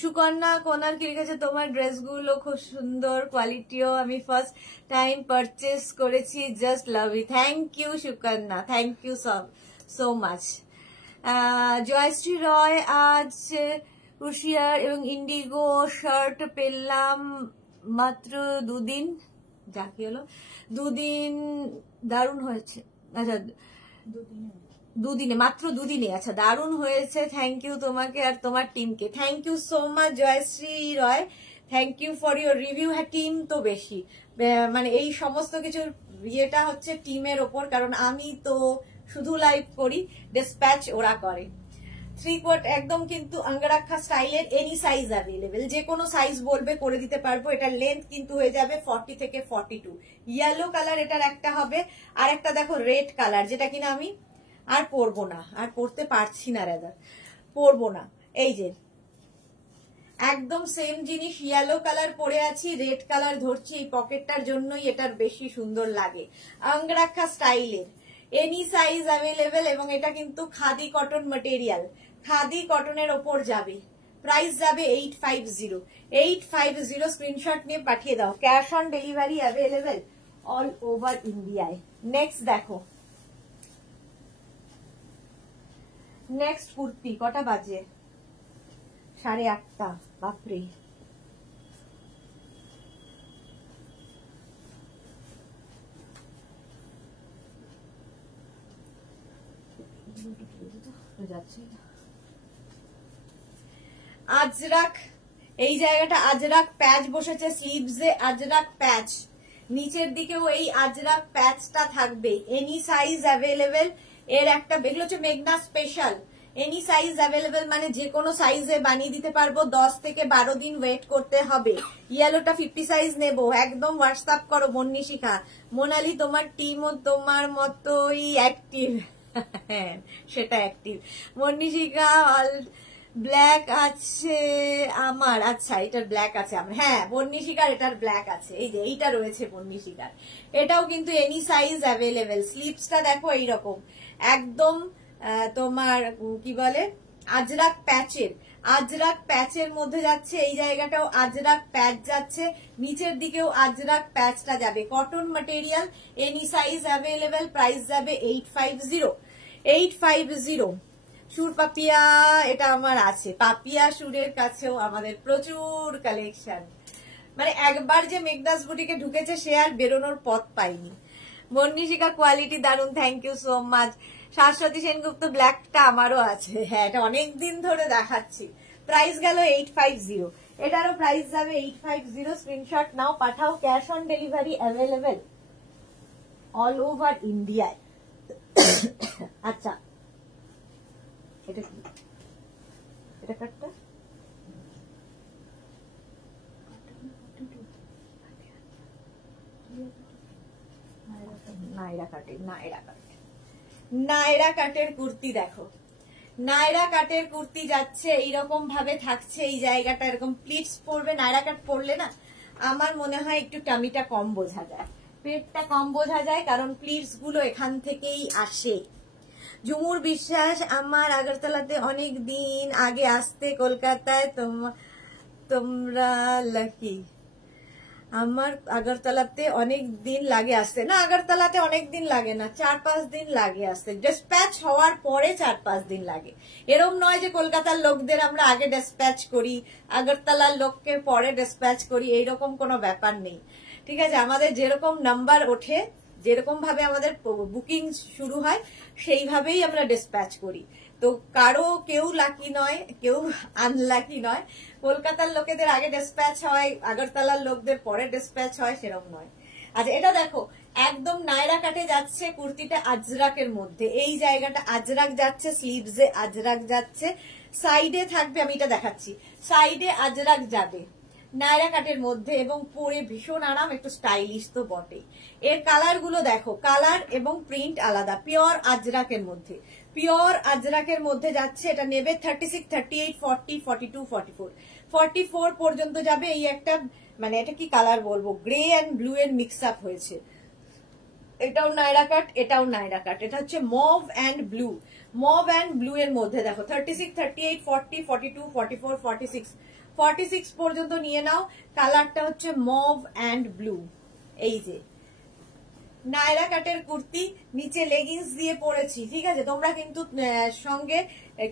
সুকন্যা কোনার কি লিখেছে, তোমার ড্রেসগুলো খুব সুন্দর, কোয়ালিটিও, আমি ফার্স্ট টাইম পারচেস করেছি, just love it. Thank you Sukanya, thank you so much. Jayashree Roy, আজ ক্রুশিয়ার এবং ইন্ডিগো শার্ট পেলাম মাত্র 2 দিন, যা কি হলো 2 দিন, দারুণ হয়েছে। আচ্ছা 2 দিনে, মাত্র 2 দিনে, আচ্ছা দারুণ হয়েছে। থ্যাংক ইউ তোমাকে আর তোমার টিমকে, thank you so much Jayashree Roy, thank you for your review. হ্যাঁ টিম তো বেশি, মানে এই সমস্ত কিছুর ইয়েটা হচ্ছে টিমের ওপর, কারণ আমি তো শুধু লাইভ করি, ডিসপ্যাচ ওরা করে। 3/4 একদম কিন্তু আঙ্গরাক্ষা স্টাইলের, এনি সাইজ অ্যাভেলেবেল, যে কোনো সাইজ বলবে করে দিতে পারবো। এটার লেন্থ কিন্তু হয়ে যাবে 40 থেকে 42। ইয়েলো কালার এটার একটা হবে, আর একটা দেখো রেড কালার, যেটা কিনা আমি আর পরবো না, আর পরতে পারছি না, রাদার পরবো না। এই যে একদম সেম জিনিস, ইয়েলো কালার পরে আছি, রেড কালার ধরছি, এই পকেটটার জন্যই এটার বেশি সুন্দর লাগে। আঙ্গরাক্ষা স্টাইলের, এনি সাইজ অ্যাভেলেবেল, এবং এটা কিন্তু খাদি কটন ম্যাটেরিয়াল, খাদি কটনের ওপর যাবে। প্রাইস যাবে 850, 850। স্ক্রিনশট নিয়ে পাঠিয়ে দাও, cash on delivery available all over ইন্ডিয়ায়। নেক্সট দেখো, নেক্সট কুর্তি। কটা বাজে? 8:30, বাপরে। আজরাক, এই জায়গাটা আজরাক প্যাচ বসেছে, স্লিভসে আজরাক প্যাচ, নিচের দিকেও এই আজরাক প্যাচটা থাকবে, এনি সাইজ অ্যাভেলেবেল। এর একটা, এগুলো হচ্ছে মেঘনা স্পেশাল, এনি সাইজ অ্যাভেলেবেল, মানে যে কোনো সাইজে বানিয়ে দিতে পারবো। 10 থেকে 12 দিন ওয়েট করতে হবে। ইয়েলোটা 50 সাইজ নেব, একদম হোয়াটসঅ্যাপ করো মনীষিকা। মোনালি তোমার টিমও তোমার মতোই অ্যাক্টিভ। হ্যাঁ সেটা অ্যাক্টিভ। মনীষিকা ব্ল্যাক আছে আমার, আচ্ছা এটার ব্ল্যাক আছে আমার, হ্যাঁ বন্নিশিকার এটার ব্ল্যাক আছে, এই যে এইটা রয়েছে বন্নিশিকার, এটাও কিন্তু এনি সাইজ অ্যাভেলেবেল। স্লিপসটা দেখো এইরকম একদম তোমার কি বলে আজরাক প্যাচের, আজরাক প্যাচের মধ্যে যাচ্ছে, এই জায়গাটাও আজরাক প্যাচ যাচ্ছে, নিচের দিকেও আজরাক প্যাচটা যাবে। Cotton material, any size available, price যাবে 850। সুর পাপিয়া এটা আমার আছে, পাপিয়া সুরের কাছেও আমাদের প্রচুর কালেকশন। মানে একবার যে মেঘনাস বুটিকে ঢুকেছে সে আর বেরোনোর পথ পাইনি। বন্নিশিকা কোয়ালিটি দারুন, thank you so much. Shashwati Sengupta ব্ল্যাকটা আমারও আছে, হ্যাঁ এটা অনেকদিন ধরে দেখাচ্ছি। প্রাইস গেল 850, এটারও প্রাইস যাবে 850। স্ক্রিনশট নাও, পাঠাও। Cash on delivery available all over ইন্ডিয়ায়। আচ্ছা এটা কি, এটা কাটটা নায়রা কাটের, নায়রা কাটের কুর্তি দেখো, নায়রা কাটের কুর্তি যাচ্ছে এইরকম ভাবে থাকছে, এই জায়গাটা এরকম প্লিটস পড়বে। নায়রা কাট পড়লে না আমার মনে হয় একটু টামিটা কম বোঝা যায়, পেটটা কম বোঝা যায়, কারণ প্লিটস গুলো এখান থেকেই আসে। ঝুমুর বিশ্বাস, আমার আগরতলাতে অনেক দিন আগে আসতে, কলকাতায় তোমরা লাকি। আমার আগরতলাতে অনেক দিন লাগে আসতে, না আগরতলাতে অনেক দিন লাগে না, 4-5 দিন লাগে আসতে। ডিসপ্যাচ হওয়ার পরে 4-5 দিন লাগে। এরকম নয় যে কলকাতার লোকদের আমরা আগে ডিসপ্যাচ করি, আগরতলার লোককে পরে ডিসপ্যাচ করি, এইরকম কোনো ব্যাপার নেই। ঠিক আছে, আমাদের যেরকম নাম্বার ওঠে, যেরকম ভাবে আমাদের বুকিং শুরু হয় সেইভাবেই আমরা ডিসপ্যাচ করি। তো কারো কেউ লাকি নয়, কেউ আনলাকি নয়। কলকাতার লোকেদের আগে ডিসপ্যাচ হয়, আগরতলার লোকদের পরে ডিসপ্যাচ হয়, সেরকম নয়। আচ্ছা এটা দেখো একদম নায়রা কাটে যাচ্ছে, কুর্তিটা আজরাকের মধ্যে, এই জায়গাটা আজরাক যাচ্ছে, স্লিভসে আজরাক যাচ্ছে, সাইডে থাকবে, আমি এটা দেখাচ্ছি, সাইডে আজরাক যাবে নায়রা কাটের মধ্যে, এবং পরে ভীষণ আরাম, একটু স্টাইলিশ তো বটেই। এর কালার গুলো দেখো, কালার এবং প্রিন্ট আলাদা, পিওর আজরাকের মধ্যে, পিওর আজরাকের মধ্যে যাচ্ছে। এটা নেবে 36, 38, 40, 42, 44, 44 পর্যন্ত যাবে। এই একটা মানে এটা কি কালার বলবো, গ্রে অ্যান্ড ব্লু এর মিক্স আপ হয়েছে। এটাও নায়রা কাট, এটাও নায়রা কাট, এটা হচ্ছে mauve and blue, mauve and blue এর মধ্যে দেখো 36, 38, 40, 42, 44, 46, 46 পর্যন্ত নিয়ে নাও। কালারটা হচ্ছে মভ অ্যান্ড ব্লু। এই যে নায়রা কাটের কুর্তি, নিচে লেগিংস দিয়ে পরেছি, ঠিক আছে। তোমরা কিন্তু সঙ্গে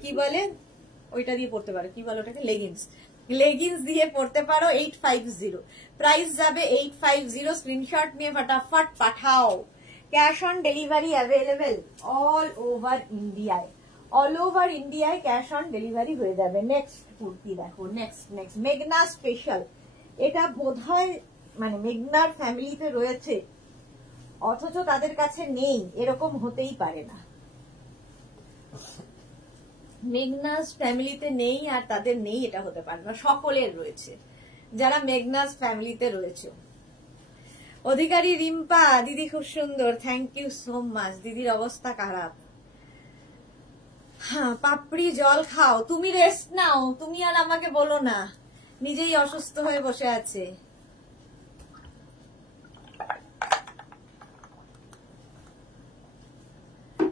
কি বলে ওইটা দিয়ে পড়তে পারো, কি বলে ওটাকে, লেগিংস, লেগিংস দিয়ে পড়তে পারো। 850, প্রাইস যাবে 850। স্ক্রিনশট নিয়ে ফটাফট পাঠাও। Cash on delivery available all over ইন্ডিয়ায়, অল ওভার ইন্ডিয়ায় ক্যাশ অন ডেলিভারি হয়ে যাবে। নেক্সট কুর্তি দেখো, নেক্সট মেঘনা স্পেশাল। এটা বোধহয় মানে মেঘনার ফ্যামিলিতে রয়েছে অথচ তাদের কাছে নেই, এরকম হতেই পারে না। মেঘনাস ফ্যামিলিতে নেই আর তাদের নেই, এটা হতে পারে না, সকলের রয়েছে যারা মেঘনাস ফ্যামিলিতে রয়েছে। অধিকারী রিম্পা দিদি খুব সুন্দর, থ্যাংক ইউ সো মাচ। দিদির অবস্থা খারাপ, হ্যাঁ পাপড়ি জল খাও, তুমি রেস্ট নাও, তুমি আর আমাকে বলো না, নিজেই অসুস্থ হয়ে বসে আছে।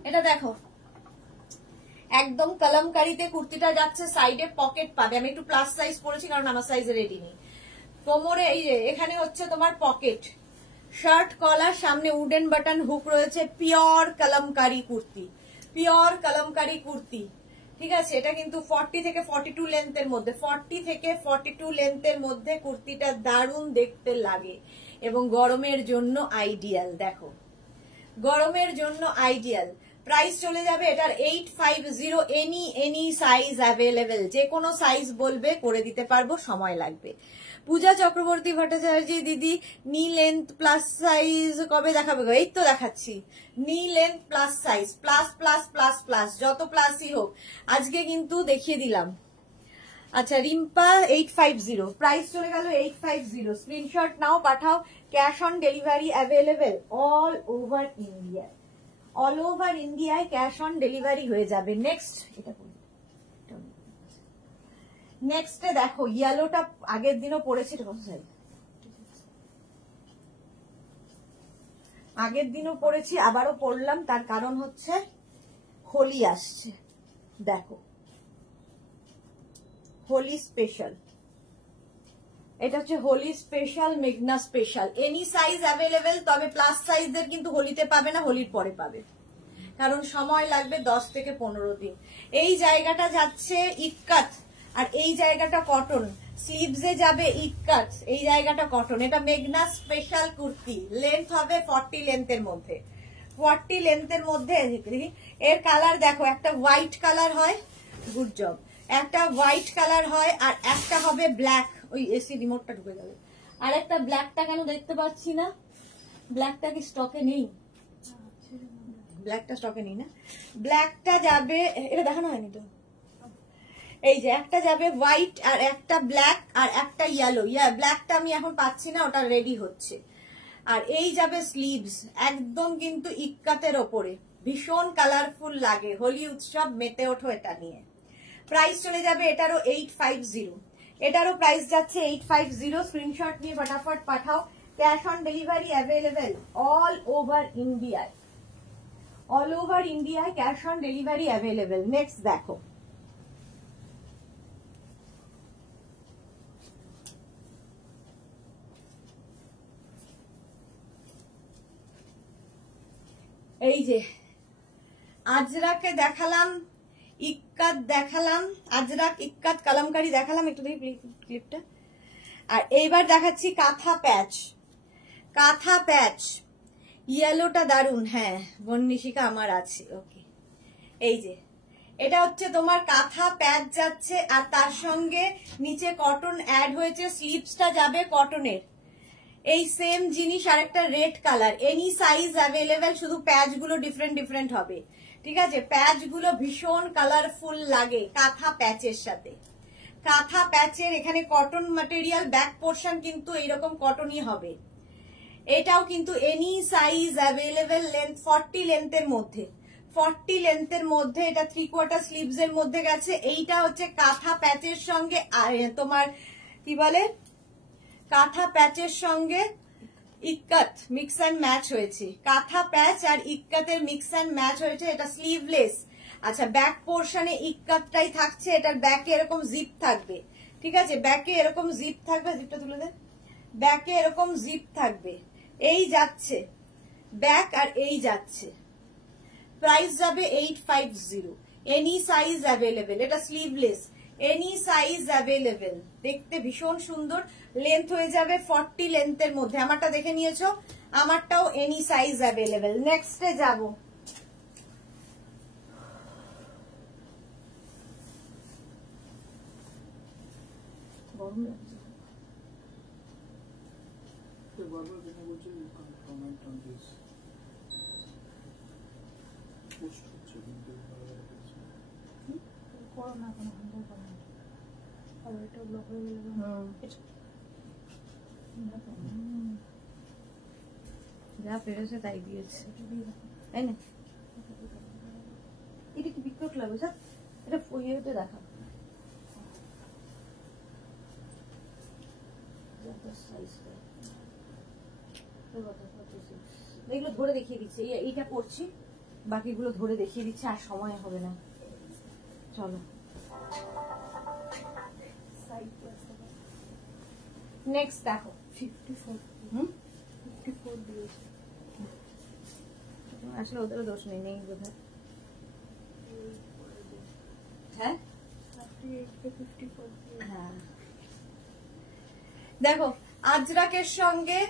এটা দেখো একদম কলমকারিতে কুর্তিটা যাচ্ছে, সাইডে পকেট পাবে। আমি একটু প্লাস সাইজ পরেছি কারণ আমার সাইজে রেডি নেই। কোমরে এই যে এখানে হচ্ছে তোমার পকেট, শার্ট কলার, সামনে উডেন বাটন হুক রয়েছে, পিওর কলমকারি কুর্তি, পিওর কলমকারি কুর্তি, ঠিক আছে। এটা কিন্তু 40 থেকে 42 লেন্থের মধ্যে, 40 থেকে 42 লেন্থের মধ্যে কুর্তিটা দারুণ দেখতে লাগে এবং গরমের জন্য আইডিয়াল। দেখো গরমের জন্য আইডিয়াল, প্রাইস চলে যাবে এটার 850। এনি সাইজ অ্যাভেলেবেল, যে কোনো সাইজ বলবে করে দিতে পারবো, সময় লাগবে। পূজা চক্রবর্তী ভট্টাচার্য দিদি, নি লেন্থ প্লাস সাইজ কবে দেখাবে গো? এই তো দেখাচ্ছি, নি length plus size, plus plus plus plus, যত প্লাসই হোক আজকে কিন্তু দেখিয়ে দিলাম। আচ্ছা রিম্পা 850, প্রাইস চলে গেল 850। স্ক্রিনশট নাও, পাঠাও। Cash on delivery available all over India, all over ইন্ডিয়ায় ক্যাশ অন ডেলিভারি হয়ে যাবে। নেক্সট এটা নেক্সটে দেখো, ইয়েলোটা আগের দিনও পড়েছি, আগের দিনও পড়েছি, আবারও পড়লাম, তার কারণ হচ্ছে হোলি আসছে। দেখো হোলি স্পেশাল, এটা হচ্ছে হোলি স্পেশাল, মেঘনা স্পেশাল। এনি সাইজ অ্যাভেলেবেল, তবে প্লাস সাইজদের কিন্তু হোলিতে পাবে না, হোলির পরে পাবে, কারণ সময় লাগবে 10 থেকে 15 দিন। এই জায়গাটা যাচ্ছে ইক্কাত, আর এই জায়গাটা কটন। স্লিভসে যাবে ইক্কাত, এই জায়গাটা কটন। এটা মেঘনা স্পেশাল কুর্তি, লেন্থ হবে 40 লেন্থের মধ্যে, 40 লেন্থের মধ্যে। এর কালার দেখো, একটা হোয়াইট কালার হয়, গুড জব, একটা হোয়াইট কালার হয়, আর একটা হবে ব্ল্যাক। ওই এসি রিমোটটা ঢুকে যাবে। আর একটা ব্ল্যাকটা কেন দেখতে পাচ্ছি না? ব্ল্যাকটা কি স্টকে নেই? ব্ল্যাকটা স্টকে নেই না? ব্ল্যাকটা যাবে, এটা দেখানো হয়নি তো। এই যে একটা যাবে হোয়াইট, আর একটা ব্ল্যাক, আর একটা ইয়েলো। ব্ল্যাকটা আমি এখন পাচ্ছি না, ওটা রেডি হচ্ছে। আর এই যাবে স্লিভস, একদম কিন্তু ইক্কাতের ওপরে, ভীষণ কালারফুল লাগে। হোলি উৎসব, মেতে ওঠো এটা নিয়ে। প্রাইস চলে যাবে এটারও 850, এটারও প্রাইস যাচ্ছে 850। স্ক্রিনশট নিয়ে ফটাফট পাঠাও। Cash on delivery available all over ইন্ডিয়ায়, অল ওভার ইন্ডিয়ায় cash on delivery available. Next দেখো, এই যে আজরাকে দেখালাম, ইক্কাত দেখালাম, আজরাক ইক্কাত কালামকারি দেখালাম, একটু দেখি ক্লিপটা। আর এইবার দেখাচ্ছি কাঁথা প্যাচ, কাঁথা প্যাচ। ইয়েলোটা দারুন, হ্যাঁ বন্নিশিকা আমার আছে, ওকে। এই যে এটা হচ্ছে তোমার কাঁথা প্যাচ যাচ্ছে, আর তার সঙ্গে নিচে কটন অ্যাড হয়েছে, স্লিভসটা যাবে কটনের। এই সেম জিনিস, আরেকটা red colour. Any size available, শুধু প্যাচ গুলো ডিফারেন্ট ডিফারেন্ট হবে, ঠিক আছে? প্যাচ গুলো ভীষণ কালারফুল লাগে কাঁথা প্যাচের সাথে। কাঁথা প্যাচের এখানে কটন ম্যাটেরিয়াল, ব্যাক পোর্শন কিন্তু এইরকম কটনই হবে। এটাও কিন্তু এনি সাইজ অ্যাভেলেবেল, লেন্থ 40 লেন্থের মধ্যে, 40 লেন্থের মধ্যে। এটা 3/4 স্লিভস এর মধ্যে গেছে। এইটা হচ্ছে কাঁথা প্যাচের সঙ্গে তোমার কি বলে, কাঁথা প্যাচের সঙ্গে ইক্কাত মিক্স অ্যান্ড ম্যাচ হয়েছে। কাঁথা প্যাচ আর ইক্কাতের মিক্স অ্যান্ড ম্যাচ হয়েছে। এটা স্লিভলেস। আচ্ছা, ব্যাক পোর্শনে ইক্কাতটাই থাকছে, এটার ব্যাকে এরকম জিপ থাকবে, ঠিক আছে? ব্যাকে এরকম জিপ থাকবে, জিপটা তুলে দে। ব্যাকে এরকম জিপ থাকবে, এই যাচ্ছে ব্যাক, আর এই যাচ্ছে। প্রাইস যাবে 850। এনি সাইজ অ্যাভেলেবেল, এটা স্লিভলেস, এনি সাইজ অ্যাভেলেবেল। দেখতে ভীষণ সুন্দর। লেন্থ হয়ে যাবে 40 লেন্থের মধ্যে। আমারটা দেখে নিয়েছো, আমারটাও এনি সাইজ অ্যাভেলেবেল। নেক্সটে যাবো, গরম লাগছে। যা পেরেছে তাই দিয়েছে, তাই না? এটা কি বিকট লাগবে স্যার? এটা ইয়েতে দেখা, এগুলো ধরে দেখিয়ে দিচ্ছে। এইটা করছি, বাকিগুলো ধরে দেখিয়ে দিচ্ছে, আর সময় হবে না। চলো নেক্সট দেখো, 54 দিয়েছে। আসলে ওদেরও দোষ নেই, নেই বোধহয়। হ্যাঁ হ্যাঁ, দেখো আজরাকের সঙ্গে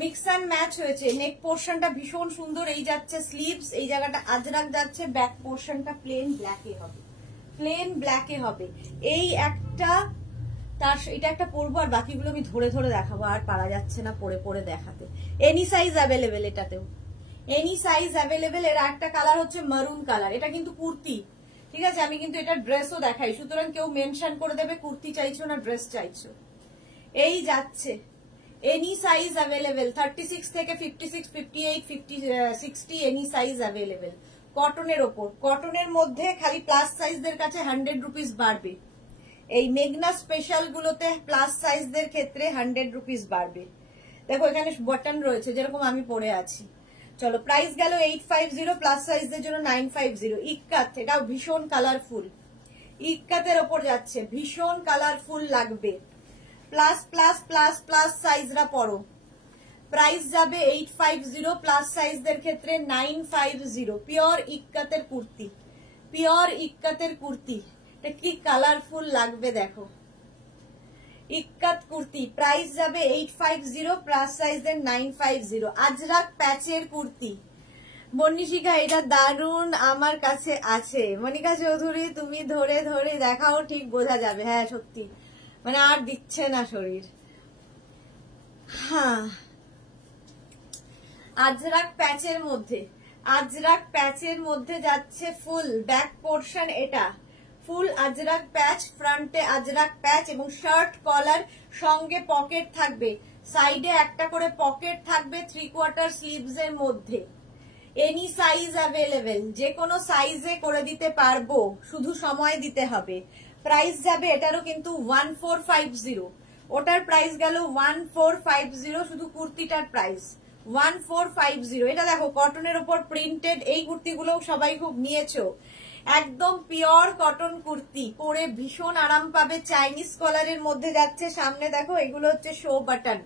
মিক্স অ্যান্ড ম্যাচ হয়েছে। নেক পোর্শনটা ভীষণ সুন্দর, এই যাচ্ছে স্লিভস, এই জায়গাটা আজরাক যাচ্ছে, ব্যাক পোর্শনটা প্লেন ব্ল্যাকে হবে, প্লেন ব্ল্যাকে হবে। এই একটা তার এটা একটা পরবো, আর বাকিগুলো আমি ধরে ধরে দেখাবো, আর পারা যাচ্ছে না পরে পরে দেখাতে। এনি সাইজ অ্যাভেলেবেল, এটাতেও এনি সাইজ অ্যাভেলেবেল। এর একটা কালার হচ্ছে মারুন কালার, এটা কিন্তু কুর্তি, ঠিক আছে? আমি কিন্তু এটা ড্রেসও দেখাই, সুতরাং কেউ মেনশন করে দেবে কুর্তি চাইছো না ড্রেস চাইছো। এই যাচ্ছে এনি সাইজ অ্যাভেলেবেল, 36 থেকে 56, 58, 50, 60 এনি সাইজ অ্যাভেলেবেল। কটনের ওপর, কটনের মধ্যে খালি প্লাস সাইজদের কাছে 100 রুপিস বাড়বে। এই মেঘনা স্পেশাল গুলোতে প্লাস সাইজদের ক্ষেত্রে 100 রুপিস বাড়বে। দেখো এখানে বটন রয়েছে যেরকম আমি পরে আছি। চলো প্রাইস গেল 850, প্লাস সাইজদের জন্য 950। ইক্কাত, এটাও ভীষণ কালারফুল, ইক্কাতের ওপর যাচ্ছে, ভীষণ কালারফুল লাগবে। প্লাস প্লাস প্লাস প্লাস সাইজরা পরো, প্রাইস যাবে 850, প্লাস সাইজদের ক্ষেত্রে 950। পিওর ইক্কাতের কুর্তি, পিওর ইক্কাতের কুর্তি, এটা কি কালারফুল লাগবে দেখো। ইক্কাত কুর্তি, প্রাইস যাবে 850, প্লাস সাইজের 950। আজরাক প্যাচের কুর্তি, বন্নিশিখা এটা দারুন আমার কাছে আছে। মনিকা চৌধুরী তুমি ধরে ধরে দেখাও, ঠিক বোঝা যাবে। হ্যাঁ সত্যি, মানে আর দিচ্ছে না শরীর। হ্যাঁ আজরাক প্যাচের মধ্যে, আজরাক প্যাচের মধ্যে যাচ্ছে ফুল ব্যাক পোর্শন, এটা ফুল আজরাক প্যাচ, ফ্রন্টে আজরাক প্যাচ এবং শার্ট কলার, সঙ্গে পকেট থাকবে, সাইডে একটা করে পকেট থাকবে 3/4 স্লিভস এর মধ্যে। এনি সাইজ অ্যাভেলেবেল, যে কোনো সাইজে করে দিতে পারবো, শুধু সময় দিতে হবে। প্রাইস যাবে এটারও কিন্তু 1450, ওটার প্রাইস গেল 1450, শুধু কুর্তিটার প্রাইস 1450। এটা দেখো কটনের উপর প্রিন্টেড, এই কুর্তিগুলো সবাই খুব নিয়েছো, একদম পিওর কটন কুর্তি, পরে ভীষণ আরাম পাবে। চাইনিজ কলারের মধ্যে যাচ্ছে, সামনে দেখো এগুলো হচ্ছে শো বাটন,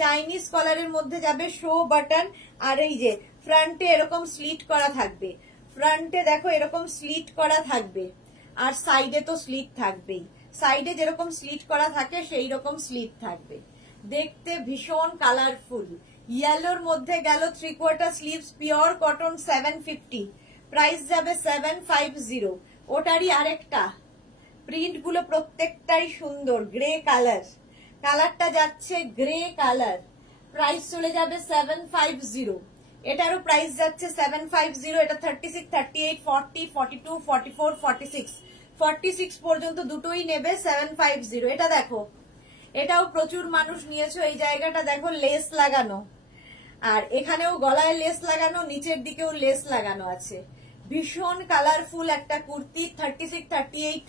চাইনিজ কলারের মধ্যে যাবে শো বাটন। আর এই যে ফ্রন্টে এরকম স্লিট করা থাকবে, ফ্রন্টে দেখো এরকম স্লিট করা থাকবে, আর সাইডে তো স্লিট থাকবেই, সাইডে যেরকম স্লিট করা থাকে সেই রকম স্লিট থাকবে, দেখতে ভীষণ কালারফুল। ইয়েলোর মধ্যে গেল 3/4 স্লিভস, পিওর কটন, 750, প্রাইস যাবে 750। ওটারই আরেকটা, প্রিন্ট গুলো প্রত্যেকটাই সুন্দর, গ্রে কালার, কালারটা যাচ্ছে গ্রে কালার, প্রাইস চলে যাবে 750। এটারও প্রাইস যাচ্ছে 750। এটা 36, 38, 40, 42, 44, 46, 46 পর্যন্ত দুটোই নেবে 750। এটা দেখো, এটাও প্রচুর মানুষ নিয়েছো। এই জায়গাটা দেখো লেস লাগানো, আর এখানেও গলায় লেস লাগানো, নিচের দিকেও লেস লাগানো আছে, ভীষণ কালারফুল একটা কুর্তি। 36, 38,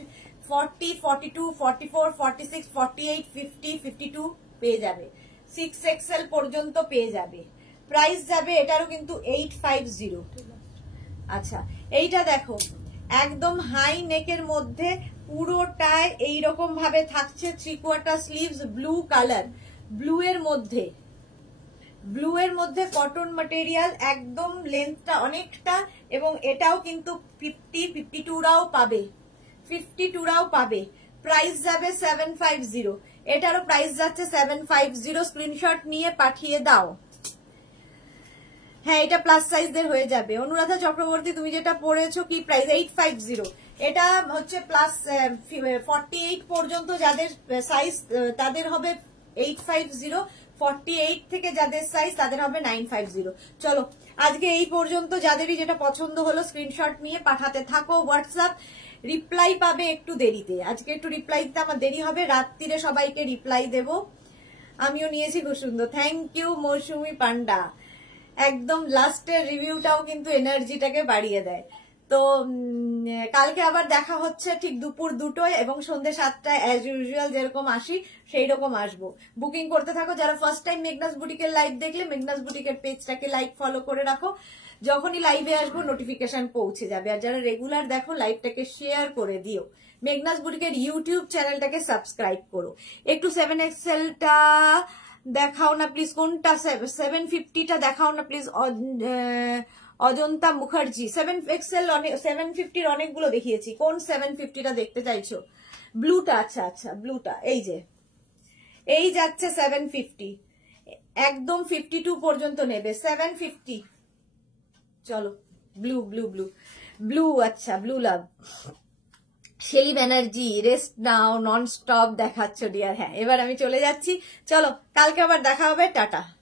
40, 42, 44, 46, 48, 50, 52 পেয়ে যাবে, 6XL পর্যন্ত পেয়ে যাবে। প্রাইস যাবে এটারও কিন্তু 850। আচ্ছা এইটা দেখো একদম হাই নেকের মধ্যে পুরোটায় এইরকম ভাবে থাকছে 3/4 স্লিভস, ব্লু কালার, ব্লু এর মধ্যে, ব্লু এর মধ্যে কটন ম্যাটেরিয়াল, একদম লেন্থটা অনেকটা, এবং এটাও কিন্তু 50, 52রাও পাবে, 52রাও পাবে। প্রাইস যাবে 750, এটারও প্রাইস যাচ্ছে 750। স্ক্রিনশট নিয়ে পাঠিয়ে দাও। হ্যাঁ এটা প্লাস সাইজদের হয়ে যাবে। অনুরাধা চক্রবর্তী তুমি যেটা পড়েছো কি প্রাইস? 850। এটা হচ্ছে প্লাস 48 পর্যন্ত যাদের সাইজ তাদের হবে 850, 48 থেকে যাদের সাইজ তাদের হবে 950। চলো আজকে এই পর্যন্ত, যাদেরই যেটা পছন্দ হলো স্ক্রিনশট নিয়ে পাঠাতে থাকো হোয়াটসঅ্যাপ। রিপ্লাই পাবে একটু দেরিতে, আজকে একটু রিপ্লাই দিতে আমার দেরি হবে, রাত্রিরে সবাইকে রিপ্লাই দেব। আমিও নিয়েছি খুব সুন্দর, থ্যাংক ইউ মৌসুমি পান্ডা। একদম লাস্টের রিভিউটাও কিন্তু এনার্জিটাকে বাড়িয়ে দেয়। তো কালকে আবার দেখা হচ্ছে ঠিক দুপুর 2টোয় এবং সন্ধ্যে 7টায়, অ্যাজ ইউজুয়াল যেরকম আসি সেই রকম আসবো। বুকিং করতে থাকো। যারা ফার্স্ট টাইম মেঘনাস বুটিকের লাইভ দেখলে মেঘনাস বুটিকের পেজটাকে লাইক ফলো করে রাখো, যখনই লাইভে আসবো নোটিফিকেশন পৌঁছে যাবে। আর যারা রেগুলার দেখো লাইভটাকে শেয়ার করে দিও। মেঘনাস বুটিকের ইউটিউব চ্যানেলটাকে সাবস্ক্রাইব করো। একটু 7XLটা দেখাও না প্লিজ, কোনটা 750টা দেখাও না প্লিজ। অজন্তা মুখার্জি 7XL 750-র অনেকগুলো দেখিয়েছি, কোন 750টা দেখতে চাইছো? ব্লুটা, আচ্ছা আচ্ছা ব্লুটা, এই যে এই যাচ্ছে 750, একদম 52 পর্যন্ত নেবে, 750। চলো ব্লু ব্লু ব্লু ব্লু, আচ্ছা ব্লু লাভ। শেলি ব্যানার্জি, রেস্ট নাও, নন স্টপ দেখাচ্ছ ডিয়ার। হ্যাঁ, এবার আমি চলে যাচ্ছি, চলো কালকে আবার দেখা হবে, টাটা।